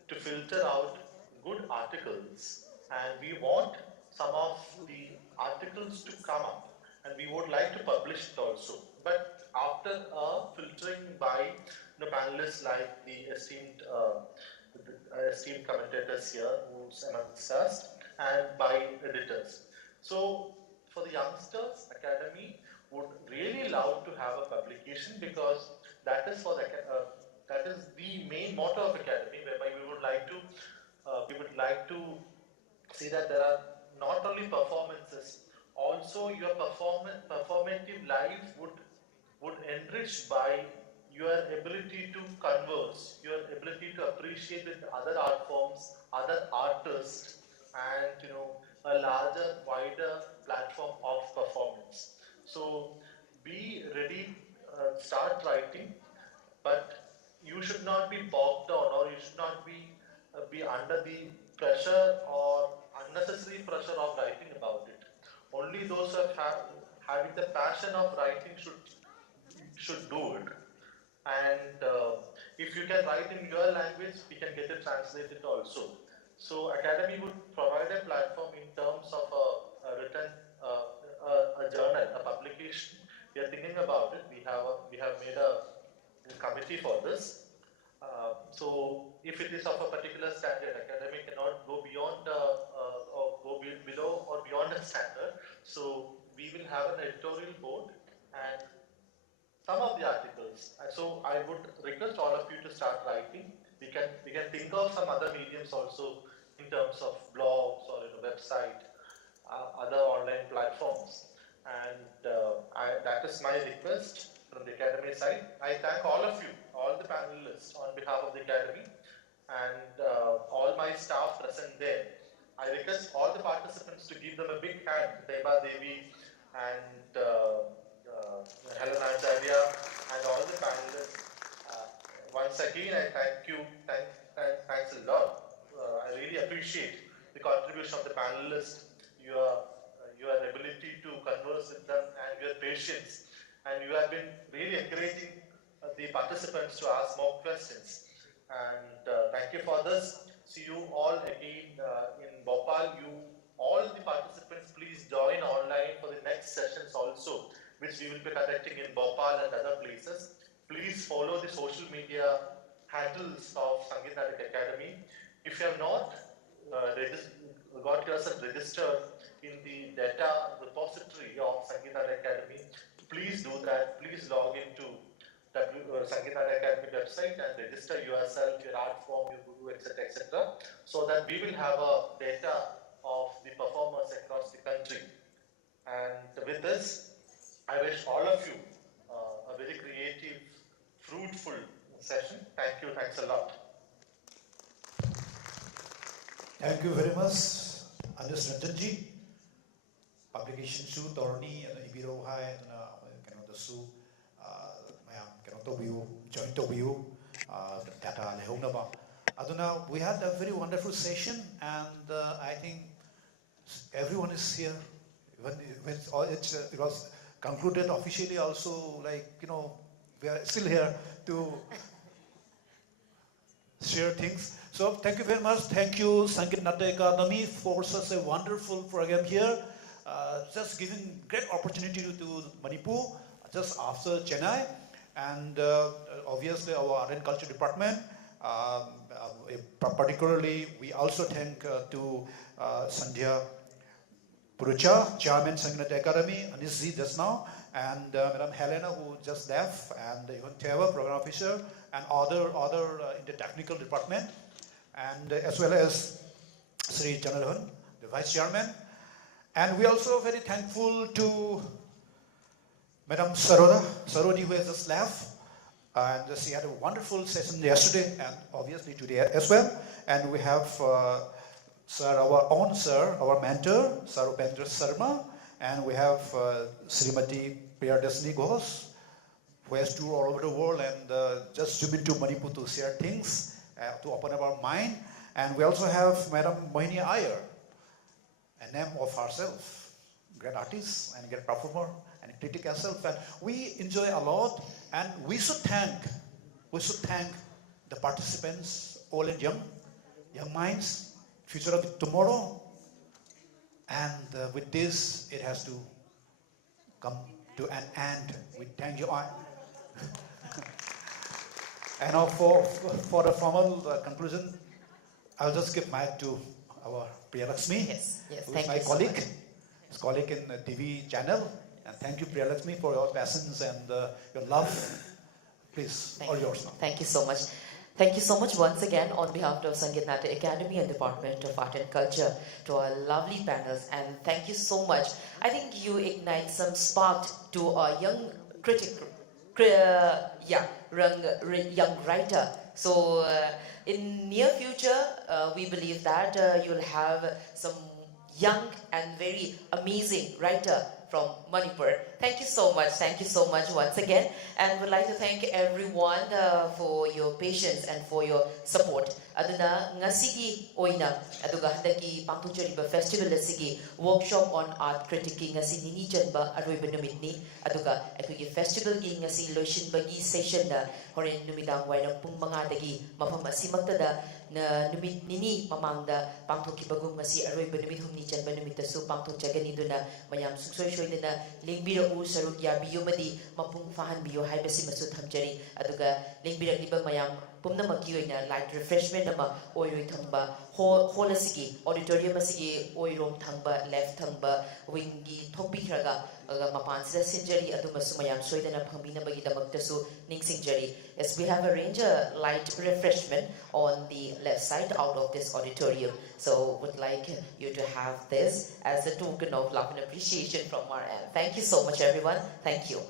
to filter out good articles, and we want some of the articles to come up, and we would like to publish it also. But after a filtering by the panelists like the esteemed commentators here who's amongst us, and by editors. So for the youngsters, Academy would really love to have a publication, because that is that is the main motto of Academy, whereby we would like to see that there are not only performances, also your performative life would enrich by your ability to converse, your ability to appreciate with other art forms, other artists, and a larger, wider platform of performance. So be ready, start writing, but you should not be bogged down, or you should not be under the pressure or unnecessary pressure of writing about it. Only those who are having the passion of writing should do it. And if you can write in your language, we can get it translated also. So Academy would provide a platform in terms of a written a journal, a publication. We are thinking about it. We have made a committee for this. So if it is of a particular standard, Academy cannot go beyond or go below or beyond a standard. So we will have an editorial board, and some of the articles. And so I would request all of you to start writing. We can think of some other mediums also, in terms of blogs or website, other online platforms. And that is my request from the Academy side. I thank all of you, all the panelists on behalf of the Academy, and all my staff present there. I request all the participants to give them a big hand, Deva Devi and Helena Acharya and all the panelists. Once again, I thank you. Thanks a lot. I really appreciate the contribution of the panelists, your ability to converse with them, and your patience. And you have been really encouraging the participants to ask more questions. And thank you for this. See you all again in Bhopal. All the participants, please join online for the next sessions also, which we will be conducting in Bhopal and other places. Please follow the social media handles of Sangeet Natak Academy. If you have not got yourself registered in the data repository of Sangeet Natak Academy, please do that. Please log into Sangeet Natak Academy website and register yourself, your art form, your guru, etc., so that we will have a data of the performers across the country. And with this, I wish all of you a very creative, fruitful session. Thank you. Thanks a lot. Thank you very much, Anis Ranjanji. Publication shoot Torni and Ibiro High and the Su joint view data Lehonaba. Aduna, we had a very wonderful session, and I think everyone is here. When it was concluded officially also, we are still here to share things. So thank you very much. Thank you, Sangeet Natak Akademi, for such a wonderful program here. Just giving great opportunity to Manipur just after Chennai, and obviously our art and culture department. Particularly, we also thank to Sandhya Purecha, Chairman Sangeet Natak Akademi, Anisji just now, and Madam Helena, who just left, and even Thiyam, program officer, and other in the technical department, and as well as Shri Chandrahan, the Vice Chairman. And we are also very thankful to Madam Sharodi, who has just left. And she had a wonderful session yesterday and obviously today as well. And we have our mentor, Sir Upendra Sharma. And we have Srimati Priyadarshini Ghosh, who has toured all over the world and just zoomed into Manipur to share things, to open up our mind. And we also have Madam Mohini Iyer, a name of herself, great artist and great performer and critic herself. And we enjoy a lot, and we should thank the participants, old and young minds, future of tomorrow. And with this, it has to come to an end. We thank you all. And now for the formal conclusion, I'll just give mic to our Priyalakshmi, who is my colleague. His colleague in the TV channel. And thank you, Priyalakshmi, for your passions and your love. Please, all yours now. Thank you so much. Thank you so much once again on behalf of Sangeet Natak Academy and Department of Art and Culture to our lovely panels, and thank you so much. I think you ignite some spark to our young young writer. So in near future, we believe that you'll have some young and very amazing writer from Manipur. Thank you so much once again, and would like to thank everyone for your patience and for your support. Aduna ngasigi oina aduga handaki pangtungchariba festival asigi workshop on art critiquing ngasi nini chanba aroiba numitni aduga aikugi festival gi ngasi loishinbagi session da horen numidang wairang pung 5 dagi mafam asimaktada na numit nini mamangda pangthokibagum ngasi aroiba numit humni chanba numitasu pangthokchagani duna mayam suksoi soinana lingbira u saruk yabiyumadi mapung fahan biyo haibasi masu thamjari aduga lingbira liba mayam pumnamaki oina light refreshment nama oiroi thangba hall asigi auditorium asigi oirom thangba left thangba wingi thopihraga mapansida sinjari adumasu mayam soidana phangminabagi damaktasu ningsingjari. Yes, we have arranged a light refreshment on the left side out of this auditorium, so would like you to have this as a token of love and appreciation from our end. Thank you so much, everyone. Thank you.